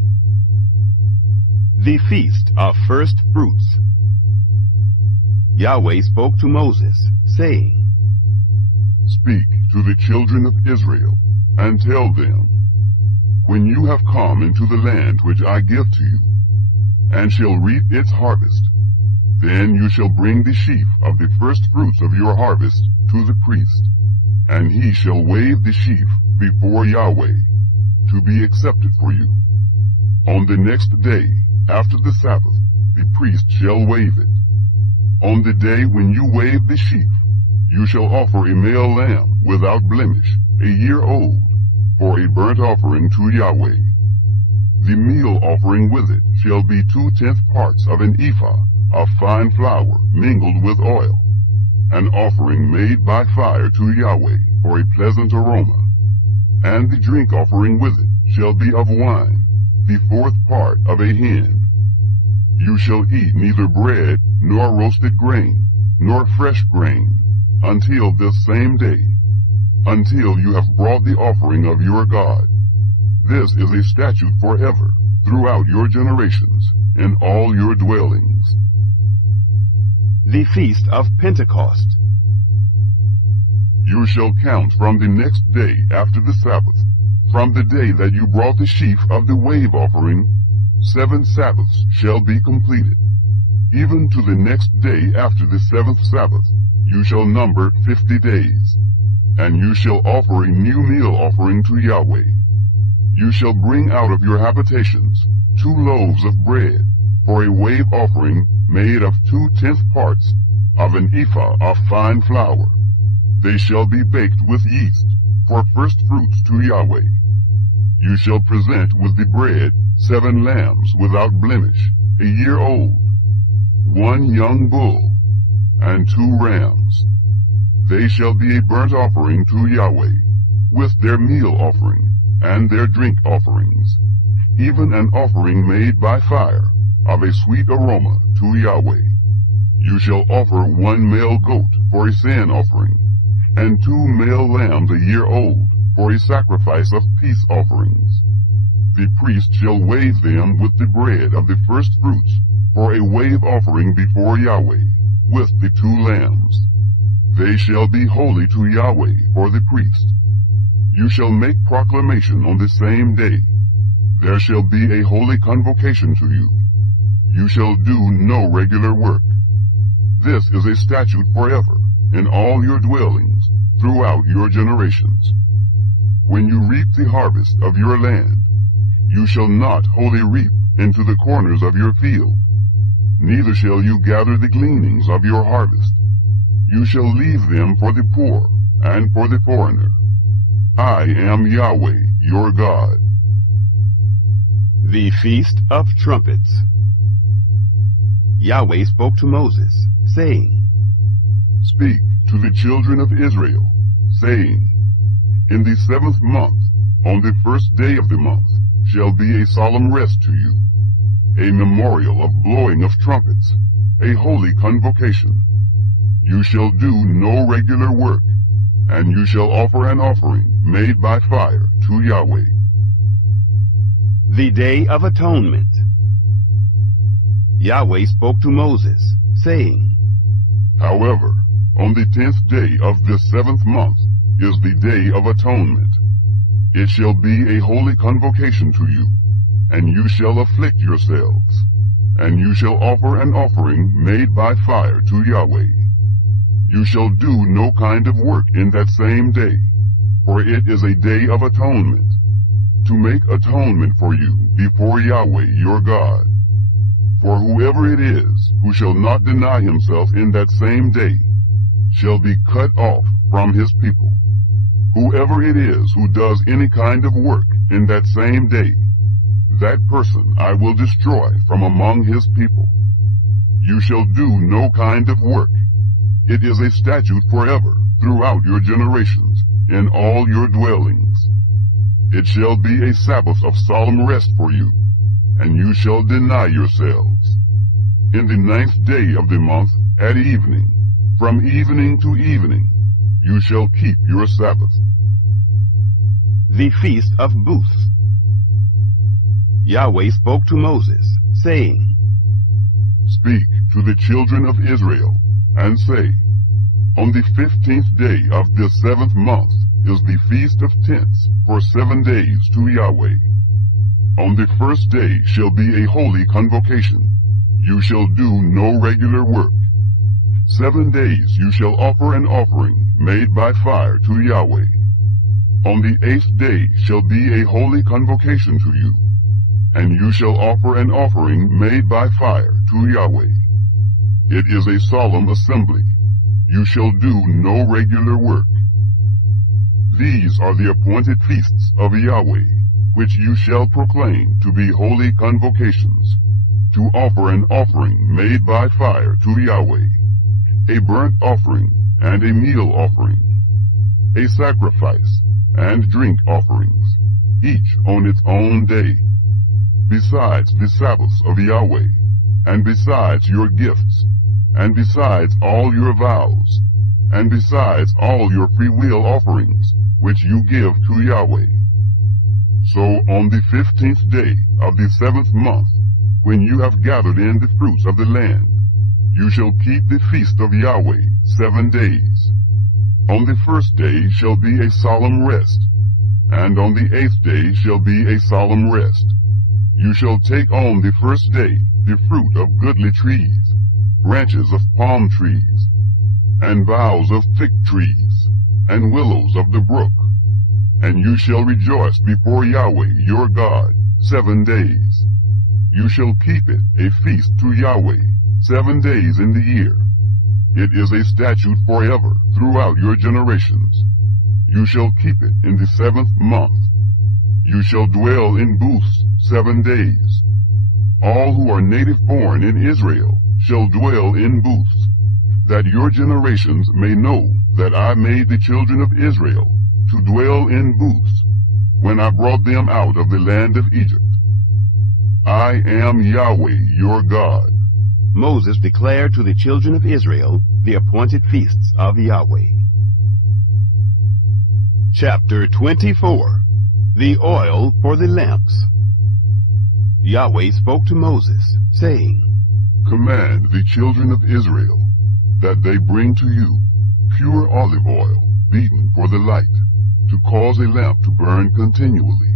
The Feast of First Fruits. Yahweh spoke to Moses, saying, Speak to the children of Israel, and tell them, when you have come into the land which I give to you, and shall reap its harvest, then you shall bring the sheaf of the first fruits of your harvest to the priest, and he shall wave the sheaf before Yahweh, to be accepted for you. On the next day, after the Sabbath, the priest shall wave it. On the day when you wave the sheaf, you shall offer a male lamb without blemish, a year old, for a burnt offering to Yahweh. The meal offering with it shall be 2/10 parts of an ephah of fine flour mingled with oil, an offering made by fire to Yahweh for a pleasant aroma. And the drink offering with it shall be of wine, the 4th part of a hin. You shall eat neither bread, nor roasted grain, nor fresh grain, until this same day, until you have brought the offering of your God. This is a statute forever, throughout your generations, in all your dwellings. The Feast of Pentecost. You shall count from the next day after the Sabbath, from the day that you brought the sheaf of the wave offering. 7 Sabbaths shall be completed. Even to the next day after the 7th Sabbath, you shall number 50 days. And you shall offer a new meal offering to Yahweh. You shall bring out of your habitations 2 loaves of bread, for a wave offering made of 2/10 parts of an ephah of fine flour. They shall be baked with yeast, for first fruits to Yahweh. You shall present with the bread 7 lambs without blemish, a year old, 1 young bull, and 2 rams. They shall be a burnt offering to Yahweh, with their meal offering, and their drink offerings, even an offering made by fire, of a sweet aroma to Yahweh. You shall offer 1 male goat for a sin offering, and 2 male lambs a year old, for a sacrifice of peace offerings. The priest shall wave them with the bread of the first fruits, for a wave offering before Yahweh, with the 2 lambs. They shall be holy to Yahweh for the priest. You shall make proclamation on the same day. There shall be a holy convocation to you. You shall do no regular work. This is a statute forever, in all your dwellings, throughout your generations. When you reap the harvest of your land, you shall not wholly reap into the corners of your field, neither shall you gather the gleanings of your harvest. You shall leave them for the poor and for the foreigner. I am Yahweh, your God. The Feast of Trumpets. Yahweh spoke to Moses, saying, Speak to the children of Israel, saying, In the 7th month, on the 1st day of the month, shall be a solemn rest to you, a memorial of blowing of trumpets, a holy convocation. You shall do no regular work, and you shall offer an offering made by fire to Yahweh. The Day of Atonement. Yahweh spoke to Moses, saying, However, on the 10th day of this 7th month is the Day of Atonement. It shall be a holy convocation to you, and you shall afflict yourselves, and you shall offer an offering made by fire to Yahweh. You shall do no kind of work in that same day, for it is a day of atonement, to make atonement for you before Yahweh your God. For whoever it is who shall not deny himself in that same day shall be cut off from his people. Whoever it is who does any kind of work in that same day, that person I will destroy from among his people. You shall do no kind of work. It is a statute forever throughout your generations in all your dwellings. It shall be a Sabbath of solemn rest for you, and you shall deny yourselves. In the 9th day of the month at evening, from evening to evening, you shall keep your Sabbath. The Feast of Booths. Yahweh spoke to Moses, saying, Speak to the children of Israel, and say, On the 15th day of this 7th month is the Feast of Tents for 7 days to Yahweh. On the first day shall be a holy convocation. You shall do no regular work. 7 days you shall offer an offering made by fire to Yahweh. On the 8th day shall be a holy convocation to you, and you shall offer an offering made by fire to Yahweh. It is a solemn assembly. You shall do no regular work. These are the appointed feasts of Yahweh, which you shall proclaim to be holy convocations, to offer an offering made by fire to Yahweh, a burnt offering and a meal offering, a sacrifice and drink offerings, each on its own day, besides the Sabbaths of Yahweh, and besides your gifts, and besides all your vows, and besides all your freewill offerings, which you give to Yahweh. So on the 15th day of the 7th month, when you have gathered in the fruits of the land, you shall keep the feast of Yahweh 7 days. On the first day shall be a solemn rest, and on the 8th day shall be a solemn rest. You shall take on the first day the fruit of goodly trees, branches of palm trees, and boughs of fig trees, and willows of the brook. And you shall rejoice before Yahweh your God 7 days. You shall keep it a feast to Yahweh 7 days in the year. It is a statute forever throughout your generations. You shall keep it in the 7th month. You shall dwell in booths 7 days. All who are native born in Israel shall dwell in booths, that your generations may know that I made the children of Israel to dwell in booths when I brought them out of the land of Egypt. I am Yahweh your God. Moses declared to the children of Israel the appointed feasts of Yahweh. Chapter 24. The Oil for the Lamps. Yahweh spoke to Moses, saying, Command the children of Israel that they bring to you pure olive oil beaten for the light, to cause a lamp to burn continually,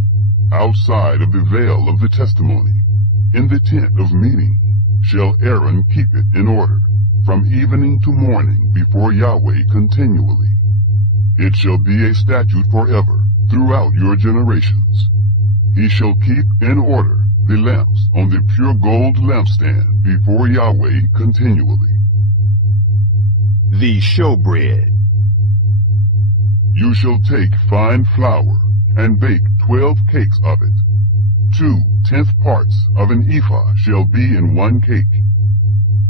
outside of the veil of the testimony. In the tent of meeting shall Aaron keep it in order, from evening to morning before Yahweh continually. It shall be a statute forever throughout your generations. He shall keep in order the lamps on the pure gold lampstand before Yahweh continually. The showbread. You shall take fine flour and bake 12 cakes of it. 2/10 parts of an ephah shall be in one cake.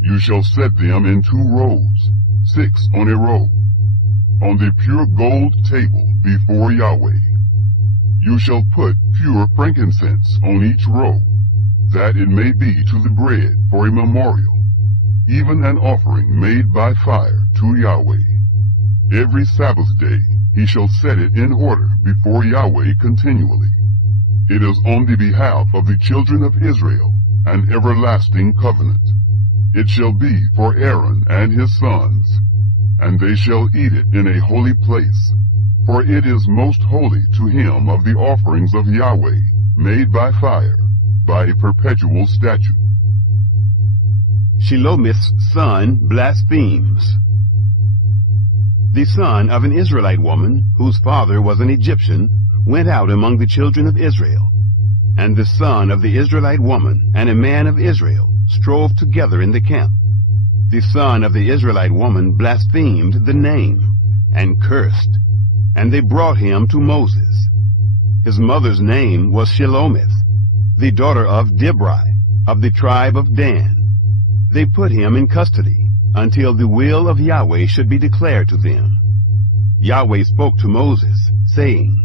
You shall set them in 2 rows, 6 on a row, on the pure gold table before Yahweh. You shall put pure frankincense on each row, that it may be to the bread for a memorial. even an offering made by fire to Yahweh. Every Sabbath day he shall set it in order before Yahweh continually. It is on the behalf of the children of Israel, an everlasting covenant. It shall be for Aaron and his sons, and they shall eat it in a holy place, for it is most holy to him of the offerings of Yahweh, made by fire, by a perpetual statute. Shelomith's son blasphemes. The son of an Israelite woman, whose father was an Egyptian, went out among the children of Israel. And the son of the Israelite woman and a man of Israel strove together in the camp. The son of the Israelite woman blasphemed the name, and cursed. And they brought him to Moses. His mother's name was Shelomith, the daughter of Dibri, of the tribe of Dan. They put him in custody, until the will of Yahweh should be declared to them. Yahweh spoke to Moses, saying,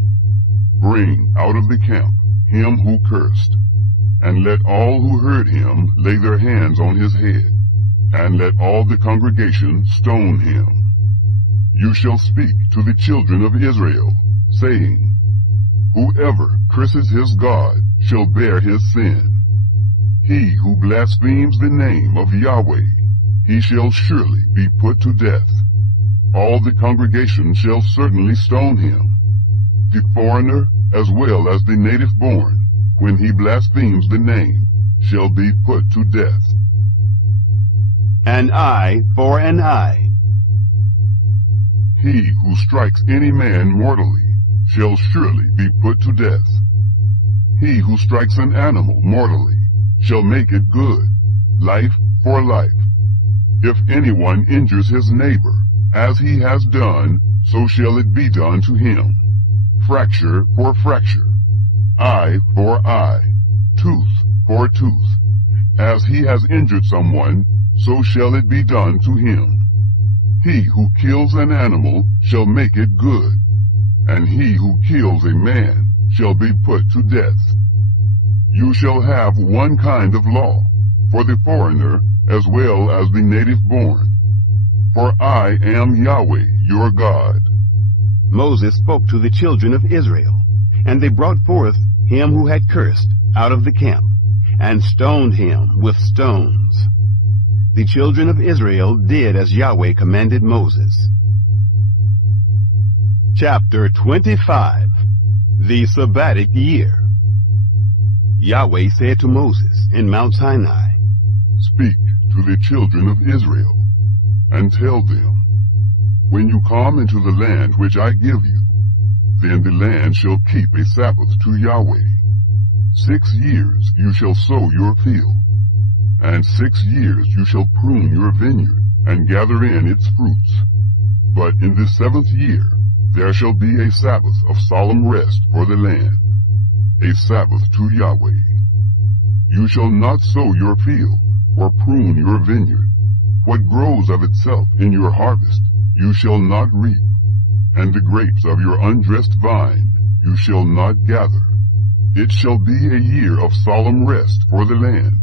Bring out of the camp him who cursed, and let all who heard him lay their hands on his head, and let all the congregation stone him. You shall speak to the children of Israel, saying, Whoever curses his God shall bear his sin. He who blasphemes the name of Yahweh, he shall surely be put to death. All the congregation shall certainly stone him, the foreigner as well as the native born, when he blasphemes the name, shall be put to death. An eye for an eye. He who strikes any man mortally shall surely be put to death. He who strikes an animal mortally shall make it good, life for life. If anyone injures his neighbor, as he has done, so shall it be done to him. Fracture for fracture, eye for eye, tooth for tooth. As he has injured someone, so shall it be done to him. He who kills an animal shall make it good, and he who kills a man shall be put to death. You shall have one kind of law, for the foreigner as well as the native born. For I am Yahweh your God. Moses spoke to the children of Israel, and they brought forth him who had cursed out of the camp, and stoned him with stones. The children of Israel did as Yahweh commanded Moses. Chapter 25. The Sabbatic Year. Yahweh said to Moses in Mount Sinai, Speak to the children of Israel, and tell them, When you come into the land which I give you, then the land shall keep a Sabbath to Yahweh. 6 years you shall sow your field, and 6 years you shall prune your vineyard, and gather in its fruits. But in the 7th year there shall be a Sabbath of solemn rest for the land, a Sabbath to Yahweh. You shall not sow your field, or prune your vineyard. What grows of itself in your harvest you shall not reap, and the grapes of your undressed vine you shall not gather. It shall be a year of solemn rest for the land.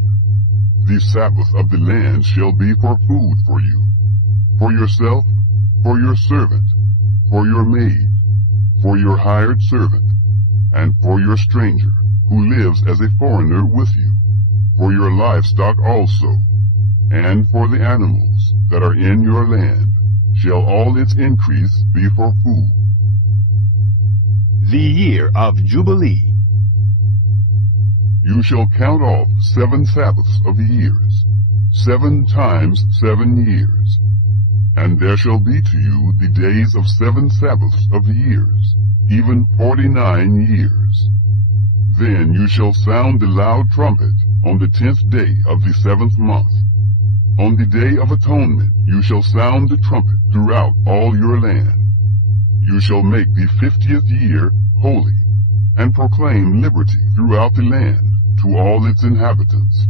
The Sabbath of the land shall be for food for you, for yourself, for your servant, for your maid, for your hired servant, and for your stranger, who lives as a foreigner with you, for your livestock also, and for the animals that are in your land, shall all its increase be for food. The year of Jubilee. You shall count off 7 Sabbaths of years, 7 times 7 years. And there shall be to you the days of 7 Sabbaths of years, even 49 years. Then you shall sound the loud trumpet on the 10th day of the 7th month. On the day of atonement you shall sound the trumpet throughout all your land. You shall make the 50th year holy, and proclaim liberty throughout the land to all its inhabitants.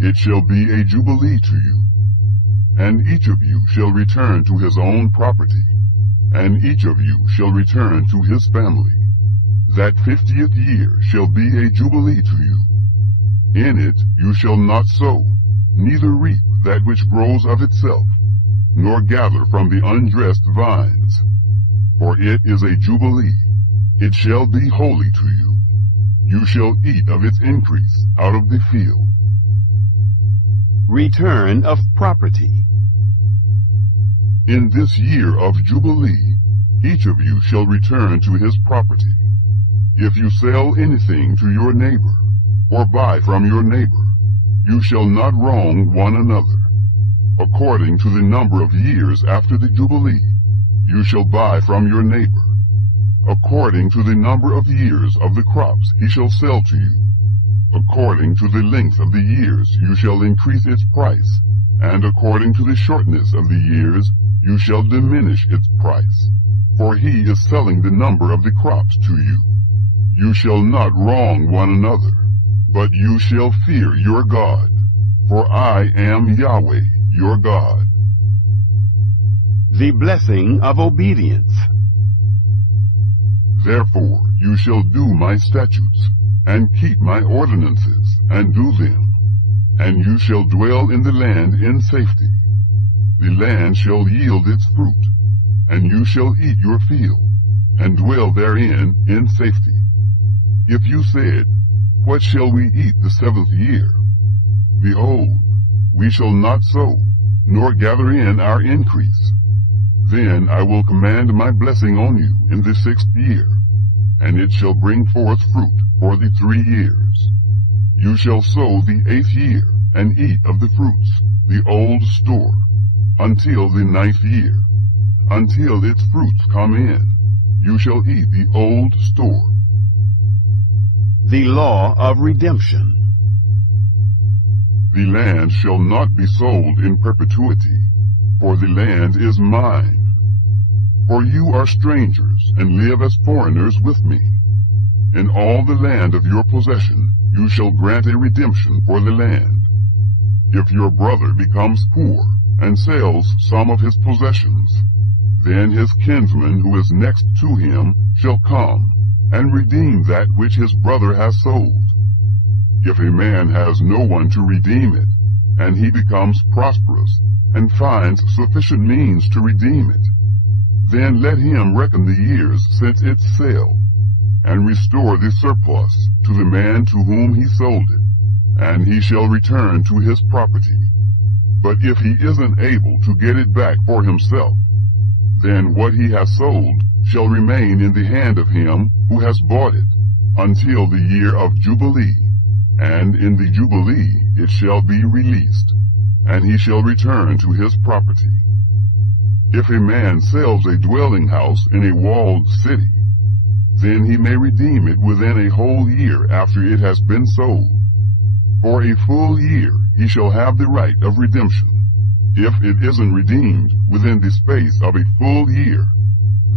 It shall be a jubilee to you, and each of you shall return to his own property, and each of you shall return to his family. That 50th year shall be a jubilee to you. In it you shall not sow, neither reap that which grows of itself, nor gather from the undressed vines. For it is a jubilee, it shall be holy to you. You shall eat of its increase out of the field. Return of property. In this year of Jubilee, each of you shall return to his property. If you sell anything to your neighbor, or buy from your neighbor, you shall not wrong one another. According to the number of years after the Jubilee, you shall buy from your neighbor. According to the number of years of the crops he shall sell to you. According to the length of the years you shall increase its price, and according to the shortness of the years you shall diminish its price. For he is selling the number of the crops to you. You shall not wrong one another, but you shall fear your God, for I am Yahweh your God. The blessing of obedience. Therefore you shall do my statutes, and keep my ordinances, and do them. And you shall dwell in the land in safety. The land shall yield its fruit, and you shall eat your field, and dwell therein in safety. If you said, What shall we eat the 7th year? Behold, we shall not sow, nor gather in our increase. Then I will command my blessing on you in the 6th year, and it shall bring forth fruit for the 3 years. You shall sow the 8th year, and eat of the fruits, the old store, until the 9th year. Until its fruits come in, you shall eat the old store. The law of redemption. The land shall not be sold in perpetuity, for the land is mine. For you are strangers, and live as foreigners with me. In all the land of your possession you shall grant a redemption for the land. If your brother becomes poor, and sells some of his possessions, then his kinsman who is next to him shall come, and redeem that which his brother has sold. If a man has no one to redeem it, and he becomes prosperous, and finds sufficient means to redeem it, then let him reckon the years since its sale, and restore the surplus to the man to whom he sold it, and he shall return to his property. But if he isn't able to get it back for himself, then what he has sold shall remain in the hand of him who has bought it until the year of Jubilee, and in the Jubilee it shall be released, and he shall return to his property. If a man sells a dwelling house in a walled city, then he may redeem it within a whole year after it has been sold. For a full year he shall have the right of redemption. If it isn't redeemed within the space of a full year,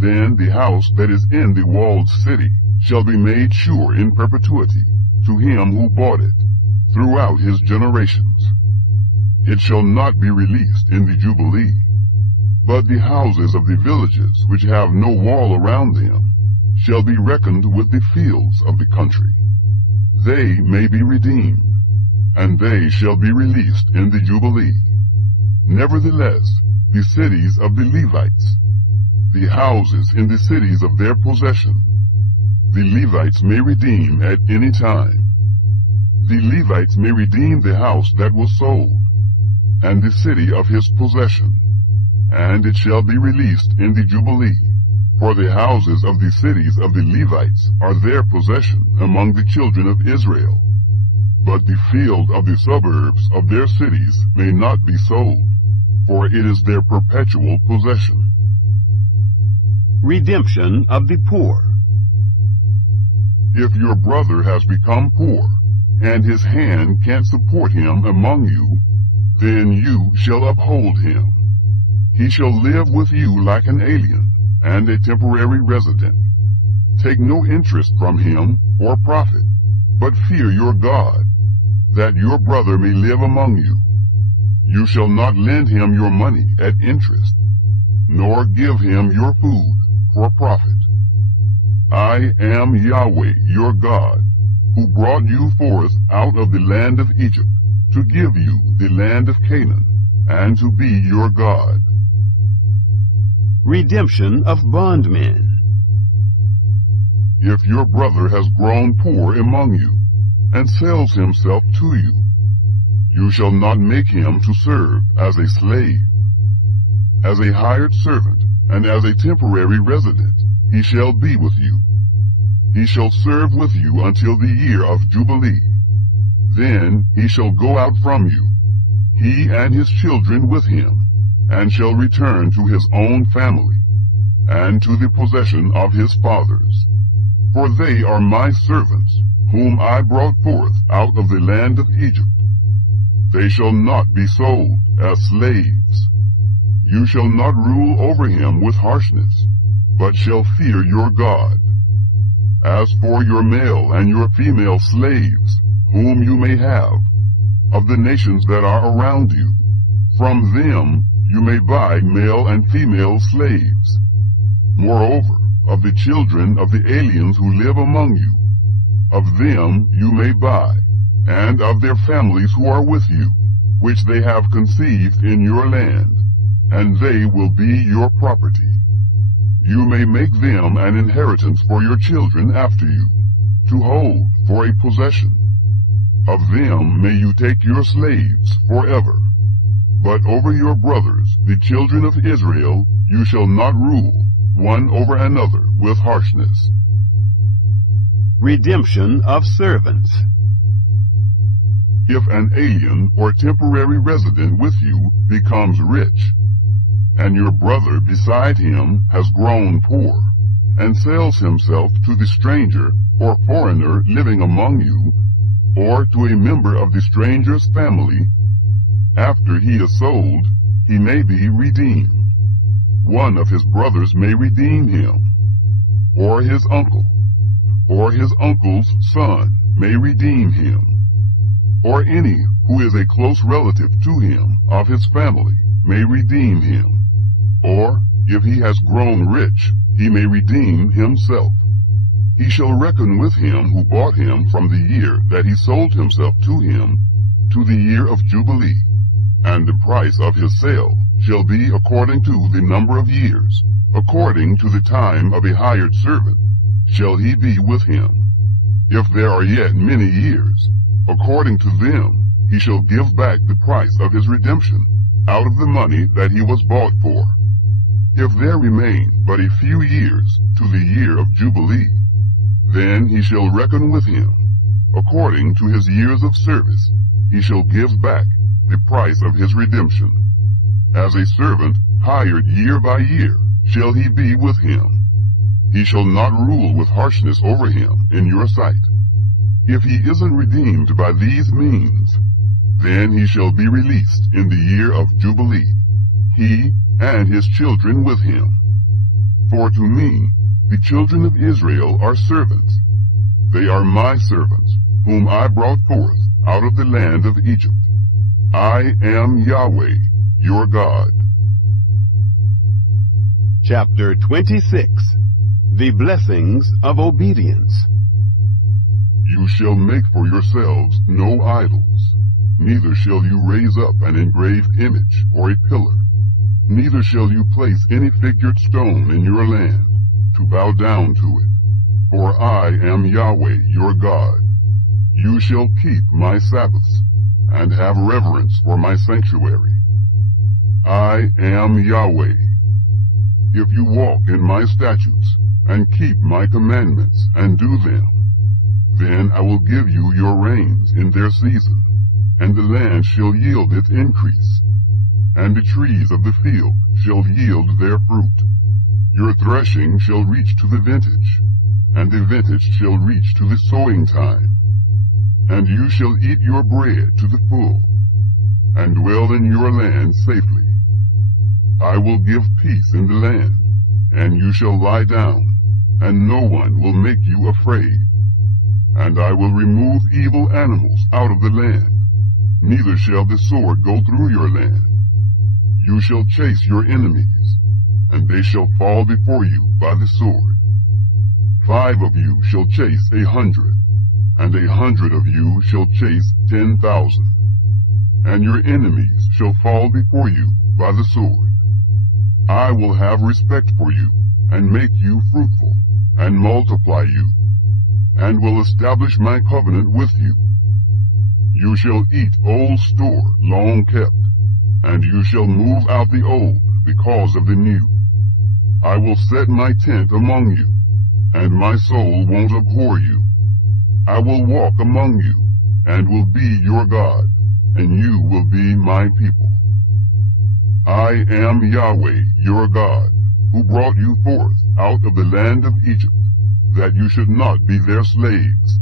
then the house that is in the walled city shall be made sure in perpetuity to him who bought it, throughout his generations. It shall not be released in the Jubilee, but the houses of the villages which have no wall around them shall be reckoned with the fields of the country. They may be redeemed, and they shall be released in the Jubilee. Nevertheless, the cities of the Levites, the houses in the cities of their possession, the Levites may redeem at any time. The Levites may redeem the house that was sold, and the city of his possession, and it shall be released in the Jubilee. For the houses of the cities of the Levites are their possession among the children of Israel. But the field of the suburbs of their cities may not be sold, for it is their perpetual possession. Redemption of the poor. If your brother has become poor, and his hand can't support him among you, then you shall uphold him. He shall live with you like an alien and a temporary resident. Take no interest from him or profit, but fear your God, that your brother may live among you. You shall not lend him your money at interest, nor give him your food for profit. I am Yahweh your God, who brought you forth out of the land of Egypt, to give you the land of Canaan, and to be your God. Redemption of bondmen. If your brother has grown poor among you, and sells himself to you, you shall not make him to serve as a slave. As a hired servant, and as a temporary resident, he shall be with you. He shall serve with you until the year of Jubilee. Then he shall go out from you, he and his children with him, and shall return to his own family, and to the possession of his fathers. For they are my servants, whom I brought forth out of the land of Egypt. They shall not be sold as slaves. You shall not rule over him with harshness, but shall fear your God. As for your male and your female slaves, whom you may have, of the nations that are around you, from them you may buy male and female slaves. Moreover, of the children of the aliens who live among you, of them you may buy, and of their families who are with you, which they have conceived in your land, and they will be your property. You may make them an inheritance for your children after you, to hold for a possession. Of them may you take your slaves forever. But over your brothers, the children of Israel, you shall not rule, one over another with harshness. Redemption of servants. If an alien or temporary resident with you becomes rich, and your brother beside him has grown poor, and sells himself to the stranger or foreigner living among you, or to a member of the stranger's family, after he is sold, he may be redeemed. One of his brothers may redeem him, or his uncle, or his uncle's son may redeem him, or any who is a close relative to him of his family may redeem him, or if he has grown rich, he may redeem himself. He shall reckon with him who bought him from the year that he sold himself to him to the year of Jubilee, and the price of his sale shall be according to the number of years, according to the time of a hired servant, shall he be with him. If there are yet many years, according to them he shall give back the price of his redemption, out of the money that he was bought for. If there remain but a few years to the year of Jubilee, then he shall reckon with him. According to his years of service, he shall give back the price of his redemption. As a servant hired year by year shall he be with him. He shall not rule with harshness over him in your sight. If he isn't redeemed by these means, then he shall be released in the year of Jubilee, he and his children with him. For to me the children of Israel are servants. They are my servants, whom I brought forth out of the land of Egypt. I am Yahweh, your God. Chapter 26. The Blessings of Obedience. You shall make for yourselves no idols, neither shall you raise up an engraved image or a pillar, neither shall you place any figured stone in your land, to bow down to it. For I am Yahweh your God. You shall keep my Sabbaths, and have reverence for my sanctuary. I am Yahweh. If you walk in my statutes, and keep my commandments, and do them, then I will give you your rains in their season, and the land shall yield its increase, and the trees of the field shall yield their fruit. Your threshing shall reach to the vintage, and the vintage shall reach to the sowing time. And you shall eat your bread to the full, and dwell in your land safely. I will give peace in the land, and you shall lie down, and no one will make you afraid. And I will remove evil animals out of the land, neither shall the sword go through your land. You shall chase your enemies, and they shall fall before you by the sword. 5 of you shall chase 100, and 100 of you shall chase 10,000. and your enemies shall fall before you by the sword. I will have respect for you, and make you fruitful, and multiply you, and will establish my covenant with you. You shall eat old store long kept, and you shall move out the old because of the new. I will set my tent among you, and my soul won't abhor you. I will walk among you, and will be your God, and you will be my people. I am Yahweh, your God, who brought you forth out of the land of Egypt, that you should not be their slaves.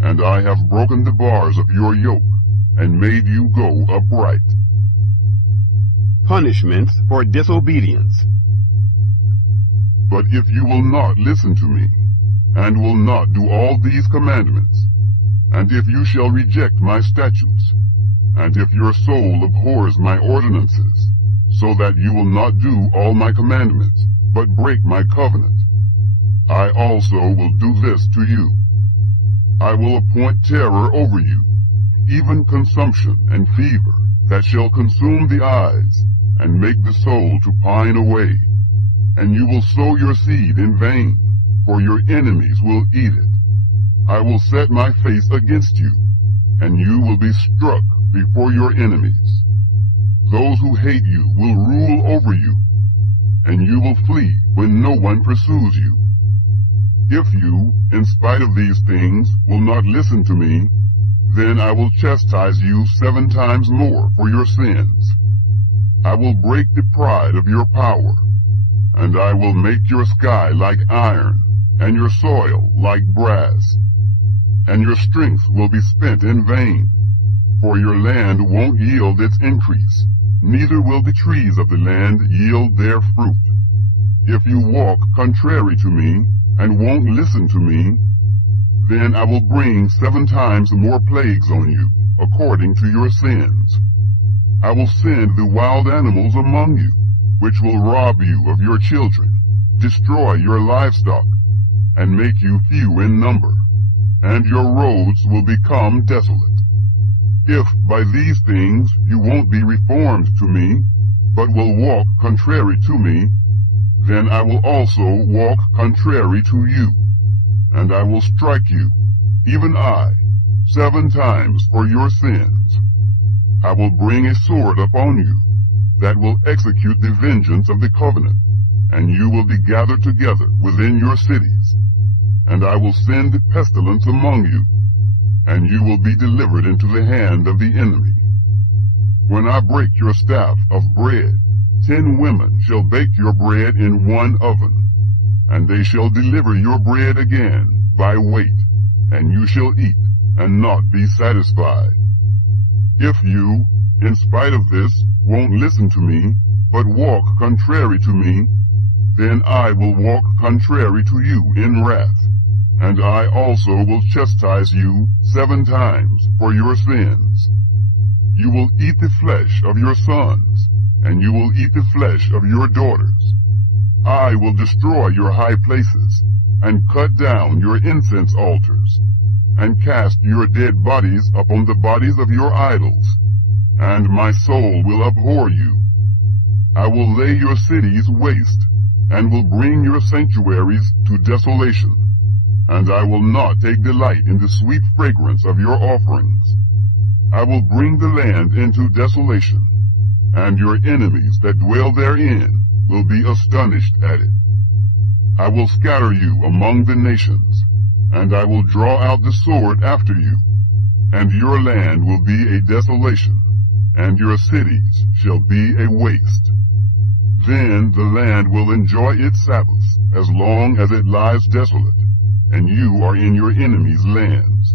And I have broken the bars of your yoke, and made you go upright. Punishments for disobedience. But if you will not listen to me, and will not do all these commandments, and if you shall reject my statutes, and if your soul abhors my ordinances, so that you will not do all my commandments, but break my covenant, I also will do this to you. I will appoint terror over you, even consumption and fever, that shall consume the eyes, and make the soul to pine away. And you will sow your seed in vain, for your enemies will eat it. I will set my face against you, and you will be struck before your enemies. Those who hate you will rule over you, and you will flee when no one pursues you. If you, in spite of these things, will not listen to me, then I will chastise you 7 times more for your sins. I will break the pride of your power, and I will make your sky like iron, and your soil like brass. And your strength will be spent in vain, for your land won't yield its increase, neither will the trees of the land yield their fruit. If you walk contrary to me, and won't listen to me, then I will bring 7 times more plagues on you, according to your sins. I will send the wild animals among you, which will rob you of your children, destroy your livestock, and make you few in number, and your roads will become desolate. If by these things you won't be reformed to me, but will walk contrary to me, then I will also walk contrary to you, and I will strike you, even I, 7 times for your sins. I will bring a sword upon you, that will execute the vengeance of the covenant, and you will be gathered together within your cities. And I will send pestilence among you, and you will be delivered into the hand of the enemy. When I break your staff of bread, 10 women shall bake your bread in 1 oven, and they shall deliver your bread again by weight, and you shall eat, and not be satisfied. If you, in spite of this, won't listen to me, but walk contrary to me, then I will walk contrary to you in wrath, and I also will chastise you 7 times for your sins. You will eat the flesh of your sons, and you will eat the flesh of your daughters. I will destroy your high places, and cut down your incense altars, and cast your dead bodies upon the bodies of your idols, and my soul will abhor you. I will lay your cities waste, and will bring your sanctuaries to desolation, and I will not take delight in the sweet fragrance of your offerings. I will bring the land into desolation, and your enemies that dwell therein will be astonished at it. I will scatter you among the nations, and I will draw out the sword after you, and your land will be a desolation, and your cities shall be a waste. Then the land will enjoy its Sabbaths as long as it lies desolate, and you are in your enemies' lands.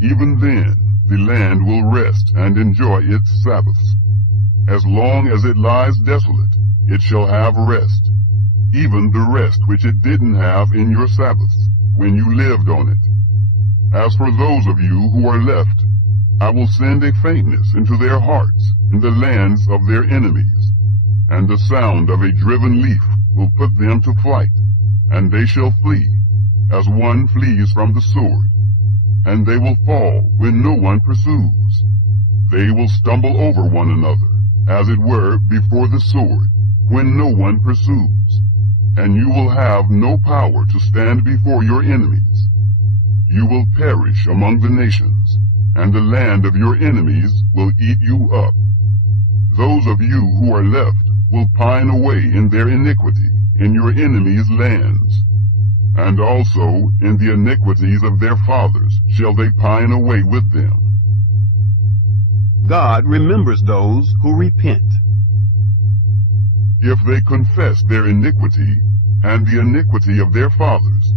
Even then the land will rest and enjoy its Sabbaths. As long as it lies desolate, it shall have rest, even the rest which it didn't have in your Sabbaths, when you lived on it. As for those of you who are left, I will send a faintness into their hearts in the lands of their enemies, and the sound of a driven leaf will put them to flight, and they shall flee, as one flees from the sword, and they will fall when no one pursues. They will stumble over one another, as it were, before the sword, when no one pursues. And you will have no power to stand before your enemies. You will perish among the nations, and the land of your enemies will eat you up. Those of you who are left will pine away in their iniquity in your enemies' lands. And also in the iniquities of their fathers shall they pine away with them. God remembers those who repent. If they confess their iniquity and the iniquity of their fathers,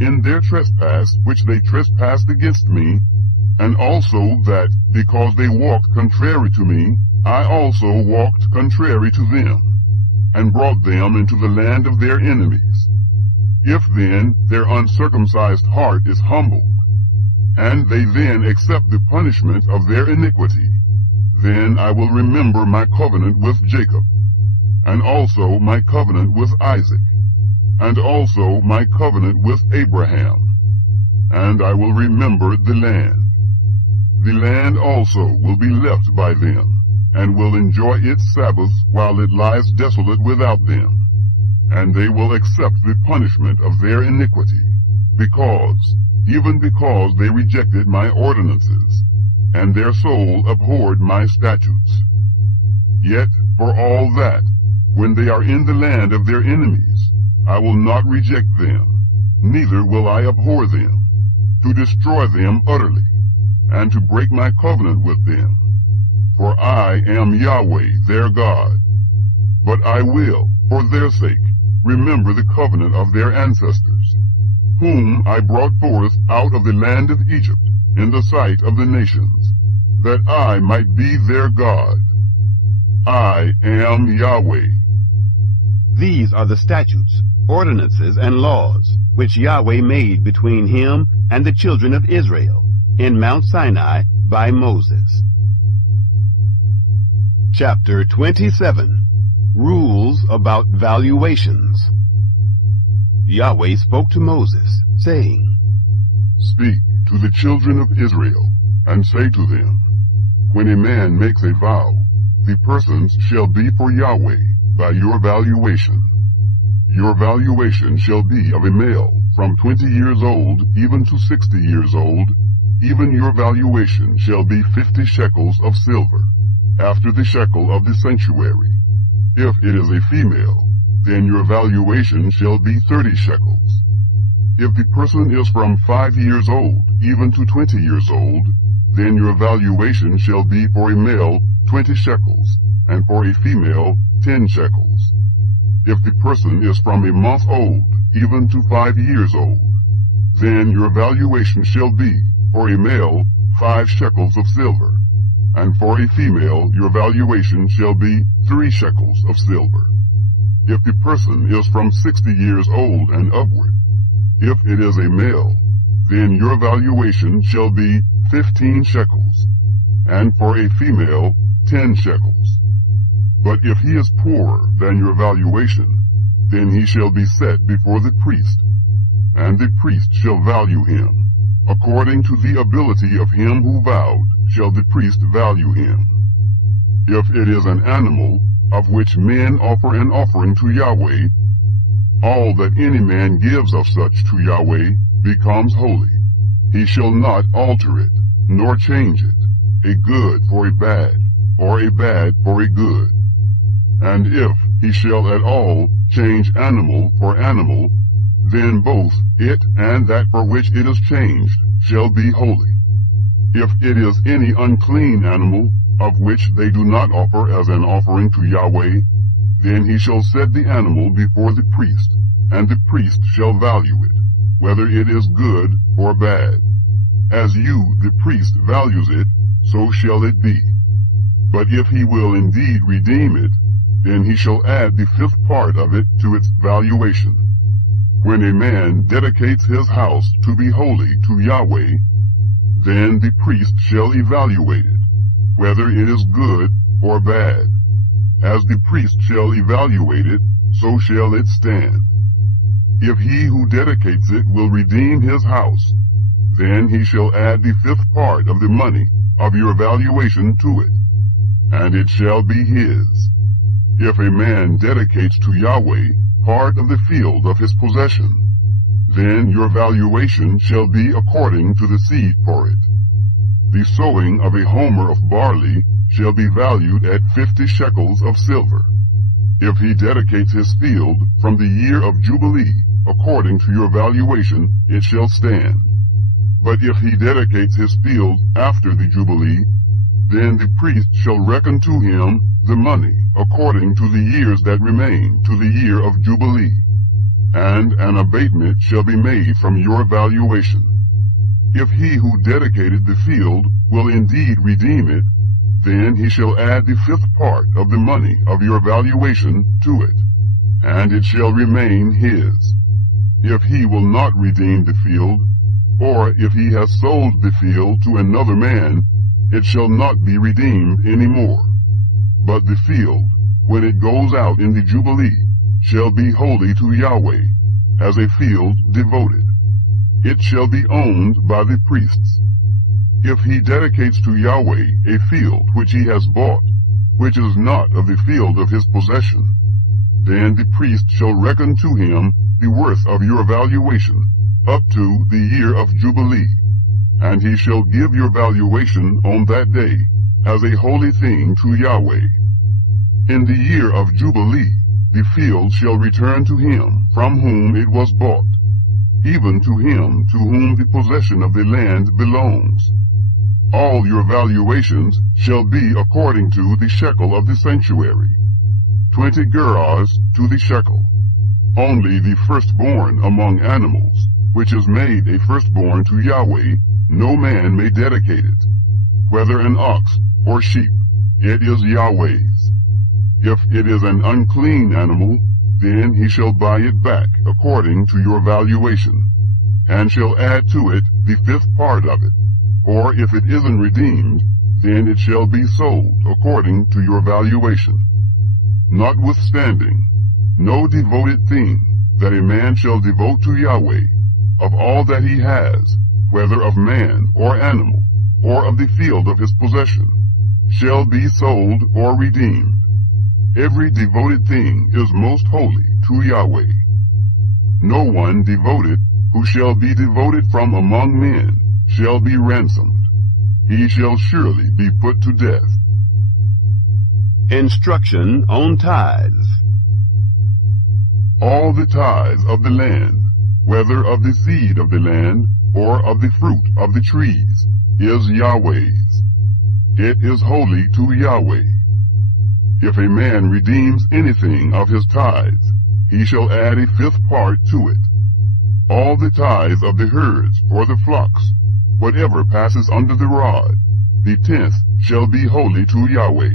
in their trespass which they trespassed against me, and also that, because they walked contrary to me, I also walked contrary to them, and brought them into the land of their enemies. If then their uncircumcised heart is humbled, and they then accept the punishment of their iniquity, then I will remember my covenant with Jacob, and also my covenant with Isaac, and also my covenant with Abraham, and I will remember the land. The land also will be left by them, and will enjoy its Sabbaths while it lies desolate without them. And they will accept the punishment of their iniquity, even because they rejected my ordinances, and their soul abhorred my statutes. Yet for all that, when they are in the land of their enemies, I will not reject them, neither will I abhor them, to destroy them utterly, and to break my covenant with them. For I am Yahweh their God. But I will, for their sake, remember the covenant of their ancestors, whom I brought forth out of the land of Egypt in the sight of the nations, that I might be their God. I am Yahweh. These are the statutes, ordinances, and laws which Yahweh made between him and the children of Israel in Mount Sinai by Moses. Chapter 27. Rules about valuations. Yahweh spoke to Moses, saying, Speak to the children of Israel, and say to them, When a man makes a vow, the persons shall be for Yahweh by your valuation. Your valuation shall be of a male from 20 years old even to 60 years old. Even your valuation shall be 50 shekels of silver, after the shekel of the sanctuary. If it is a female, then your valuation shall be 30 shekels. If the person is from 5 years old even to 20 years old, then your valuation shall be for a male 20 shekels, and for a female 10 shekels. If the person is from a month old even to 5 years old, then your valuation shall be, for a male, 5 shekels of silver, and for a female your valuation shall be 3 shekels of silver. If the person is from 60 years old and upward, if it is a male, then your valuation shall be 15 shekels, and for a female 10 shekels. But if he is poorer than your valuation, then he shall be set before the priest, and the priest shall value him. According to the ability of him who vowed shall the priest value him. If it is an animal, of which men offer an offering to Yahweh, all that any man gives of such to Yahweh becomes holy. He shall not alter it, nor change it, a good for a bad, or a bad for a good. And if he shall at all change animal for animal, then both it and that for which it is changed shall be holy. If it is any unclean animal, of which they do not offer as an offering to Yahweh, then he shall set the animal before the priest, and the priest shall value it, whether it is good or bad. As you, the priest, values it, so shall it be. But if he will indeed redeem it, then he shall add the 5th part of it to its valuation. When a man dedicates his house to be holy to Yahweh, then the priest shall evaluate it, whether it is good or bad. As the priest shall evaluate it, so shall it stand. If he who dedicates it will redeem his house, then he shall add the 5th part of the money of your valuation to it, and it shall be his. If a man dedicates to Yahweh part of the field of his possession, then your valuation shall be according to the seed for it. The sowing of a homer of barley shall be valued at 50 shekels of silver. If he dedicates his field from the year of Jubilee, according to your valuation, it shall stand. But if he dedicates his field after the Jubilee, then the priest shall reckon to him the money according to the years that remain to the year of Jubilee, and an abatement shall be made from your valuation. If he who dedicated the field will indeed redeem it, then he shall add the 5th part of the money of your valuation to it, and it shall remain his. If he will not redeem the field, or if he has sold the field to another man, it shall not be redeemed any more. But the field, when it goes out in the Jubilee, shall be holy to Yahweh, as a field devoted. It shall be owned by the priests. If he dedicates to Yahweh a field which he has bought, which is not of the field of his possession, then the priest shall reckon to him the worth of your valuation up to the year of Jubilee, and he shall give your valuation on that day as a holy thing to Yahweh. In the year of Jubilee, the field shall return to him from whom it was bought, even to him to whom the possession of the land belongs. All your valuations shall be according to the shekel of the sanctuary, 20 gerahs to the shekel. Only the firstborn among animals, which is made a firstborn to Yahweh, no man may dedicate it, whether an ox or sheep, it is Yahweh's. If it is an unclean animal, then he shall buy it back according to your valuation, and shall add to it the 5th part of it. Or if it isn't redeemed, then it shall be sold according to your valuation. Notwithstanding, no devoted thing that a man shall devote to Yahweh, of all that he has, whether of man or animal, or of the field of his possession, shall be sold or redeemed. Every devoted thing is most holy to Yahweh. No one devoted who shall be devoted from among men shall be ransomed. He shall surely be put to death. Instruction on tithes. All the tithes of the land, whether of the seed of the land or of the fruit of the trees, is Yahweh's. It is holy to Yahweh. If a man redeems anything of his tithes, he shall add a 5th part to it. All the tithes of the herds or the flocks, whatever passes under the rod, the 10th shall be holy to Yahweh.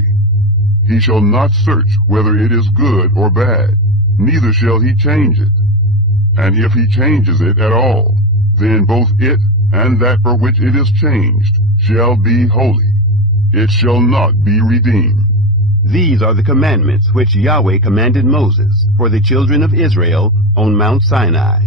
He shall not search whether it is good or bad, neither shall he change it. And if he changes it at all, then both it and that for which it is changed shall be holy. It shall not be redeemed. These are the commandments which Yahweh commanded Moses for the children of Israel on Mount Sinai.